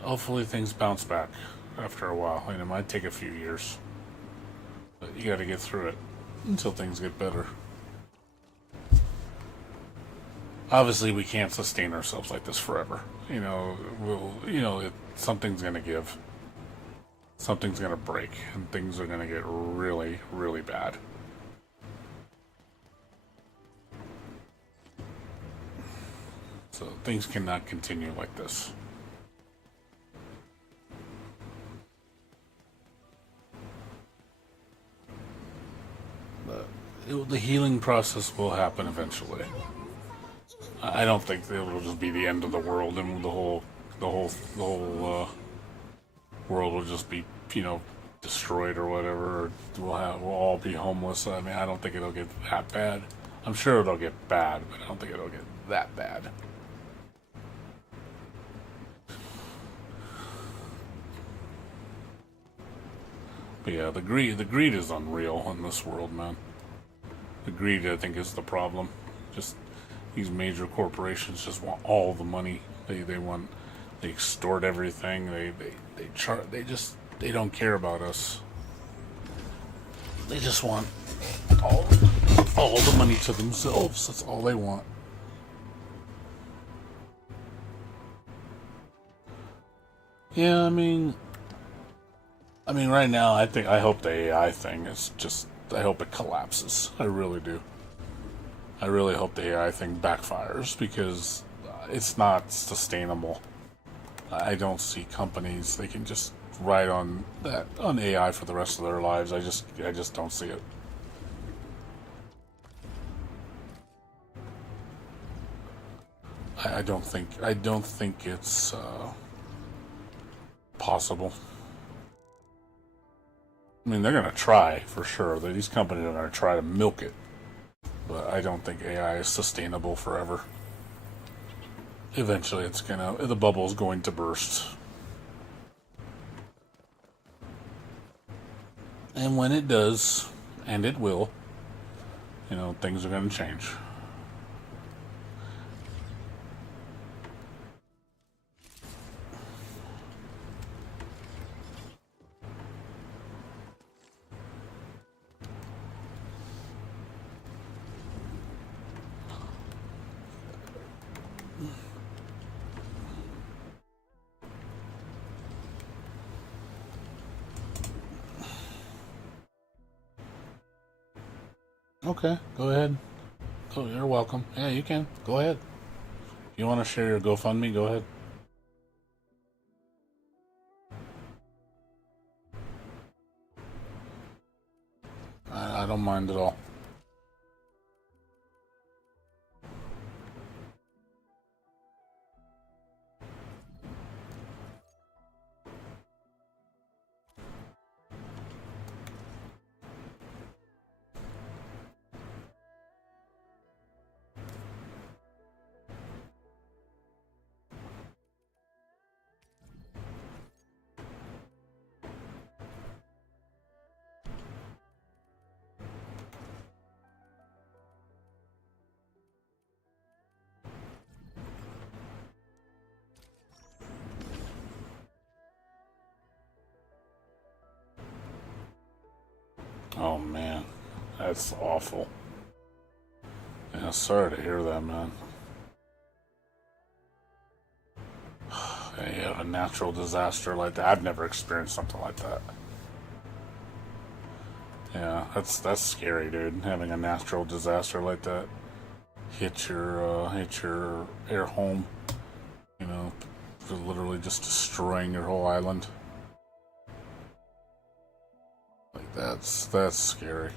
hopefully things bounce back after a while. You know, it might take a few years, but you got to get through it until things get better. Obviously, we can't sustain ourselves like this forever. You know, something's gonna give, something's gonna break, and things are gonna get really, really bad. So things cannot continue like this. The healing process will happen eventually. I don't think it will just be the end of the world and the whole world will just be, you know, destroyed or whatever. Or we'll all be homeless. I mean, I don't think it'll get that bad. I'm sure it'll get bad, but I don't think it'll get that bad. But yeah, the greed is unreal in this world, man. The greed, I think, is the problem. Just these major corporations just want all the money. They extort everything. They don't care about us. They just want all the money to themselves. That's all they want. Yeah, I mean, right now, I hope the AI thing is just. I hope it collapses. I really do. I really hope the AI thing backfires because it's not sustainable. I don't see companies they can just ride on AI for the rest of their lives. I just don't see it. I don't think it's possible. I mean, they're going to try, for sure. These companies are going to try to milk it. But I don't think AI is sustainable forever. Eventually, the bubble's going to burst. And when it does, and it will, you know, things are going to change. Okay, go ahead. Oh, you're welcome. Yeah, you can. Go ahead. If you want to share your GoFundMe, go ahead. I don't mind at all. Oh man, that's awful. Yeah, sorry to hear that, man. Yeah, a natural disaster like that. I've never experienced something like that. Yeah, that's scary, dude. Having a natural disaster like that hit your air home. You know, literally just destroying your whole island. Like that's scary.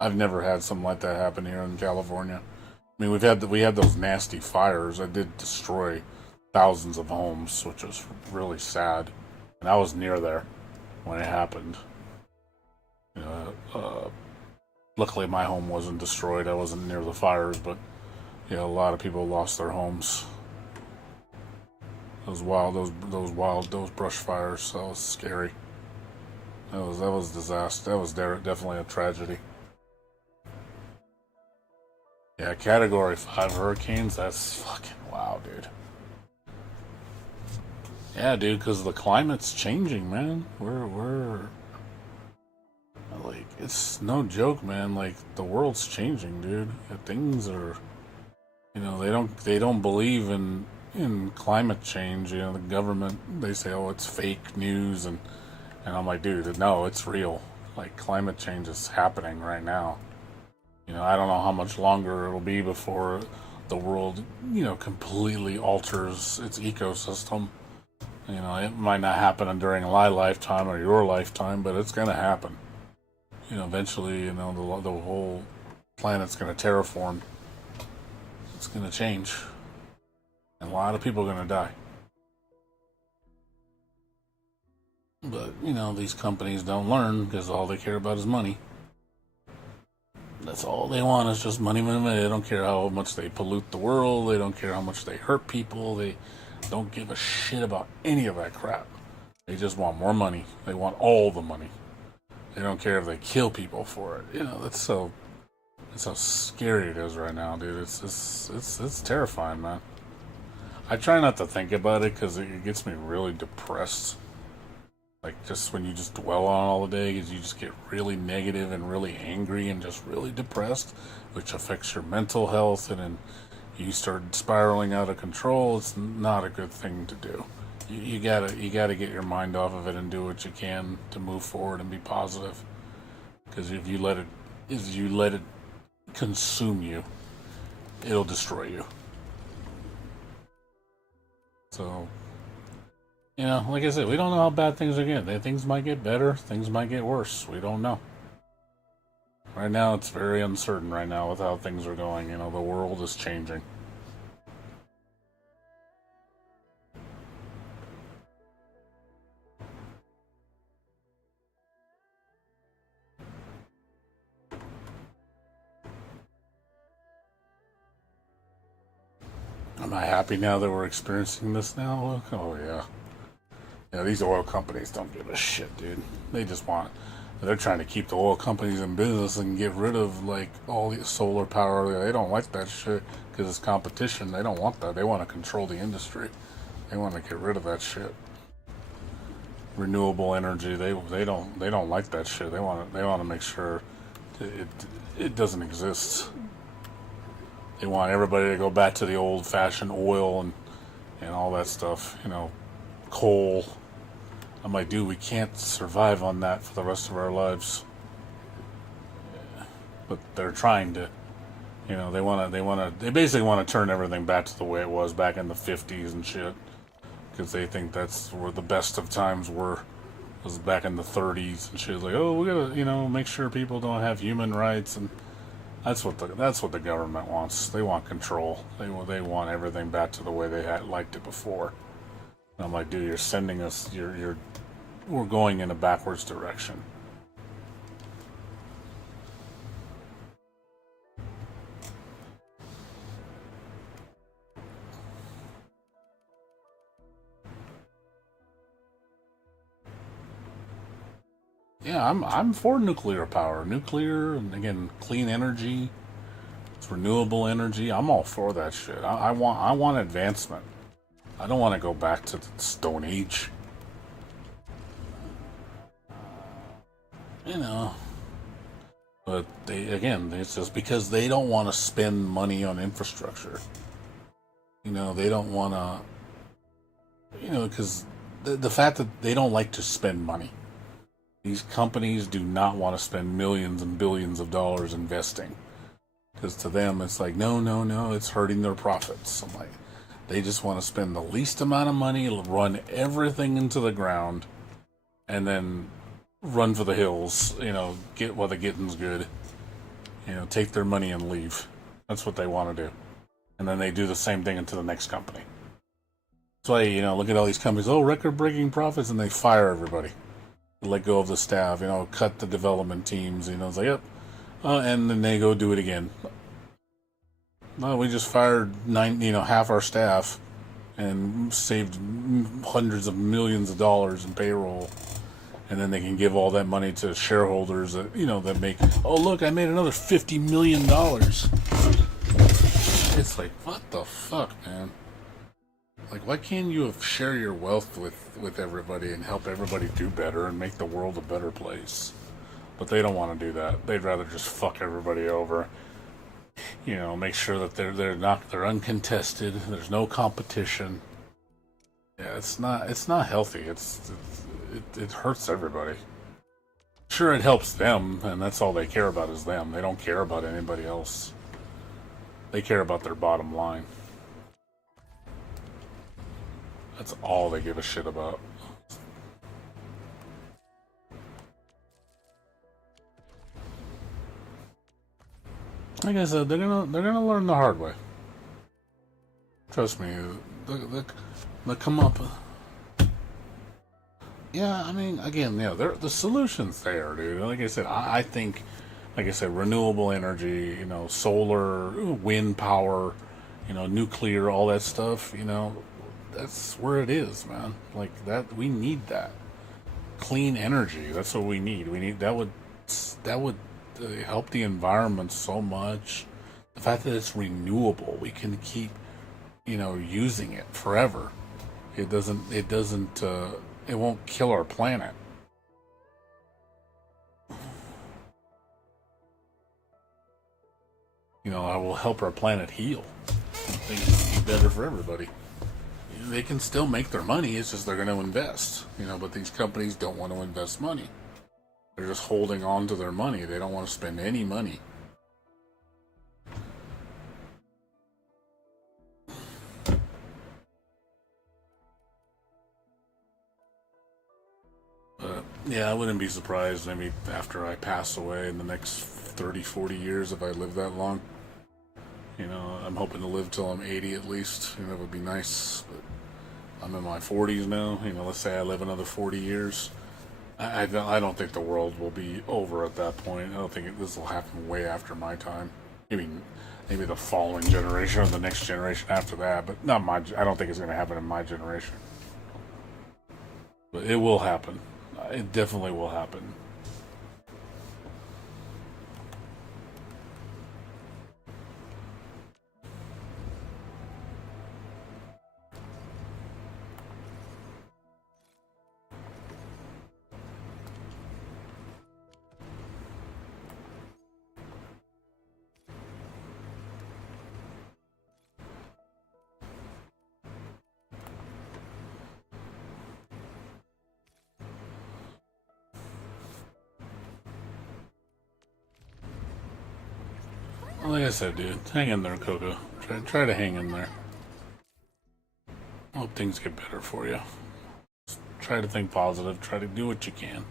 I've never had something like that happen here in California. I mean, we had those nasty fires that did destroy thousands of homes, which was really sad. And I was near there when it happened. You know, luckily my home wasn't destroyed. I wasn't near the fires, but a lot of people lost their homes. Those brush fires. That was scary. That was disaster. That was definitely a tragedy. Yeah, Category 5 hurricanes. That's fucking wow, dude. Yeah, dude, because the climate's changing, man. We're like, it's no joke, man. Like, the world's changing, dude. Things are, they don't believe in climate change. The government, they say, oh, it's fake news, and I'm like, dude, no, it's real. Like, climate change is happening right now. I don't know how much longer it'll be before the world, completely alters its ecosystem. It might not happen during my lifetime or your lifetime, but it's going to happen. Eventually, the whole planet's going to terraform. It's going to change. And a lot of people are going to die. But, these companies don't learn because all they care about is money. That's all they want is just money, money, money. They don't care how much they pollute the world. They don't care how much they hurt people. They don't give a shit about any of that crap. They just want more money. They want all the money. They don't care if they kill people for it. That's how scary it is right now, dude. It's terrifying, man. I try not to think about it because it gets me really depressed. Like, just when you just dwell on it all the day, because you just get really negative and really angry and just really depressed, which affects your mental health, and then you start spiraling out of control. It's not a good thing to do. You gotta get your mind off of it and do what you can to move forward and be positive. Because if you let it consume you, it'll destroy you. So, like I said, we don't know how bad things are getting. Things might get better, things might get worse. We don't know. Right now, it's very uncertain right now with how things are going. The world is changing. Am I happy now that we're experiencing this now? Oh, yeah. These oil companies don't give a shit, dude. They're trying to keep the oil companies in business and get rid of, like, all the solar power. They don't like that shit because it's competition. They don't want that. They want to control the industry. They want to get rid of that shit. Renewable energy, they don't like that shit. They want to make sure it doesn't exist. They want everybody to go back to the old-fashioned oil and all that stuff, coal. I'm like, dude, we can't survive on that for the rest of our lives. Yeah. But they're trying to, they basically want to turn everything back to the way it was back in the 50s and shit. Because they think that's where the best of times was back in the 30s and shit. Like, oh, we gotta, make sure people don't have human rights, and that's what the government wants. They want control. They want everything back to the way they had liked it before. And I'm like, dude, you're sending us. We're going in a backwards direction. Yeah, I'm for nuclear power. Nuclear, and again, clean energy. It's renewable energy. I'm all for that shit. I want advancement. I don't want to go back to the Stone Age. But it's just because they don't want to spend money on infrastructure. They don't want to, because the fact that they don't like to spend money. These companies do not want to spend millions and billions of dollars investing. Because to them, it's like, no, it's hurting their profits. I'm like, they just want to spend the least amount of money, run everything into the ground, and then run for the hills, get while the getting's good. Take their money and leave. That's what they want to do. And then they do the same thing into the next company. That's why, look at all these companies. Oh, record-breaking profits, and they fire everybody. Let go of the staff. Cut the development teams. It's like, yep. And then they go do it again. No, we just fired half our staff and saved hundreds of millions of dollars in payroll. And then they can give all that money to shareholders that, that make, oh, look, I made another $50 million. It's like, what the fuck, man? Like, why can't you share your wealth with everybody and help everybody do better and make the world a better place? But they don't want to do that. They'd rather just fuck everybody over. Make sure that they're uncontested. There's no competition. Yeah, it's not healthy. It hurts everybody. Sure, it helps them, and that's all they care about is them. They don't care about anybody else. They care about their bottom line. That's all they give a shit about. Like I said, they're gonna learn the hard way. Trust me, they'll come up. Yeah, I mean, again, the solution's there, dude. Like I said, I think, like I said, renewable energy, solar, wind power, nuclear, all that stuff, that's where it is, man. Like that, we need that clean energy. That's what we need. That would help the environment so much. The fact that it's renewable, we can keep, using it forever. It won't kill our planet. I will help our planet heal. Things will be better for everybody. They can still make their money, it's just they're going to invest. But these companies don't want to invest money. They're just holding on to their money. They don't want to spend any money. Yeah, I wouldn't be surprised maybe after I pass away in the next 30, 40 years if I live that long. I'm hoping to live till I'm 80 at least. That would be nice. But I'm in my 40s now. Let's say I live another 40 years. I don't think the world will be over at that point. I don't think this will happen way after my time. Maybe the following generation or the next generation after that, but not my. I don't think it's going to happen in my generation. But it will happen. It definitely will happen. Like I said, dude, hang in there, Coco. Try to hang in there. Hope things get better for you. Just try to think positive. Try to do what you can.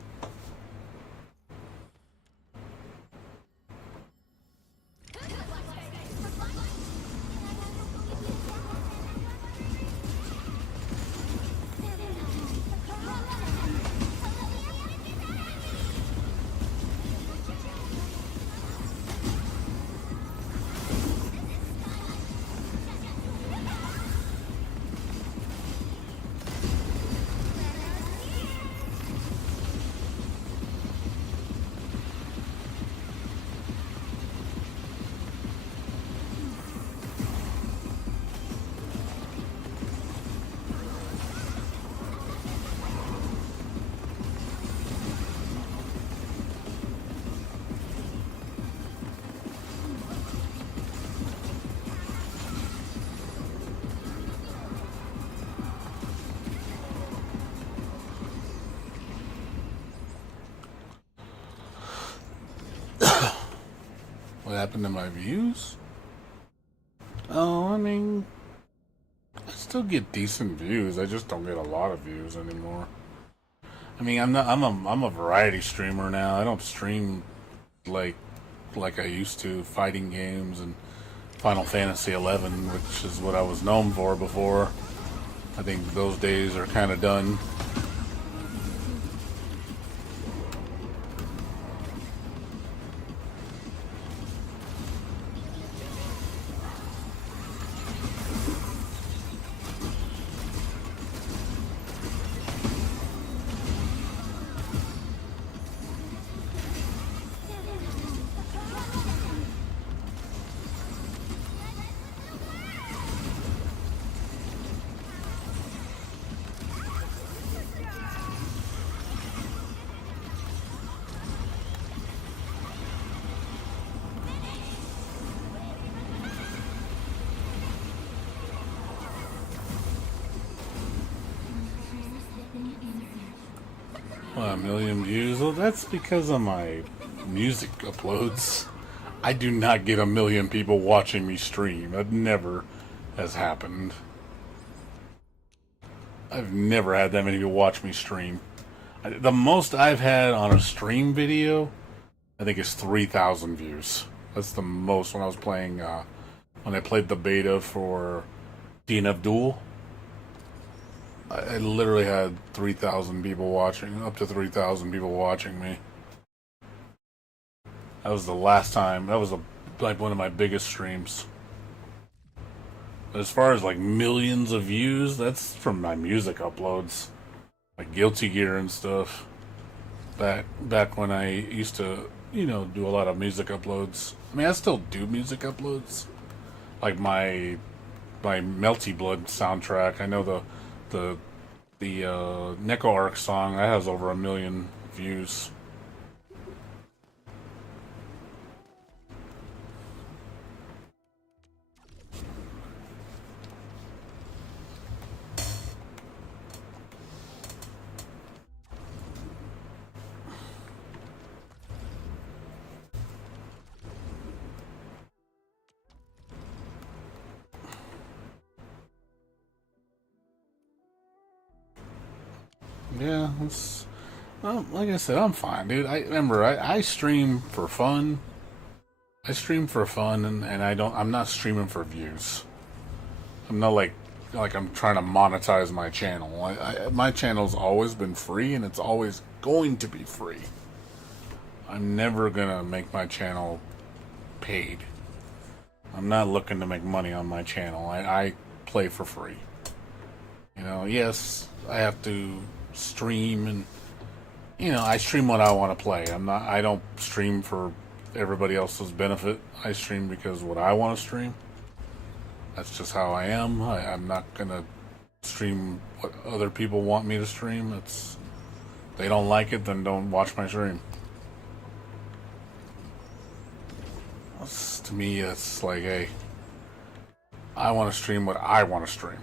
What happened to my views? Oh, I mean, I still get decent views. I just don't get a lot of views anymore. I mean, I'm a variety streamer now. I don't stream like I used to, fighting games and Final Fantasy 11, which is what I was known for before. I think those days are kind of done. Well, 1 million views. Well, that's because of my music uploads. I do not get 1 million people watching me stream. That never has happened. I've never had that many people watch me stream. The most I've had on a stream video, I think, is 3,000 views. That's the most when I was playing, when I played the beta for DNF Duel. I literally had 3,000 people watching, up to 3,000 people watching me. That was the last time. That was like one of my biggest streams. But as far as like millions of views, that's from my music uploads, like Guilty Gear and stuff. Back when I used to, do a lot of music uploads. I mean, I still do music uploads, like my Melty Blood soundtrack. I know the Neko Arc song, that has over 1 million views. Yeah, like I said, I'm fine, dude. I stream for fun. I stream for fun, and I'm not streaming for views. I'm not like I'm trying to monetize my channel. My channel's always been free, and it's always going to be free. I'm never gonna make my channel paid. I'm not looking to make money on my channel. I play for free. Yes, I have to stream, and I stream what I want to play. I don't stream for everybody else's benefit. I stream because what I want to stream. That's just how I am. I'm not gonna stream what other people want me to stream. If they don't like it, then don't watch my stream. To me, it's like, hey, I want to stream what I want to stream.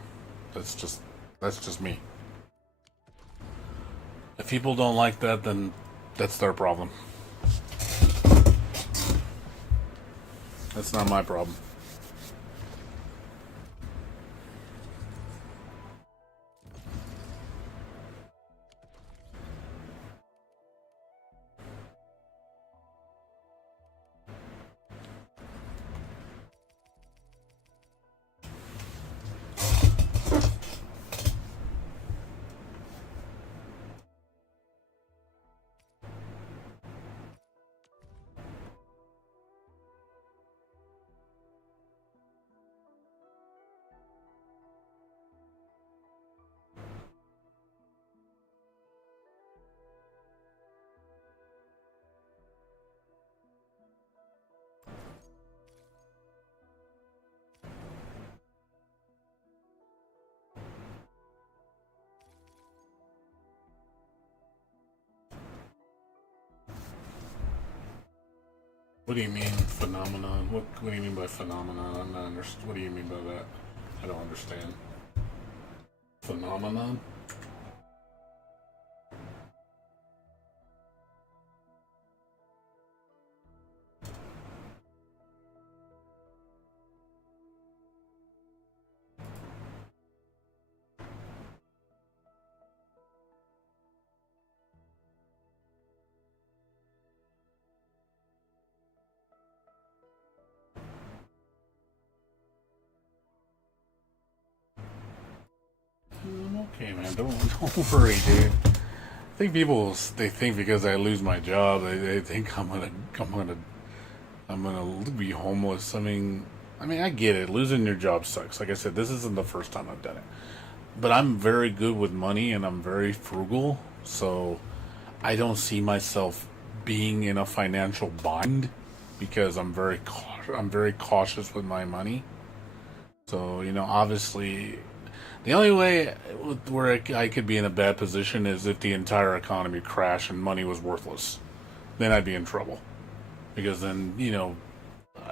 That's just me. If people don't like that, then that's their problem. That's not my problem. What do you mean phenomenon? What do you mean by phenomenon? I'm not understand. What do you mean by that? I don't understand. Phenomenon? Okay, man, don't worry, dude. I think people they think because I lose my job, they think I'm gonna be homeless. I mean, I get it. Losing your job sucks. Like I said, this isn't the first time I've done it. But I'm very good with money and I'm very frugal, so I don't see myself being in a financial bind because I'm very cautious with my money. So, obviously, the only way where I could be in a bad position is if the entire economy crashed and money was worthless. Then I'd be in trouble. Because then,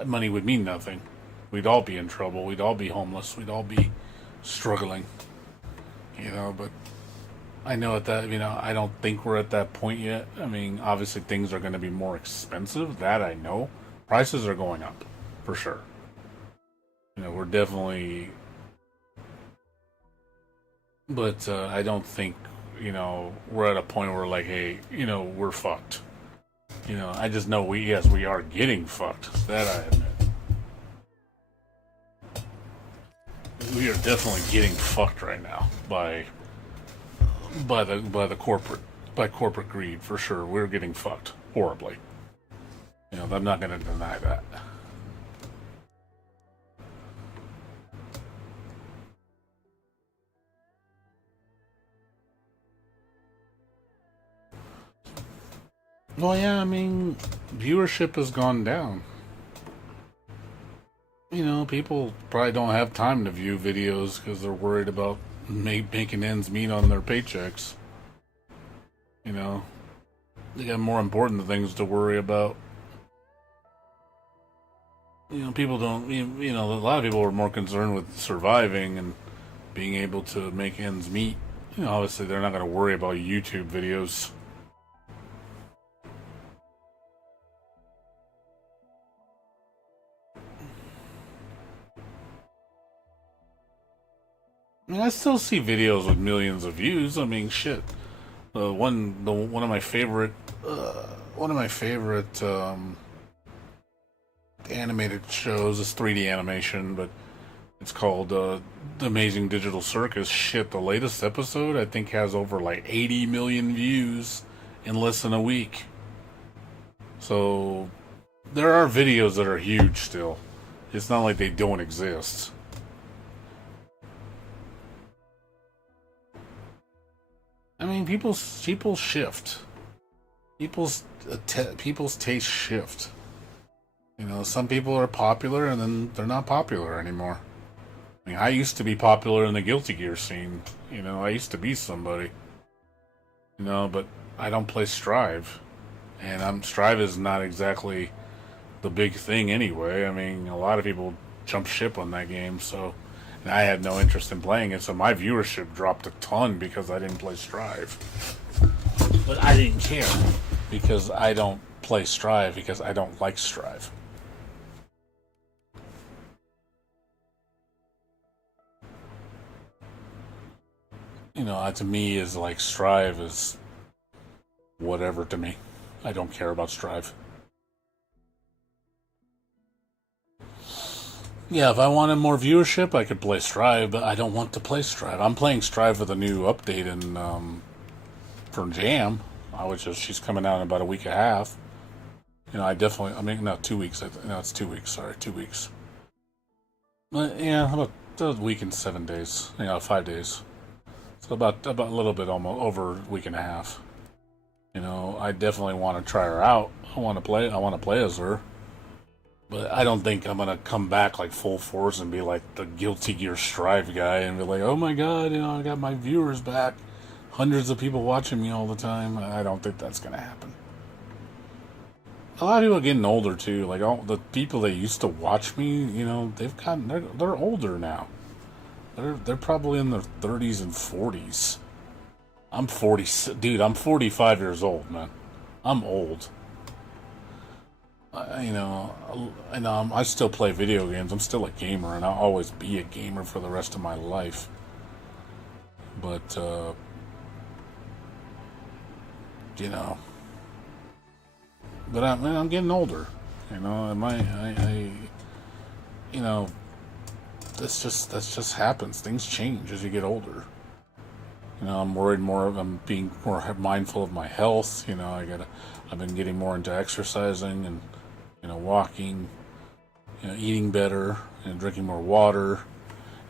money would mean nothing. We'd all be in trouble. We'd all be homeless. We'd all be struggling. But I know I don't think we're at that point yet. I mean, obviously things are going to be more expensive. That I know. Prices are going up, for sure. We're definitely... But I don't think, we're at a point where like, hey, we're fucked. I just know we are getting fucked. That I admit. We are definitely getting fucked right now by corporate greed, for sure. We're getting fucked horribly. I'm not going to deny that. Well, yeah, I mean, viewership has gone down. People probably don't have time to view videos because they're worried about making ends meet on their paychecks. They got more important things to worry about. People don't, a lot of people are more concerned with surviving and being able to make ends meet. Obviously they're not going to worry about YouTube videos. I still see videos with millions of views. I mean, shit. One of my favorite animated shows is 3D animation, but it's called The Amazing Digital Circus. Shit, the latest episode I think has over like 80 million views in less than a week. So there are videos that are huge still. It's not like they don't exist. I mean, people's shift. People's tastes shift. Some people are popular and then they're not popular anymore. I mean, I used to be popular in the Guilty Gear scene. I used to be somebody. But I don't play Strive. And Strive is not exactly the big thing anyway. I mean, a lot of people jump ship on that game, so... And I had no interest in playing it, so my viewership dropped a ton because I didn't play Strive. But I didn't care, because I don't play Strive, because I don't like Strive. To me, is like Strive is whatever to me. I don't care about Strive. Yeah, if I wanted more viewership, I could play Strive, but I don't want to play Strive. I'm playing Strive with a new update for Jam, which is she's coming out in about a week and a half. No, 2 weeks. No, it's 2 weeks. Sorry, 2 weeks. But yeah, about a week and 7 days. 5 days. So about a little bit almost over a week and a half. I definitely want to try her out. I want to play as her. But I don't think I'm going to come back like full force and be like the Guilty Gear Strive guy and be like, oh my god, I got my viewers back. Hundreds of people watching me all the time. I don't think that's going to happen. A lot of people are getting older too. Like all the people that used to watch me, they're older now. They're probably in their 30s and 40s. I'm 40, dude, I'm 45 years old, man. I'm old. I still play video games. I'm still a gamer, and I'll always be a gamer for the rest of my life. But, but I'm getting older. That just happens. Things change as you get older. I'm worried more. I'm being more mindful of my health. I've been getting more into exercising and walking, eating better, and drinking more water.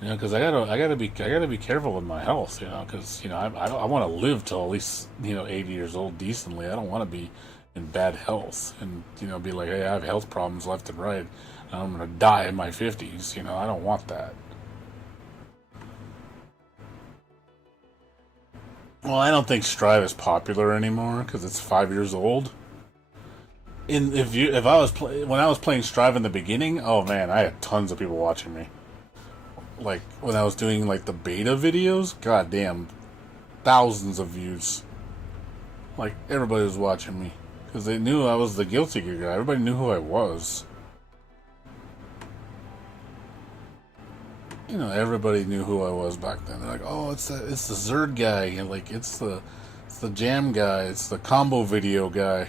Because I gotta be careful with my health. Because I want to live till at least 80 years old decently. I don't want to be in bad health and be like, hey, I have health problems left and right. And I'm gonna die in my 50s. I don't want that. Well, I don't think Strive is popular anymore because it's 5 years old. When I was playing Strive in the beginning, oh man, I had tons of people watching me. Like when I was doing like the beta videos, goddamn, thousands of views. Like everybody was watching me because they knew I was the Guilty Gear guy. Everybody knew who I was. Everybody knew who I was back then. They're like, oh, it's the Zerd guy, and like it's the jam guy, it's the combo video guy,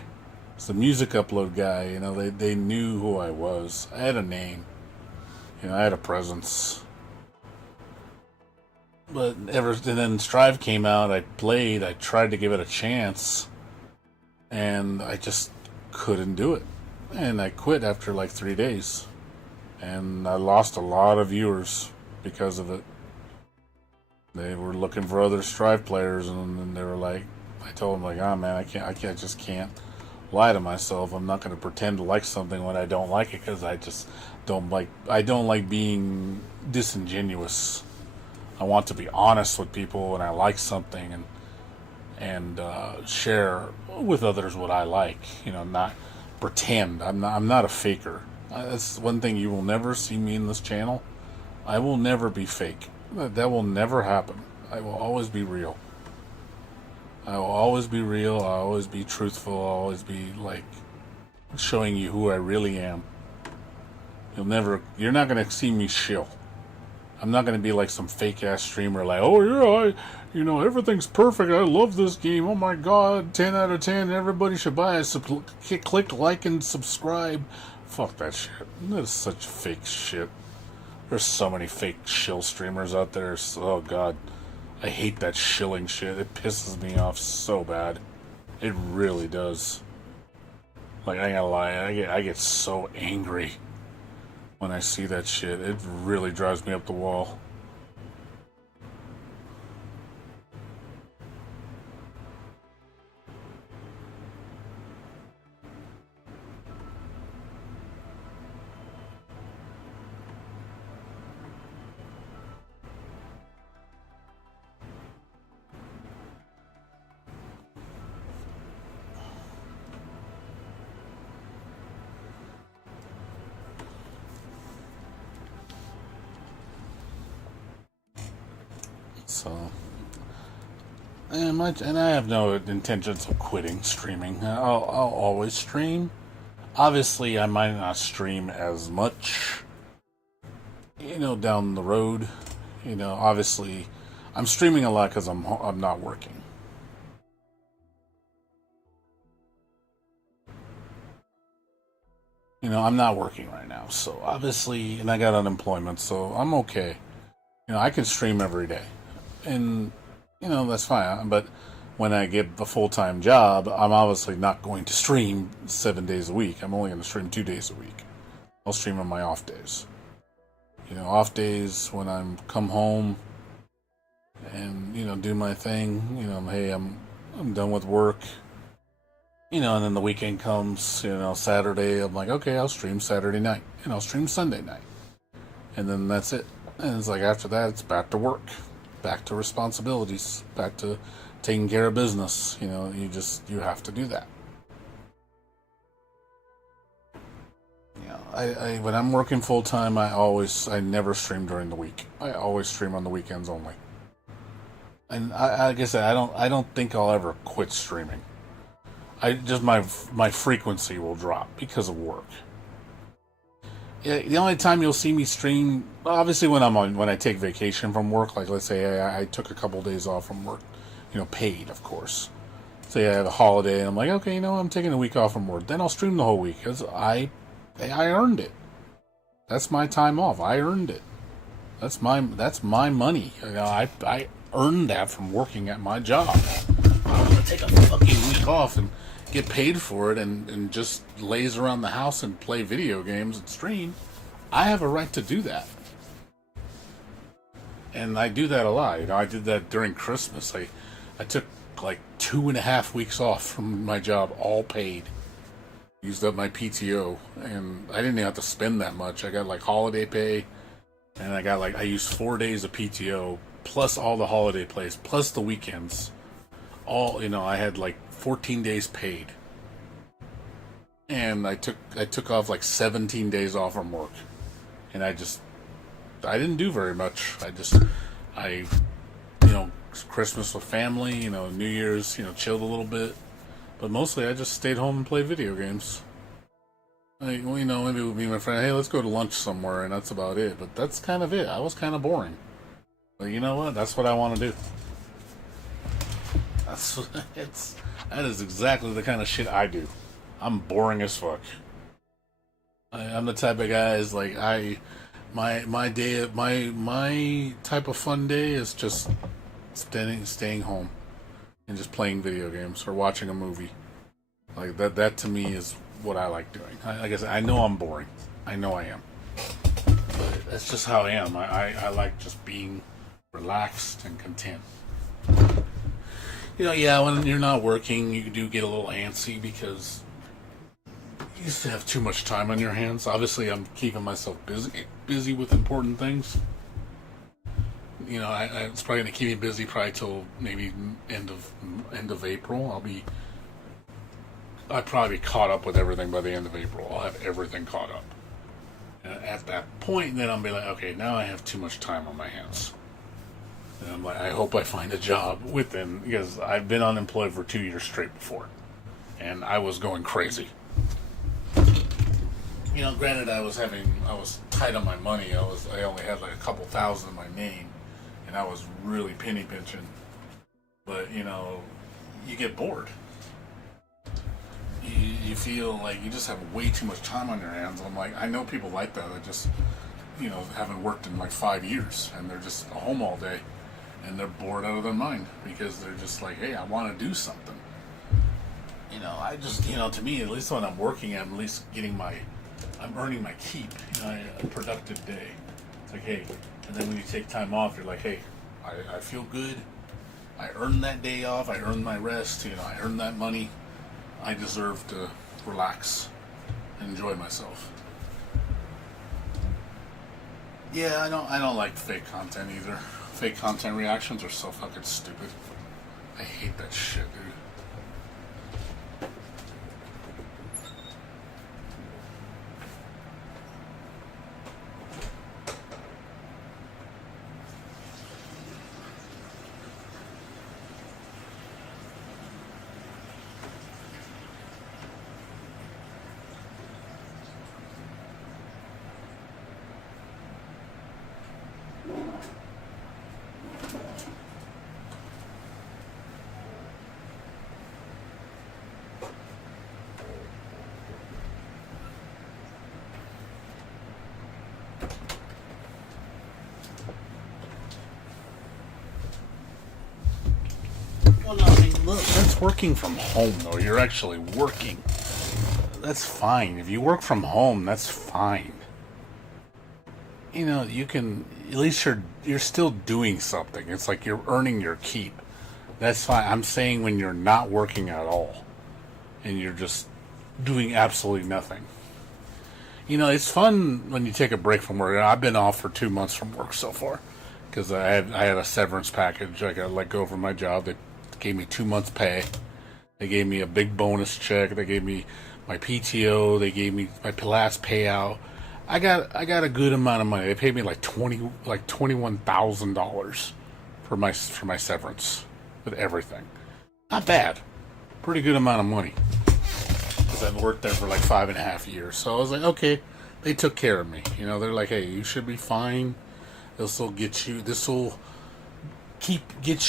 it's the music upload guy. They knew who I was. I had a name. I had a presence. And then Strive came out. I played. I tried to give it a chance, and I just couldn't do it. And I quit after like 3 days, and I lost a lot of viewers because of it. They were looking for other Strive players, and then they were like, I told them like, oh man, I just can't lie to myself. I'm not going to pretend to like something when I don't like it because I just don't like being disingenuous. I want to be honest with people when I like something and share with others what I like. Not pretend. I'm not a faker. That's one thing you will never see me in this channel. I will never be fake. That will never happen. I will always be real. I will always be real. I'll always be truthful. I'll always be like showing you who I really am. You're not going to see me shill. I'm not going to be like some fake ass streamer like, oh yeah, everything's perfect. I love this game. Oh my god, 10 out of 10. Everybody should buy it. Click like and subscribe. Fuck that shit. That is such fake shit. There's so many fake shill streamers out there. Oh god, I hate that shilling shit. It pisses me off so bad. It really does. Like, I ain't gonna lie, I get so angry when I see that shit. It really drives me up the wall. So, and I have no intentions of quitting streaming. I'll always stream. Obviously, I might not stream as much, down the road. Obviously, I'm streaming a lot because I'm not working. I'm not working right now, so obviously, and I got unemployment, so I'm okay. I can stream every day. And, that's fine. But when I get a full-time job, I'm obviously not going to stream 7 days a week. I'm only going to stream 2 days a week. I'll stream on my off days. Off days when I'm come home and, do my thing. Hey, I'm done with work. And then the weekend comes, Saturday. I'm like, okay, I'll stream Saturday night. And I'll stream Sunday night. And then that's it. And it's like after that, it's back to work. Back to responsibilities, back to taking care of business. You have to do that. I when I'm working full time, I never stream during the week. I always stream on the weekends only. And like I said, I don't think I'll ever quit streaming. My frequency will drop because of work. Yeah, the only time you'll see me stream, obviously when I take vacation from work, like let's say I took a couple days off from work, paid, of course. Say I have a holiday and I'm like, okay, I'm taking a week off from work. Then I'll stream the whole week because I earned it. That's my time off. I earned it. That's my money. I earned that from working at my job. I'm gonna take a fucking week off and get paid for it and just laze around the house and play video games and stream. I have a right to do that. And I do that a lot. You know, I did that during Christmas. I took like 2.5 weeks off from my job, all paid. Used up my PTO, and I didn't even have to spend that much. I got like holiday pay, and I used 4 days of PTO, plus all the holiday plays, plus the weekends. All, you know, I had like 14 days paid. And I took off like 17 days off from work. And I didn't do very much. You know, Christmas with family, you know, New Year's, you know, chilled a little bit. But mostly I just stayed home and played video games. You know, maybe with me and my friend, hey, let's go to lunch somewhere, and that's about it. But that's kind of it. I was kind of boring. But you know what? That's what I want to do. That is exactly the kind of shit I do. I'm boring as fuck. I'm the type of guy is like my type of fun day is just staying home and just playing video games or watching a movie. Like that to me is what I like doing. Like I said, I know I'm boring. I know I am. But that's just how I am. I like just being relaxed and content. You know, yeah, when you're not working, you do get a little antsy because you used to have too much time on your hands. Obviously, I'm keeping myself busy with important things. You know, it's probably going to keep me busy probably till maybe end of April. I'll probably be caught up with everything by the end of April. I'll have everything caught up. And at that point, then I'll be like, okay, now I have too much time on my hands. And I'm like, I hope I find a job within, because I've been unemployed for 2 years straight before. And I was going crazy. You know, granted, I was tight on my money. I only had like a couple thousand in my name. And I was really penny pinching. But, you know, you get bored. You feel like you just have way too much time on your hands. I'm like, I know people like that. That just, you know, haven't worked in like 5 years. And they're just home all day. And they're bored out of their mind. Because they're just like, hey, I want to do something. You know, to me, at least when I'm working, I'm at least I'm earning my keep. You know, a productive day. It's like, hey, and then when you take time off, you're like, hey, I feel good. I earned that day off. I earned my rest. You know, I earned that money. I deserve to relax and enjoy myself. Yeah, I don't like fake content either. Fake content reactions are so fucking stupid. I hate that shit, dude. Well, no, I mean, look, that's working from home, though. You're actually working. That's fine. If you work from home, that's fine. You know, you can, at least you're still doing something. It's like you're earning your keep. That's fine. I'm saying when you're not working at all and you're just doing absolutely nothing. You know, it's fun when you take a break from work. I've been off for 2 months from work so far because I had a severance package. I got let go from my job. They gave me 2 months pay. They gave me a big bonus check. They gave me my PTO. They gave me my last payout. I got a good amount of money. They paid me like $21,000 for my severance with everything. Not bad. Pretty good amount of money. Because I've worked there for like 5.5 years. So I was like, okay, they took care of me. You know, they're like, hey, you should be fine. This will get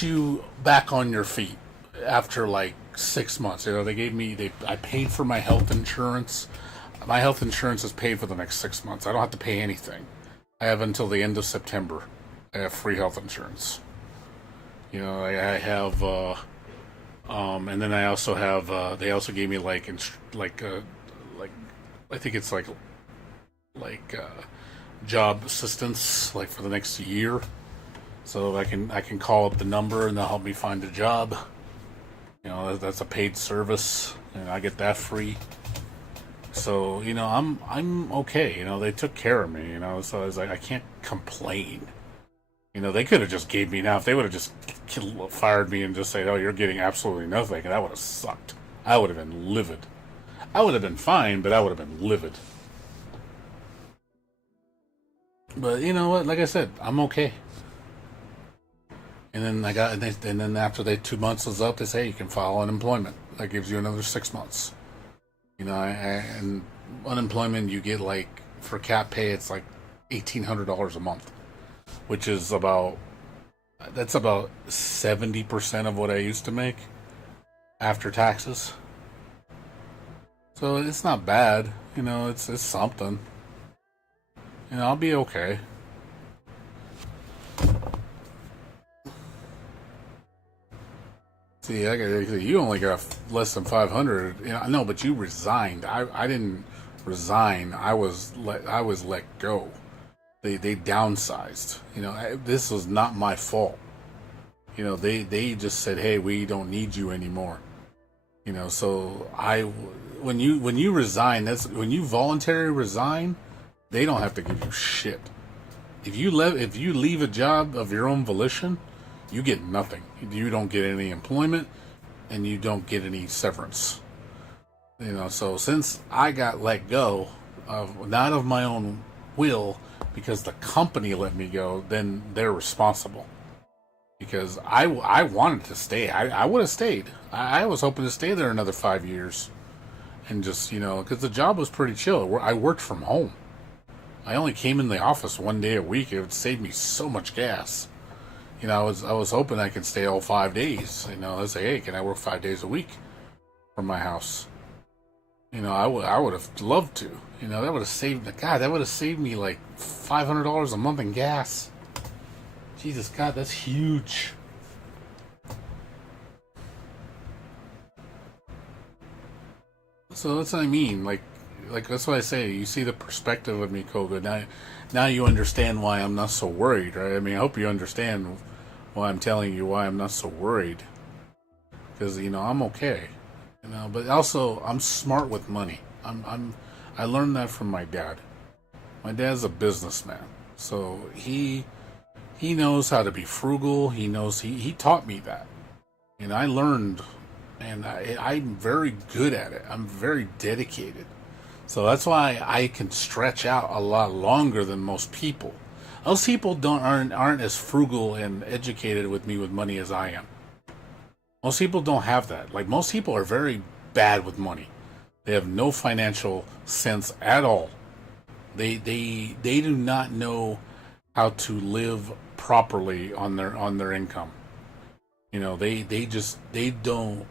you back on your feet after like 6 months. You know, I paid for my health insurance. My health insurance is paid for the next 6 months. I don't have to pay anything. I have until the end of September. I have free health insurance. You know, I have, and then I also have. They also gave me like, like, I think it's like job assistance, like for the next year. So I can call up the number and they'll help me find a job. You know, that's a paid service, and I get that free. So you know, I'm okay. You know, they took care of me. You know, so I was like, I can't complain. You know, they could have just gave me now. If they would have just fired me and just said, "Oh, you're getting absolutely nothing," that would have sucked. I would have been livid. I would have been fine, but I would have been livid. But you know what? Like I said, I'm okay. And then and then after the 2 months is up, they say you can file unemployment. That gives you another 6 months. You know, and unemployment you get like for cap pay, it's like $1,800 a month, which is about 70% of what I used to make after taxes. So it's not bad. You know, it's something. You know, I'll be okay. See, you only got less than 500. You know, no, but you resigned. I didn't resign. I was let go. They downsized. You know, this was not my fault. You know, they just said, hey, we don't need you anymore. You know, so when you resign, that's when you voluntarily resign. They don't have to give you shit. If you leave a job of your own volition, you get nothing. You don't get any employment, and you don't get any severance. You know, so since I got let go, not of my own will, because the company let me go, then they're responsible. Because I wanted to stay. I would have stayed. I was hoping to stay there another 5 years. And just, you know, because the job was pretty chill. I worked from home. I only came in the office 1 day a week. It would save me so much gas. You know, I was hoping I could stay all 5 days. You know, I say, hey, can I work 5 days a week from my house? You know, I would have loved to. You know, that would have saved me like $500 a month in gas. Jesus, God, that's huge. So that's what I mean. Like that's what I say. You see the perspective of me, Koga. Now you understand why I'm not so worried, right? I mean, I hope you understand why I'm telling you why I'm not so worried. Because you know I'm okay. You know, but also I'm smart with money. I learned that from my dad. My dad's a businessman, so he knows how to be frugal. He knows he taught me that, and I learned, and I'm very good at it. I'm very dedicated, so that's why I can stretch out a lot longer than most people. Most people aren't as frugal and educated with money as I am. Most people don't have that. Like, most people are very bad with money. They have no financial sense at all. They do not know how to live properly on their income. You know, they don't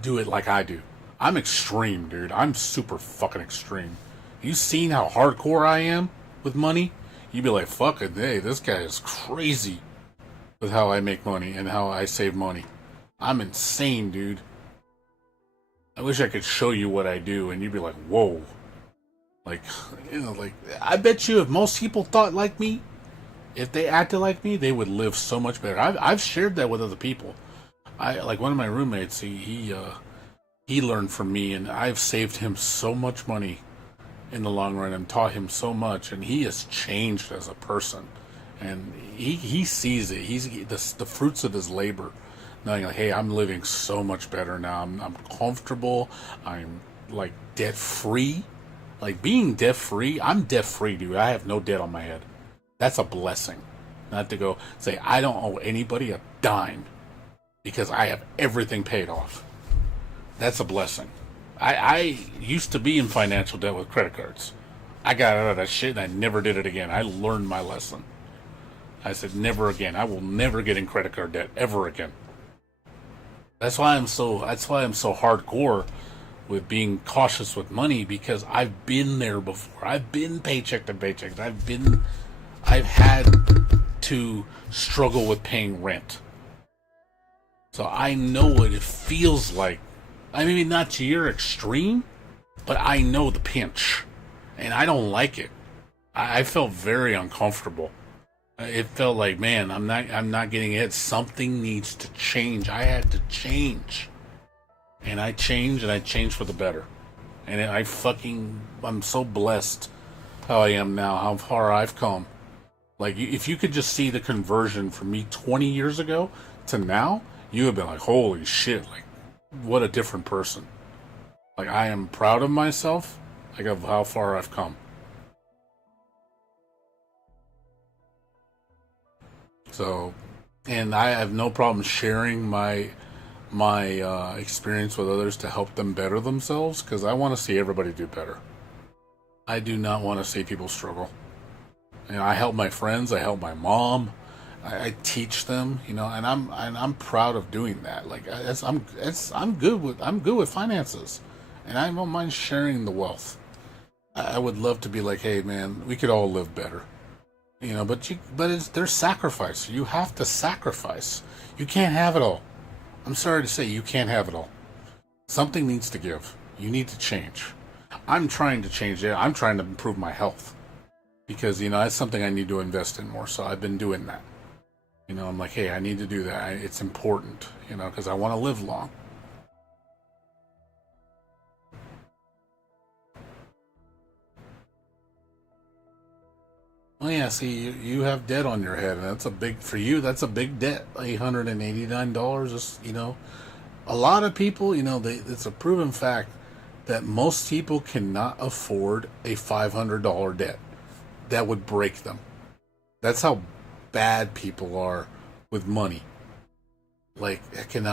do it like I do. I'm extreme, dude. I'm super fucking extreme. You seen how hardcore I am with money? You'd be like, fucking, hey, this guy is crazy with how I make money and how I save money. I'm insane, dude. I wish I could show you what I do, and you'd be like, whoa. Like, you know, like, I bet you if most people thought like me, if they acted like me, they would live so much better. I've shared that with other people. Like one of my roommates, he learned from me, and I've saved him so much money in the long run and taught him so much, and he has changed as a person. And he sees it. He's the fruits of his labor. Knowing like, hey, I'm living so much better now. I'm comfortable. I'm like debt free. Like being debt free, I'm debt free, dude. I have no debt on my head. That's a blessing. Not to go say I don't owe anybody a dime because I have everything paid off. That's a blessing. I used to be in financial debt with credit cards. I got out of that shit and I never did it again. I learned my lesson. I said never again. I will never get in credit card debt ever again. That's why I'm so hardcore with being cautious with money, because I've been there before. I've been paycheck to paycheck. I've had to struggle with paying rent. So I know what it feels like. I mean, not to your extreme, but I know the pinch. And I don't like it. I felt very uncomfortable. It felt like, man, I'm not getting it. Something needs to change. I had to change. And I changed, and I changed for the better. And I'm so blessed how I am now, how far I've come. Like, if you could just see the conversion from me 20 years ago to now, you would have been like, holy shit, like, what a different person. Like, I am proud of myself, like, of how far I've come. So, and I have no problem sharing my experience with others to help them better themselves, because I want to see everybody do better. I do not want to see people struggle. And I help my friends, I help my mom, I teach them, you know, and I'm proud of doing that. Like, I'm good with finances, and I don't mind sharing the wealth. I would love to be like, hey man, we could all live better, you know. But there's sacrifice. You have to sacrifice. You can't have it all. I'm sorry to say, you can't have it all. Something needs to give. You need to change. I'm trying to change it. I'm trying to improve my health. Because, you know, that's something I need to invest in more, so I've been doing that. You know, I'm like, hey, I need to do that. It's important, you know, because I want to live long. Oh, yeah, see, you have debt on your head, and that's a big, for you, that's a big debt. $889 is, you know, a lot of people, you know, it's a proven fact that most people cannot afford a $500 debt. That would break them. That's how bad people are with money. Like, they can't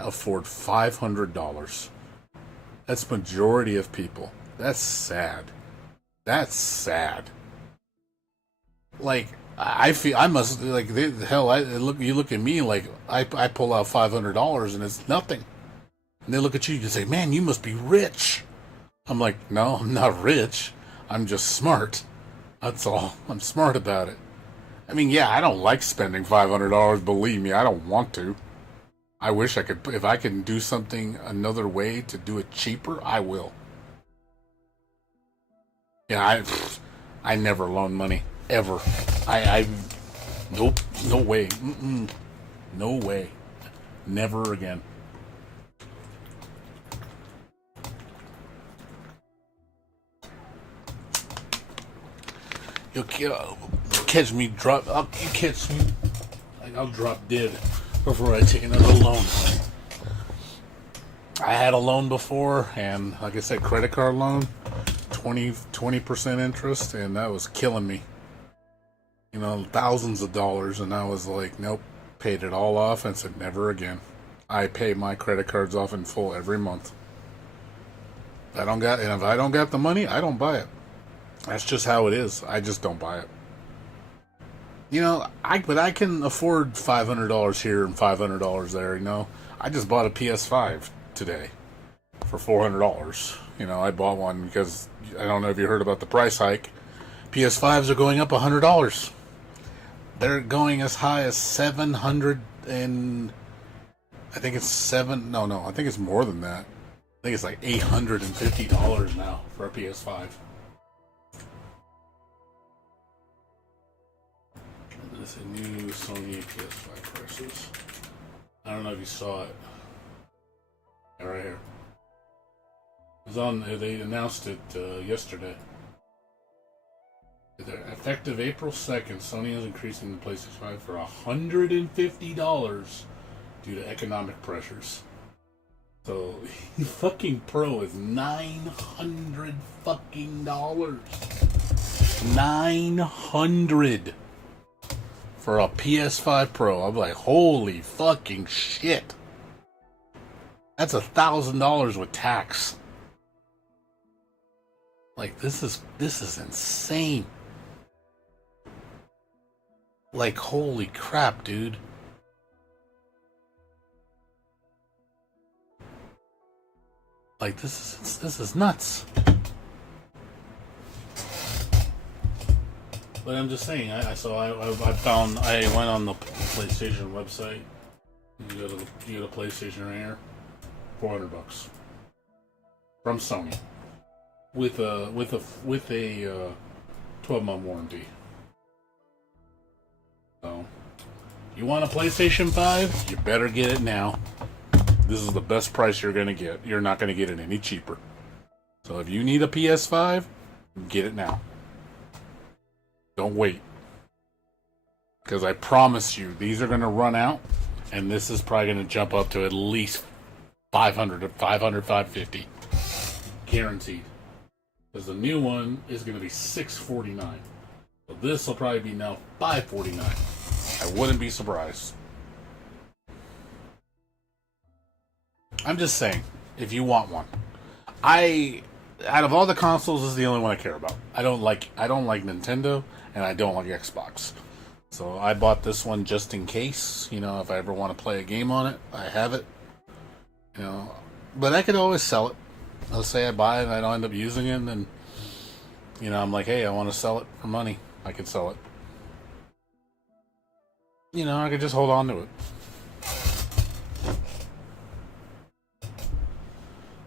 afford $500. That's majority of people. That's sad. That's sad. Like, I feel, I must, like, you look at me like, I pull out $500 and it's nothing. And they look at you and say, man, you must be rich. I'm like, no, I'm not rich. I'm just smart. That's all. I'm smart about it. I mean, yeah, I don't like spending $500. Believe me, I don't want to. I wish I could. If I can do something another way to do it cheaper, I will. Yeah, I never loan money ever. Nope, no way. No way. Never again. You'll catch me drop. You catch me. I'll drop dead before I take another loan. I had a loan before, and like I said, credit card loan, 20% interest, and that was killing me. You know, thousands of dollars, and I was like, nope. Paid it all off and said never again. I pay my credit cards off in full every month. If I don't got the money, I don't buy it. That's just how it is. I just don't buy it. You know, but I can afford $500 here and $500 there, you know. I just bought a PS5 today for $400. You know, I bought one because, I don't know if you heard about the price hike. PS5s are going up $100. They're going as high as 700 and... I think it's I think it's more than that. I think it's like $850 now for a PS5. It's a new Sony PS5 prices. I don't know if you saw it. Yeah, right here. It was on. They announced it yesterday. Effective April 2nd, Sony is increasing the PlayStation 5 for $150 due to economic pressures. So, fucking Pro is $900 fucking dollars. $900 for a PS5 Pro. I'm like, holy fucking shit. That's $1,000 with tax. Like, this is insane. Like, holy crap, dude. Like, this is nuts. But I'm just saying, I went on the PlayStation website You got a PlayStation right here, $400 from Sony with a 12-month warranty. So, you want a PlayStation 5? You better get it now. This is the best price you're gonna get. You're not gonna get it any cheaper. So if you need a PS5, get it now. Don't wait. Because I promise you, these are gonna run out, and this is probably gonna jump up to at least 500 to 550. Guaranteed. Because the new one is gonna be $649. So this will probably be now $549. I wouldn't be surprised. I'm just saying, if you want one. Out of all the consoles, this is the only one I care about. I don't like Nintendo, and I don't like Xbox. So I bought this one just in case, if I ever want to play a game on it, I have it. But I could always sell it. Let's say I buy it and I don't end up using it, and then, I'm like, hey, I want to sell it for money. I could sell it. I could just hold on to it.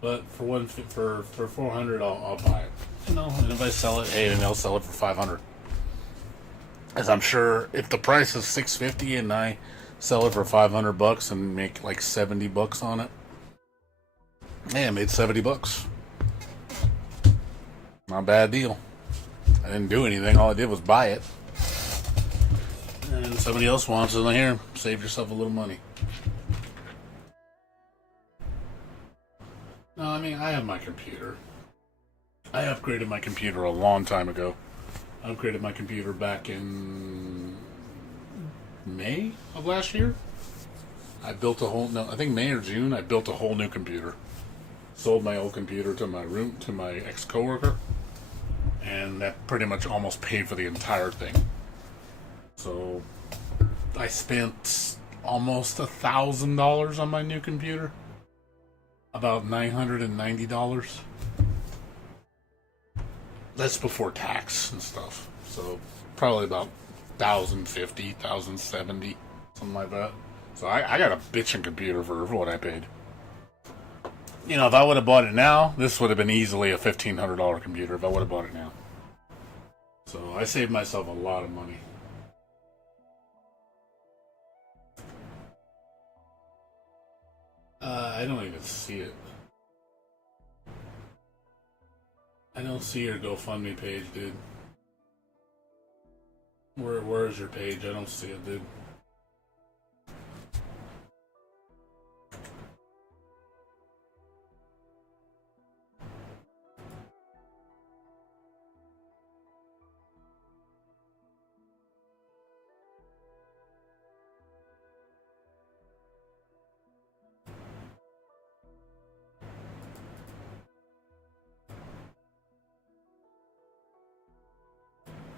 But for $400, I'll buy it. And if I sell it, hey, then I'll sell it for $500. As I'm sure, if the price is $650 and I sell it for $500 and make like $70 on it, hey, I made $70. Not a bad deal. I didn't do anything. All I did was buy it. And somebody else wants it. Here, save yourself a little money. No, I mean, I have my computer. I upgraded my computer a long time ago. I upgraded my computer back in May of last year. I built I think May or June, I built a whole new computer. Sold my old computer to my ex-coworker. And that pretty much almost paid for the entire thing. So, I spent almost $1,000 on my new computer. About $990. That's before tax and stuff. So probably about $1,050, $1,070, something like that. So I got a bitchin' computer for what I paid. If I would have bought it now, this would have been easily a $1,500 computer if I would have bought it now. So I saved myself a lot of money. I don't even see it. I don't see your GoFundMe page, dude. Where is your page? I don't see it, dude.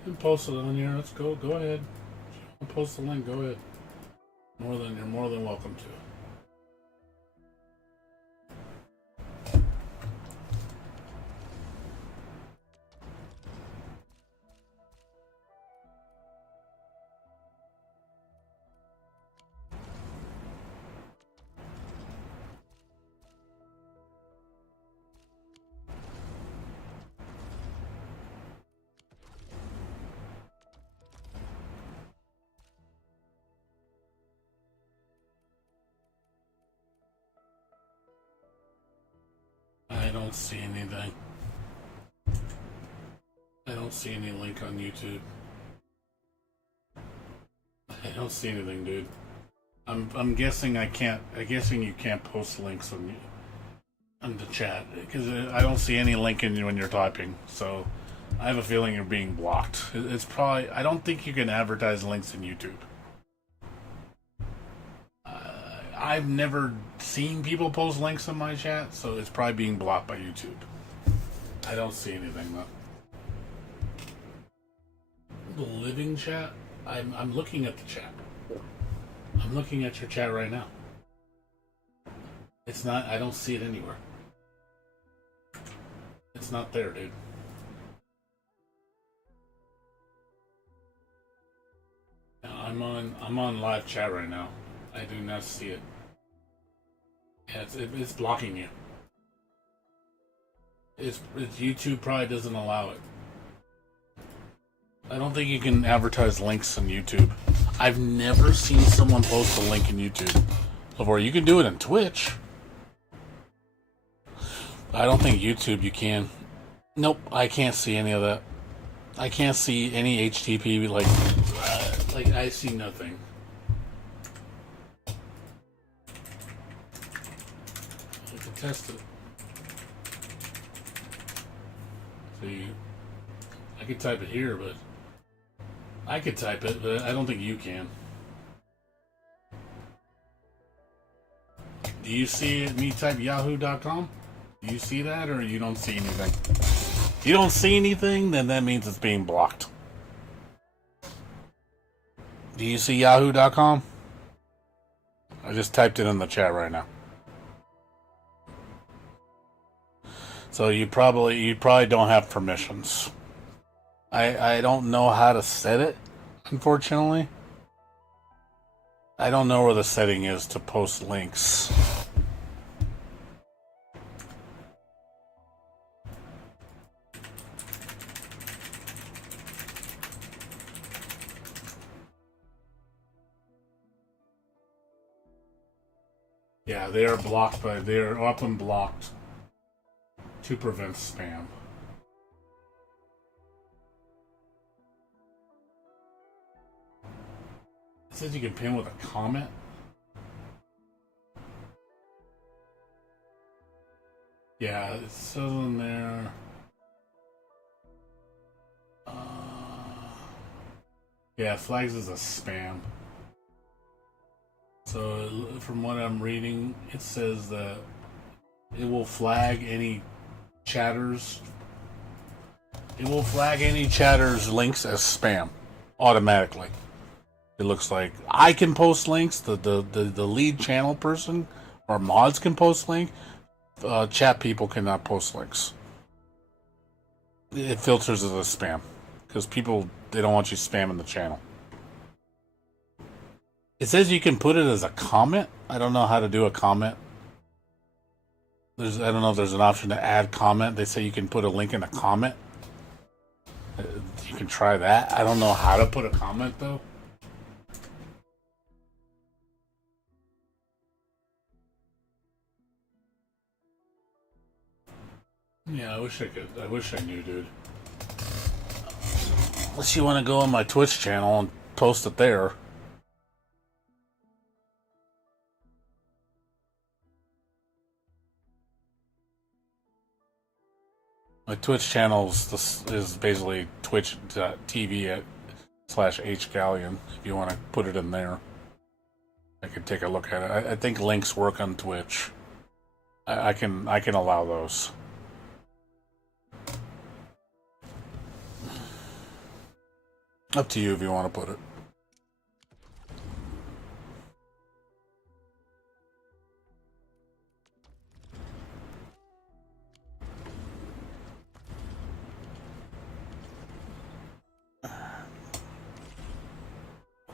You can post it on here. Let's go. Go ahead. I'll post the link. Go ahead. You're more than welcome to. I don't see anything. I don't see any link on YouTube. I don't see anything, dude. I'm guessing I can't. I'm guessing you can't post links on the chat because I don't see any link in when you're typing. So I have a feeling you're being blocked. It's probably. I don't think you can advertise links in YouTube. I've never seen people post links in my chat, so it's probably being blocked by YouTube. I don't see anything though. The living chat? I'm looking at the chat. I'm looking at your chat right now. It's not. I don't see it anywhere. It's not there, dude. I'm on live chat right now. I do not see it. Yeah, it's blocking you. It's YouTube probably doesn't allow it. I don't think you can advertise links on YouTube. I've never seen someone post a link in YouTube before. You can do it on Twitch. I don't think YouTube you can. Nope, I can't see any of that. I can't see any HTTP like I see nothing. I can test it. See, I could type it here, but I could type it, but I don't think you can. Do you see me type yahoo.com? Do you see that, or you don't see anything? If you don't see anything, then that means it's being blocked. Do you see yahoo.com? I just typed it in the chat right now. So you probably don't have permissions. I don't know how to set it, unfortunately. I don't know where the setting is to post links. Yeah, they are blocked they're up and blocked to prevent spam. It says you can pin with a comment. Yeah, it says in there. Yeah, it flags as a spam. So, from what I'm reading, it says that it will flag any chatters. It will flag any chatters links as spam automatically. It looks like I can post links. The lead channel person or mods can post link. Chat people cannot post links. It filters as a spam because people they don't want you spamming the channel. It says you can put it as a comment. I don't know how to do a comment. I don't know if there's an option to add comment. They say you can put a link in a comment. You can try that. I don't know how to put a comment though. Yeah, I wish I could. I wish I knew, dude. Unless you want to go on my Twitch channel and post it there. My Twitch channel is basically twitch.tv/hgalleon. If you want to put it in there, I could take a look at it. I think links work on Twitch. I can allow those. Up to you if you want to put it.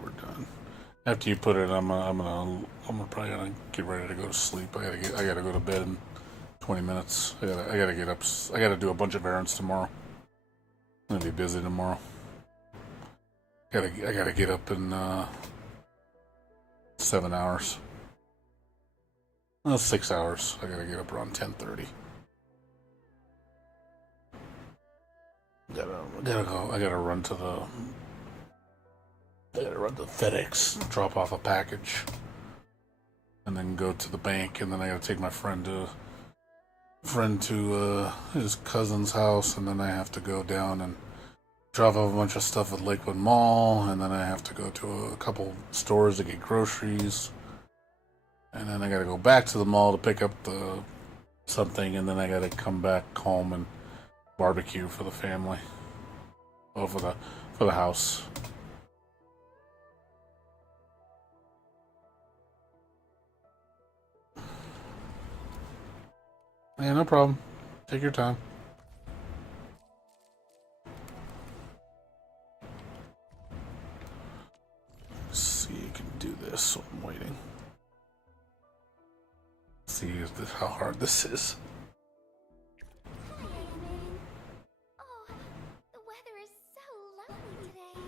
We're done. After you put it, I'm probably gonna get ready to go to sleep. I gotta go to bed in 20 minutes. I gotta get up. I gotta do a bunch of errands tomorrow. I'm gonna be busy tomorrow. I gotta get up in 7 hours. Well, 6 hours. I gotta get up around 10:30. Gotta go. I gotta run to FedEx, drop off a package, and then go to the bank, and then I gotta take my friend to his cousin's house, and then I have to go down and drop off a bunch of stuff at Lakewood Mall, and then I have to go to a couple stores to get groceries, and then I gotta go back to the mall to pick up something, and then I gotta come back home and barbecue for the family. Oh, for the house. Yeah, no problem. Take your time. See, you can do this, so I'm waiting. See how hard this is. Hi, Ayame. Oh, the weather is so lovely today.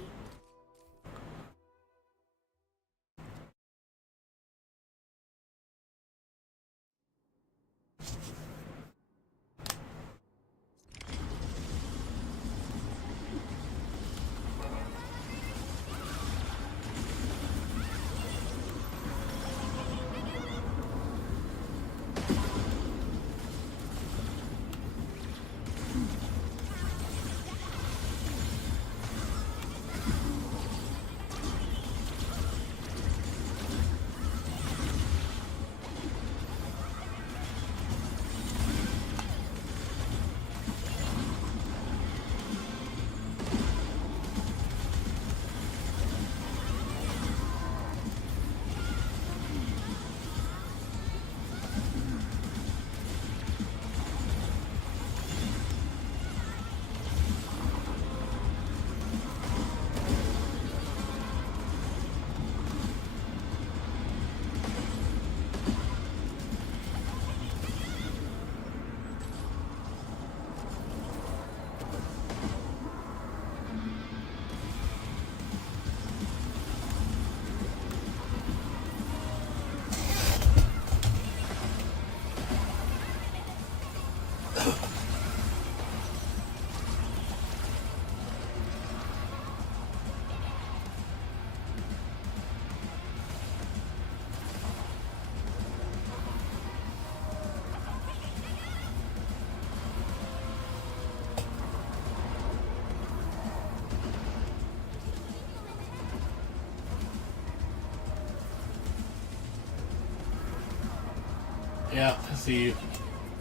Yeah, I see you.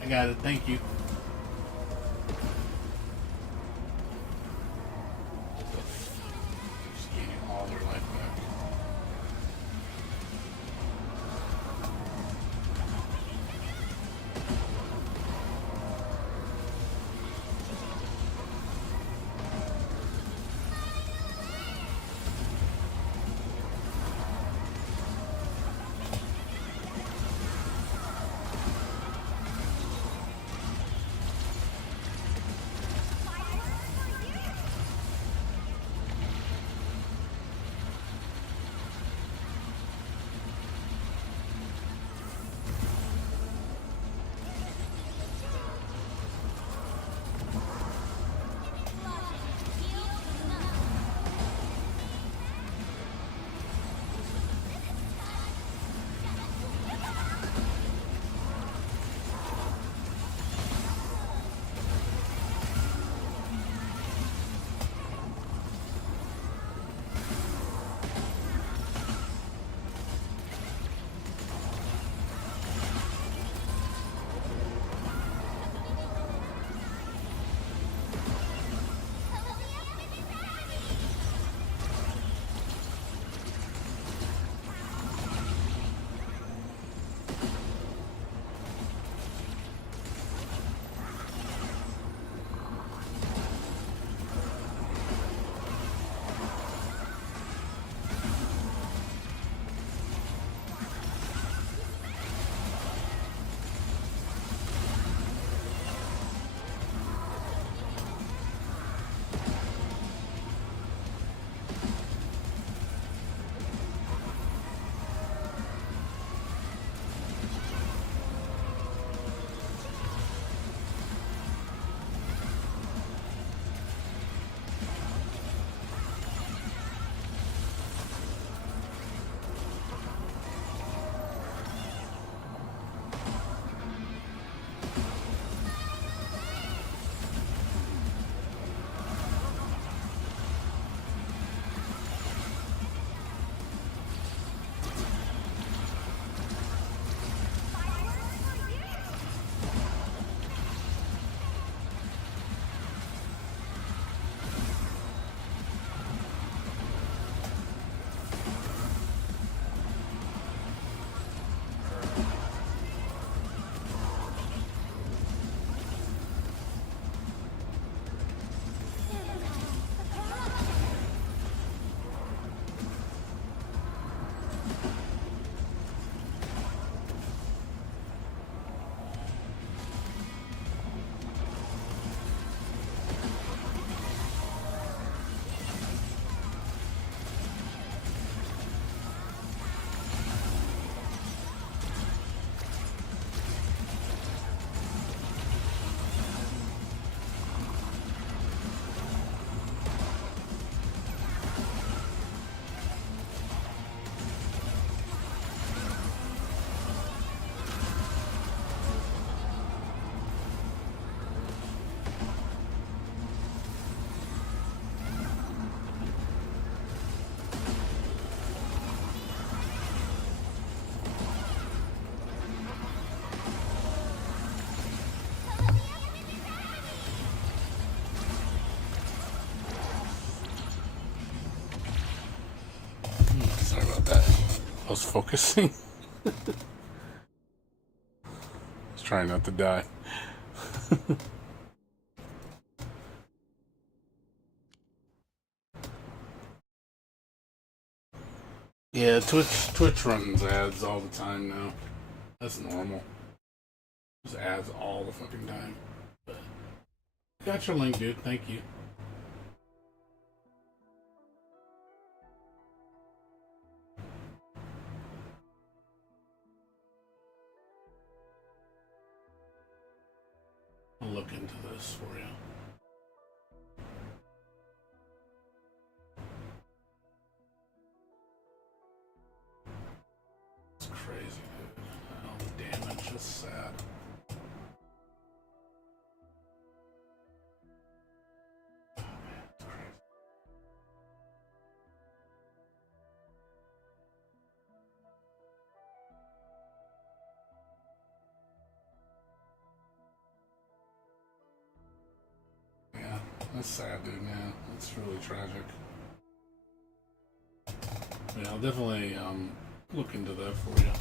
I got it. Thank you. Just gaining all their life back. I was focusing. I was trying not to die. Yeah, Twitch runs ads all the time now. That's normal. Just ads all the fucking time. But got your link, dude. Thank you. I'll look into this for you. It's crazy, dude. All the damage is sad. Oh, man, it's crazy. Yeah, that's sad, dude. Yeah, it's really tragic. Yeah, I'll definitely look into that for you.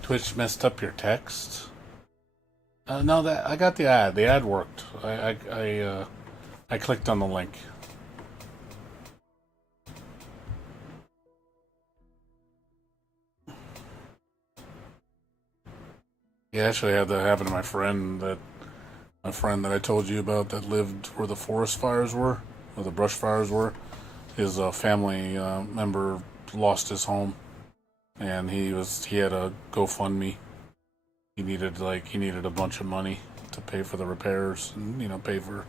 Twitch messed up your text. No, that I got the ad. The ad worked. I clicked on the link. Yeah, actually, I had that happen to my friend that I told you about that lived where the forest fires were, where the brush fires were. His family member lost his home, and he had a GoFundMe. He needed a bunch of money to pay for the repairs and pay for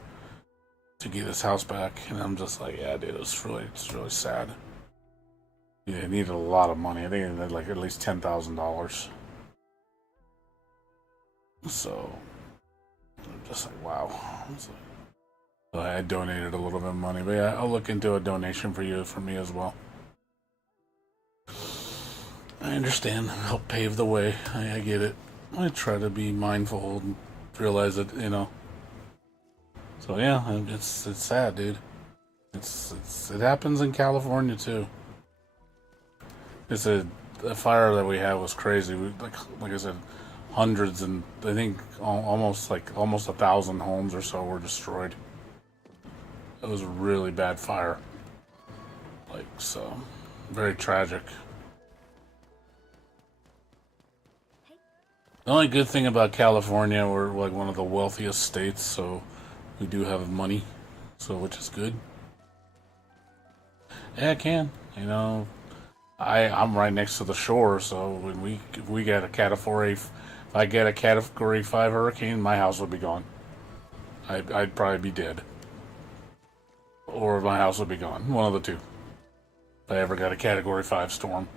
to get his house back. And I'm just like, yeah, dude, it's really sad. Yeah, he needed a lot of money. I think he needed like at least $10,000. So I'm just like, wow. So I donated a little bit of money, but yeah, I'll look into a donation for me as well. I understand. Help pave the way. I get it. I try to be mindful and realize that, So yeah, it's sad, dude. It happens in California too. It's a fire that we had was crazy. Like I said, hundreds and I think almost 1,000 homes or so were destroyed. It was a really bad fire. So very tragic. The only good thing about California, we're like one of the wealthiest states, so we do have money, which is good. Yeah, I can. I'm right next to the shore, so if we get a category, if I get a category 5 hurricane, my house would be gone. I'd probably be dead, or my house would be gone. One of the two. If I ever got a category 5 storm.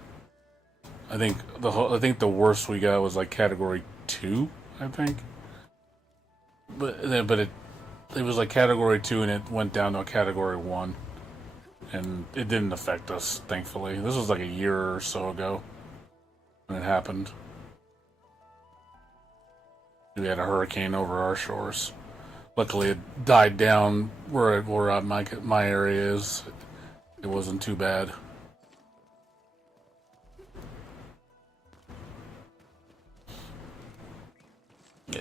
I think the worst we got was like category 2, I think. But it was like category 2 and it went down to a category 1. And it didn't affect us, thankfully. This was like a year or so ago when it happened. We had a hurricane over our shores. Luckily it died down where my area is. It wasn't too bad.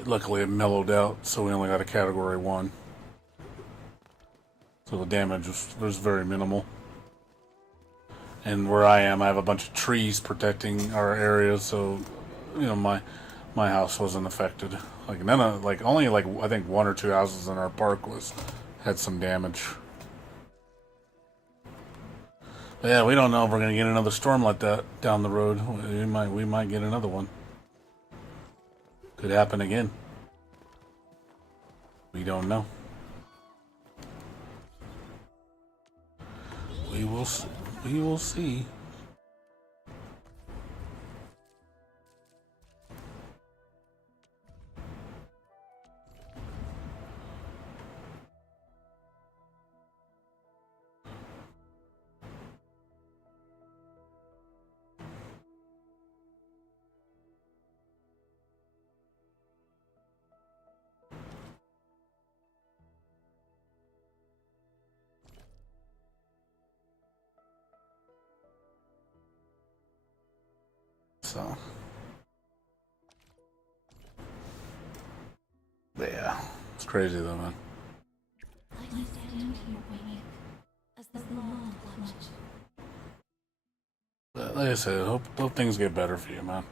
Luckily it mellowed out, so we only got a category 1. So the damage was very minimal. And where I am, I have a bunch of trees protecting our area, so my house wasn't affected. Only I think 1 or 2 houses in our park had some damage. But yeah, we don't know if we're gonna get another storm like that down the road. We might get another one. Could happen again. We don't know. We will see. We will see. So, but yeah, it's crazy though, man. I stand here waiting as the blood watch. But like I said, hope things get better for you, man.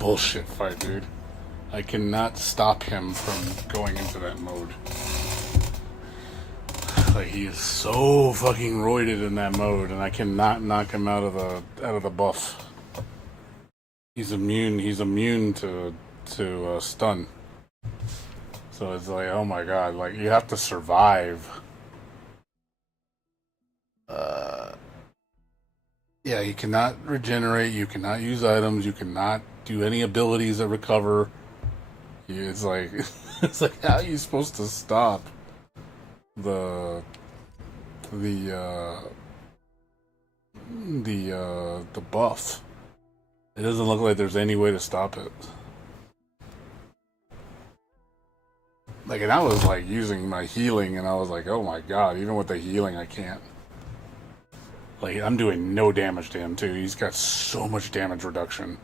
bullshit fight, dude. I cannot stop him from going into that mode. Like, he is so fucking roided in that mode, and I cannot knock him out of the buff. He's immune to stun. So it's like, oh my god, like, you have to survive. Yeah, you cannot regenerate, you cannot use items, you cannot do any abilities that recover. It's like, it's like, how are you supposed to stop the buff? It doesn't look like there's any way to stop it. Like, and I was like using my healing, and I was like, oh my god, even with the healing, I can't. Like, I'm doing no damage to him, too. He's got so much damage reduction.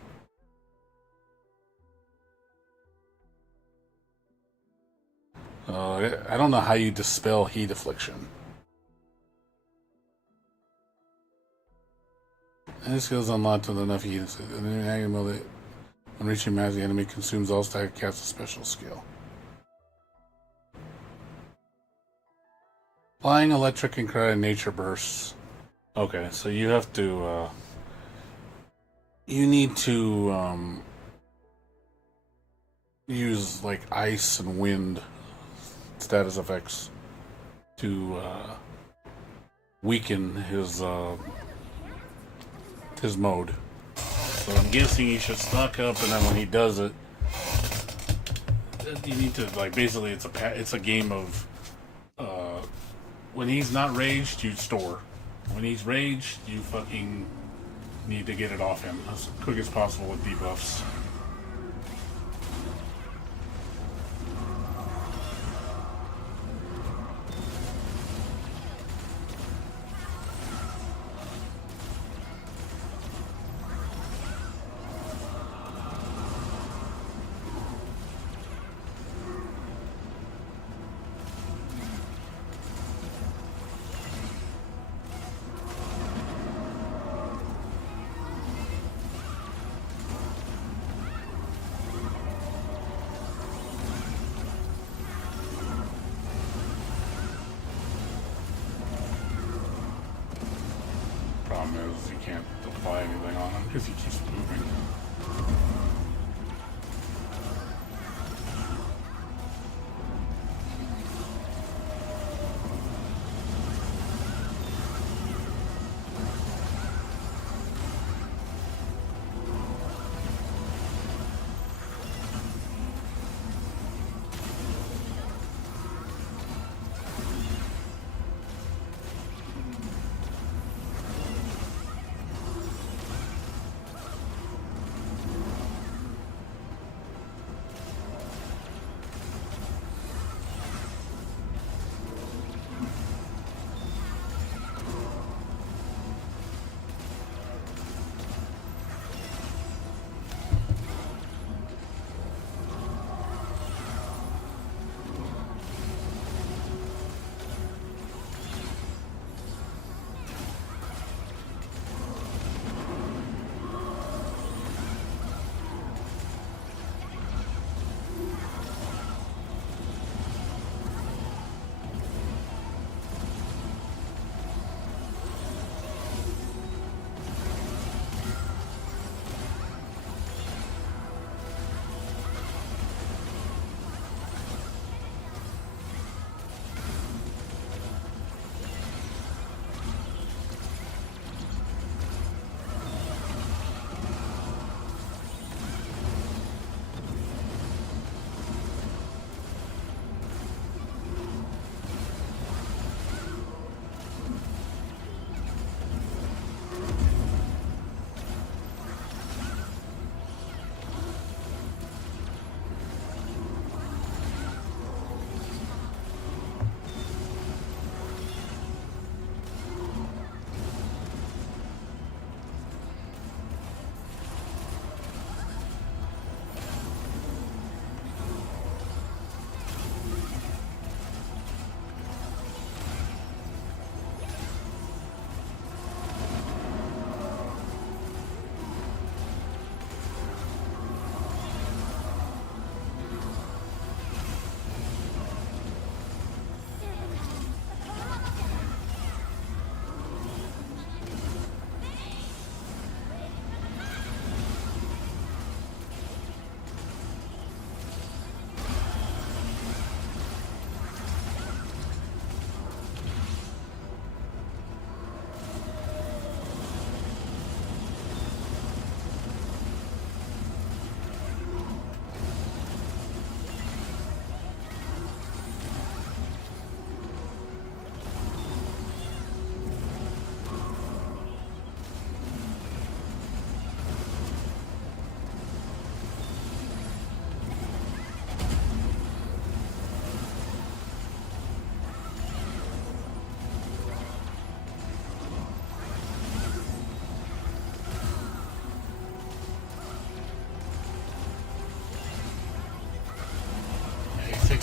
I don't know how you dispel heat affliction. And this skill's unlocked with enough heat. When reaching max, the enemy consumes all stack, casts a special skill. Flying, electric, and cry nature bursts. Okay, so you have to, you need to, use, like, ice and wind status effects to, weaken his mode. So I'm guessing he should stock up, and then when he does it, you need to, like, basically it's a game of, when he's not raged, you store. When he's raged, you fucking need to get it off him as quick as possible with debuffs. Problem is, you can't apply anything on him because he keeps moving.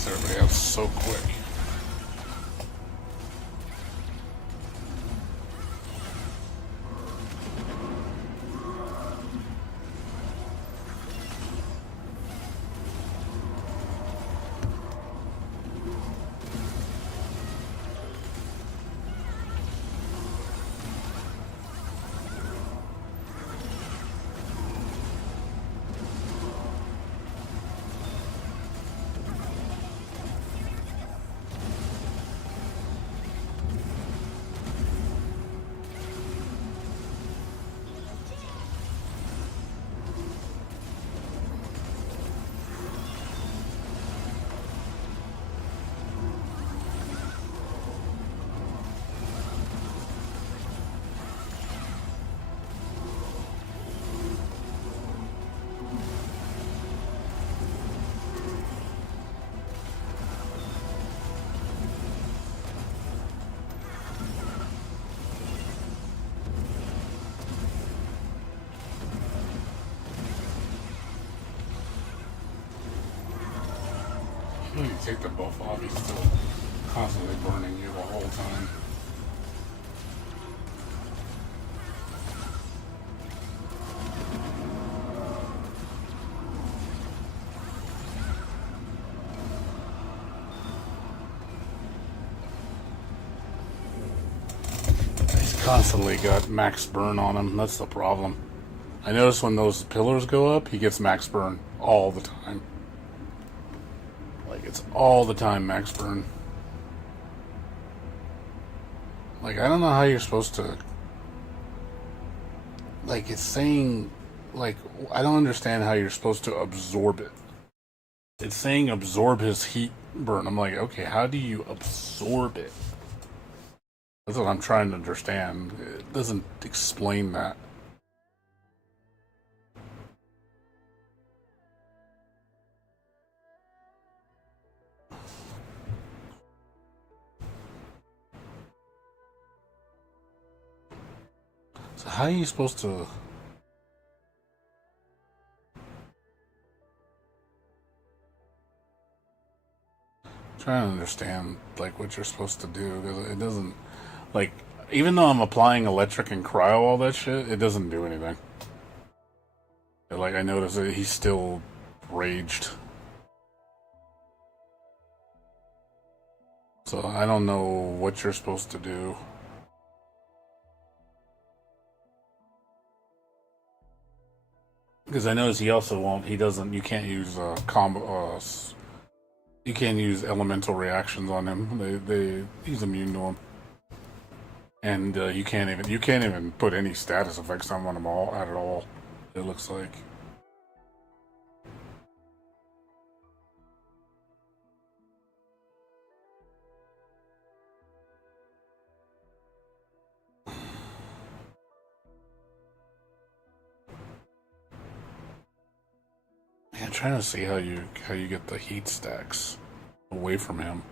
takes everybody out so quick. When you take the buff off, he's still constantly burning you the whole time. He's constantly got max burn on him. That's the problem. I notice when those pillars go up, he gets max burn all the time. Like, it's all the time max burn. Like, I don't know how you're supposed to... Like, it's saying... Like, I don't understand how you're supposed to absorb it. It's saying absorb his heat burn. I'm like, okay, how do you absorb it? That's what I'm trying to understand. It doesn't explain that. So how are you supposed to... Trying to understand, like, what you're supposed to do, because it doesn't... Like, even though I'm applying electric and cryo, all that shit, it doesn't do anything. Like, I noticed that he's still raged. So I don't know what you're supposed to do. Because I notice he also won't, he doesn't, you can't use combo, you can't use elemental reactions on him. He's immune to them. And you can't even put any status effects on him at all, it looks like. I'm trying to see how you get the heat stacks away from him.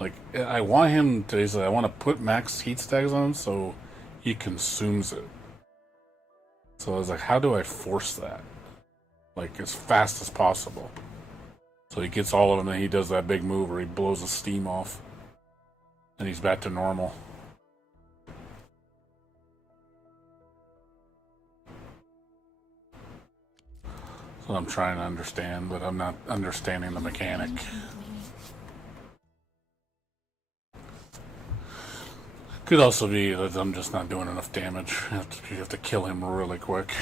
Like, I want him to, I want to put max heat stacks on him so he consumes it. So I was like, how do I force that? Like, as fast as possible. So he gets all of them and he does that big move where he blows the steam off. And he's back to normal. So I'm trying to understand, but I'm not understanding the mechanic. Could also be that I'm just not doing enough damage. You have to kill him really quick.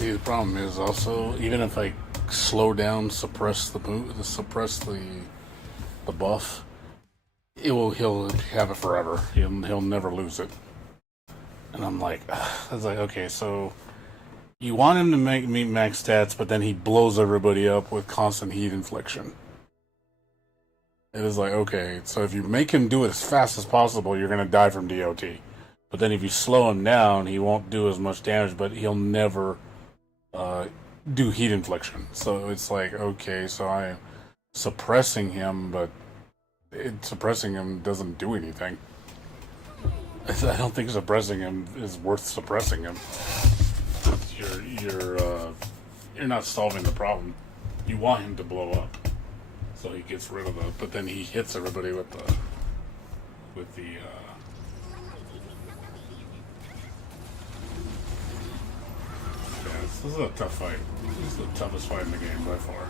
See, the problem is also, even if I slow down, suppress the buff, he'll have it forever. He'll never lose it. And I'm like, I was like, okay, so you want him to make me max stats, but then he blows everybody up with constant heat infliction. It is like, okay, so if you make him do it as fast as possible, you're gonna die from DOT. But then if you slow him down, he won't do as much damage, but he'll never do heat infliction. So it's like, okay, so I'm suppressing him, but suppressing him doesn't do anything. I don't think suppressing him is worth suppressing him. You're not solving the problem. You want him to blow up, so he gets rid of it. But then he hits everybody with the. Yeah, this is a tough fight. This is the toughest fight in the game by far.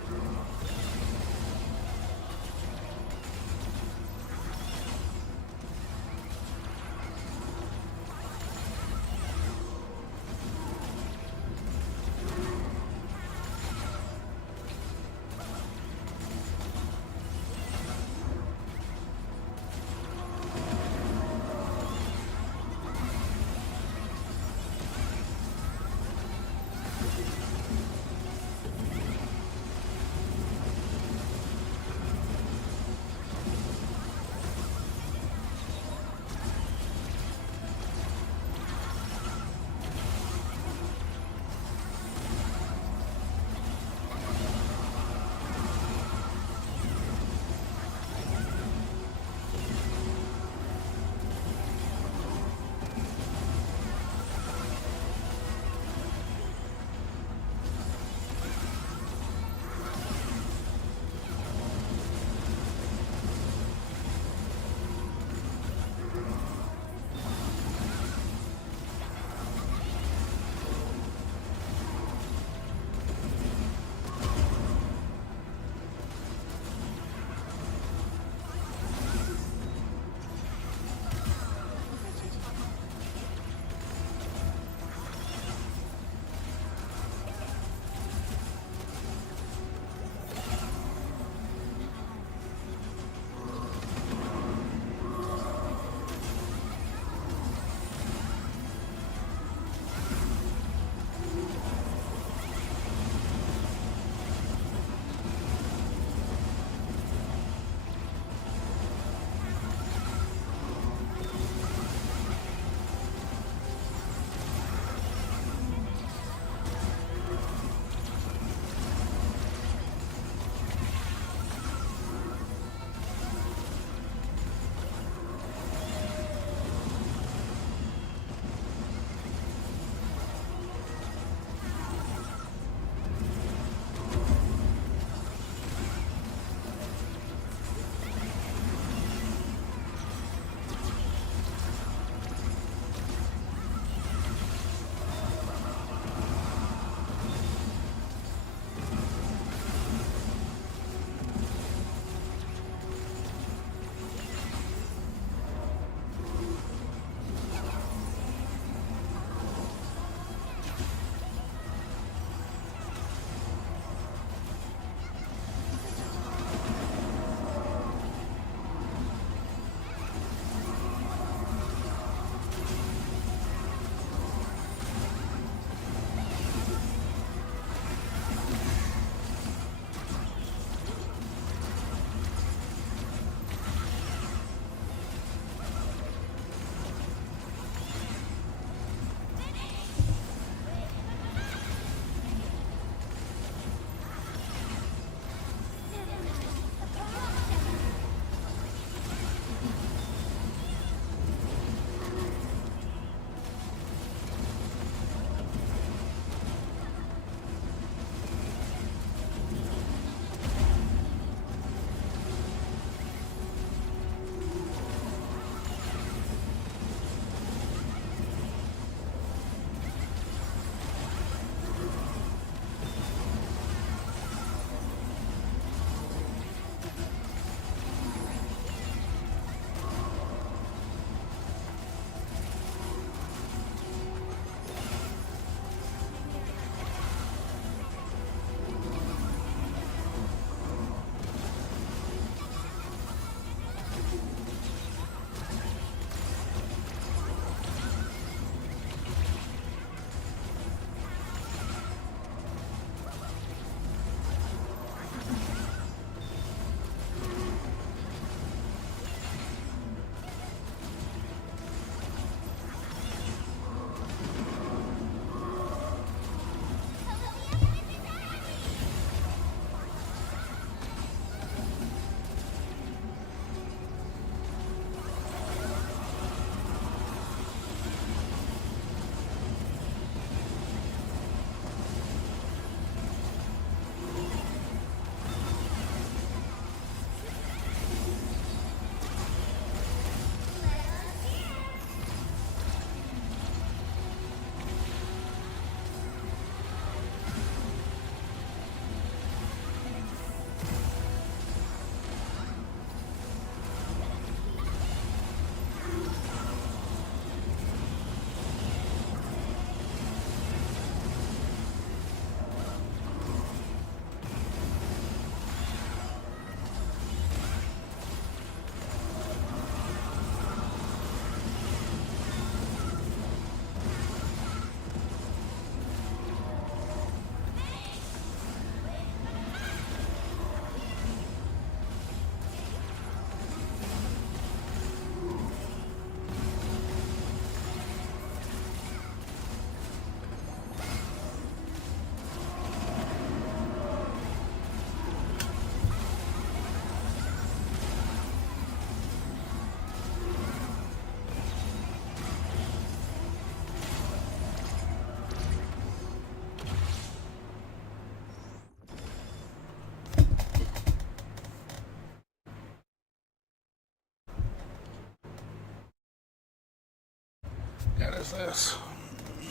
guy's ass.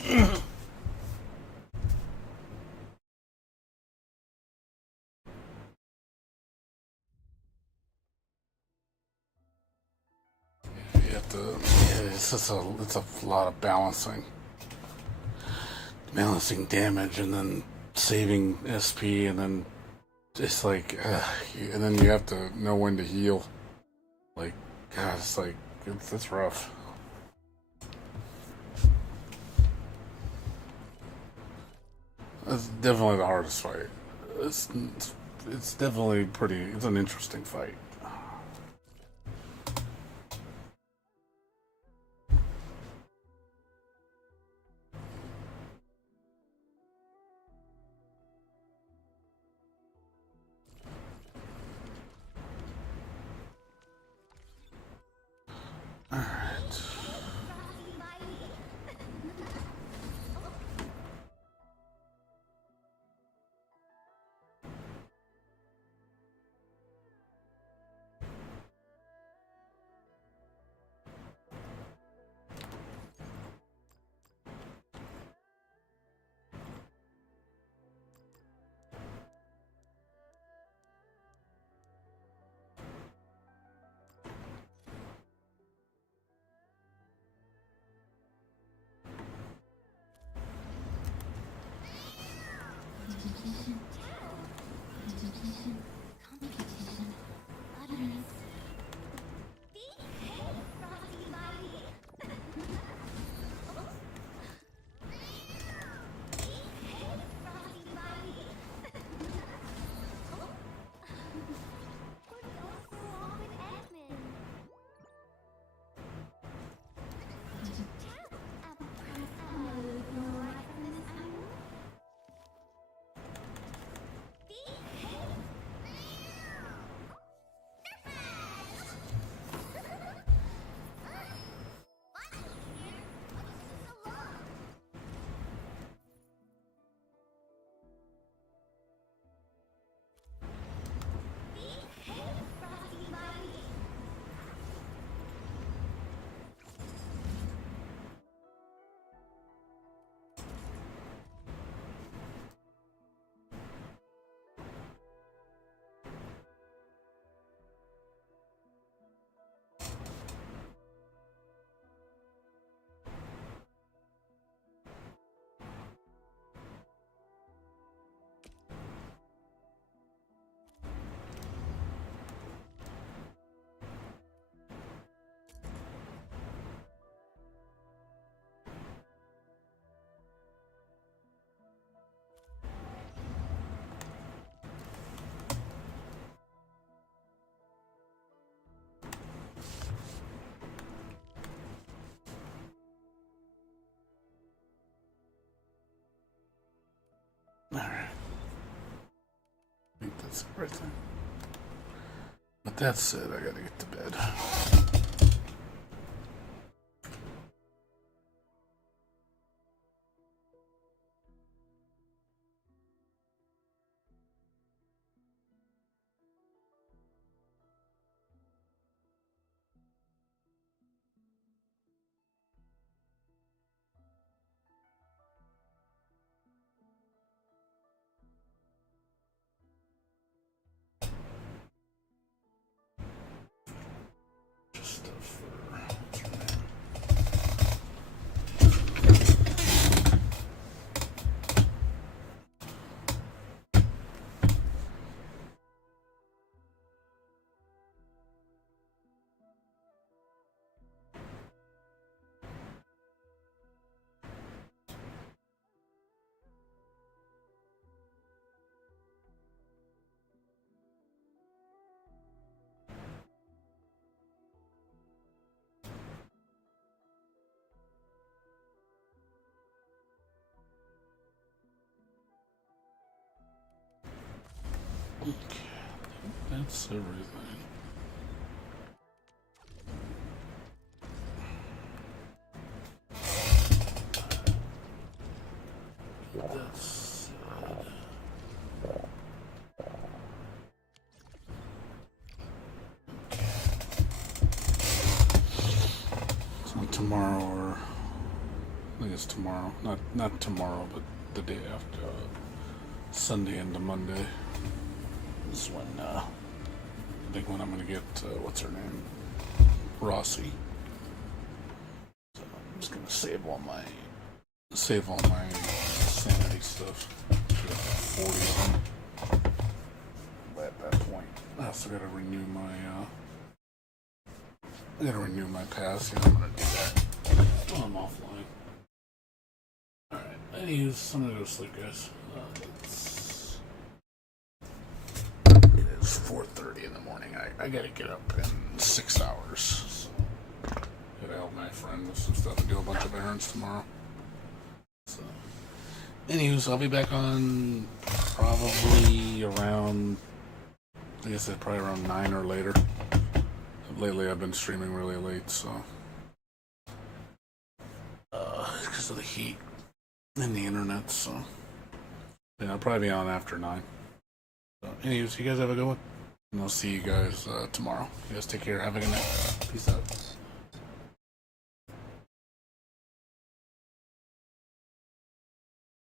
You have to, yeah, it's a lot of balancing damage, and then saving SP, and then it's like, and then you have to know when to heal. Like, God, it's like it's rough. It's definitely the hardest fight. It's definitely pretty. It's an interesting fight. Alright. I think that's everything. But that said, I gotta get to bed. Just stuff for... Okay, that's everything. That's so tomorrow I think it's tomorrow. Not tomorrow, but the day after. Sunday into Monday. This is when, I think when I'm gonna get, what's her name? Rossi. So I'm just gonna save all my sanity stuff. Should have 40 of them. But at that point, I also gotta renew my pass. Yeah, I'm gonna do that while I'm offline. Alright, anyways, I'm gonna go to sleep, guys. It is 4:30 in the morning. I gotta get up in 6 hours. So gotta help my friend with some stuff and do a bunch of errands tomorrow. So, anyways, I'll be back on probably around, like I said, probably around 9 or later. Lately, I've been streaming really late, so because of the heat and the internet. So yeah, I'll probably be on after 9. So, anyways, you guys have a good one, and I'll see you guys tomorrow. You guys take care. Have a good night. Peace out.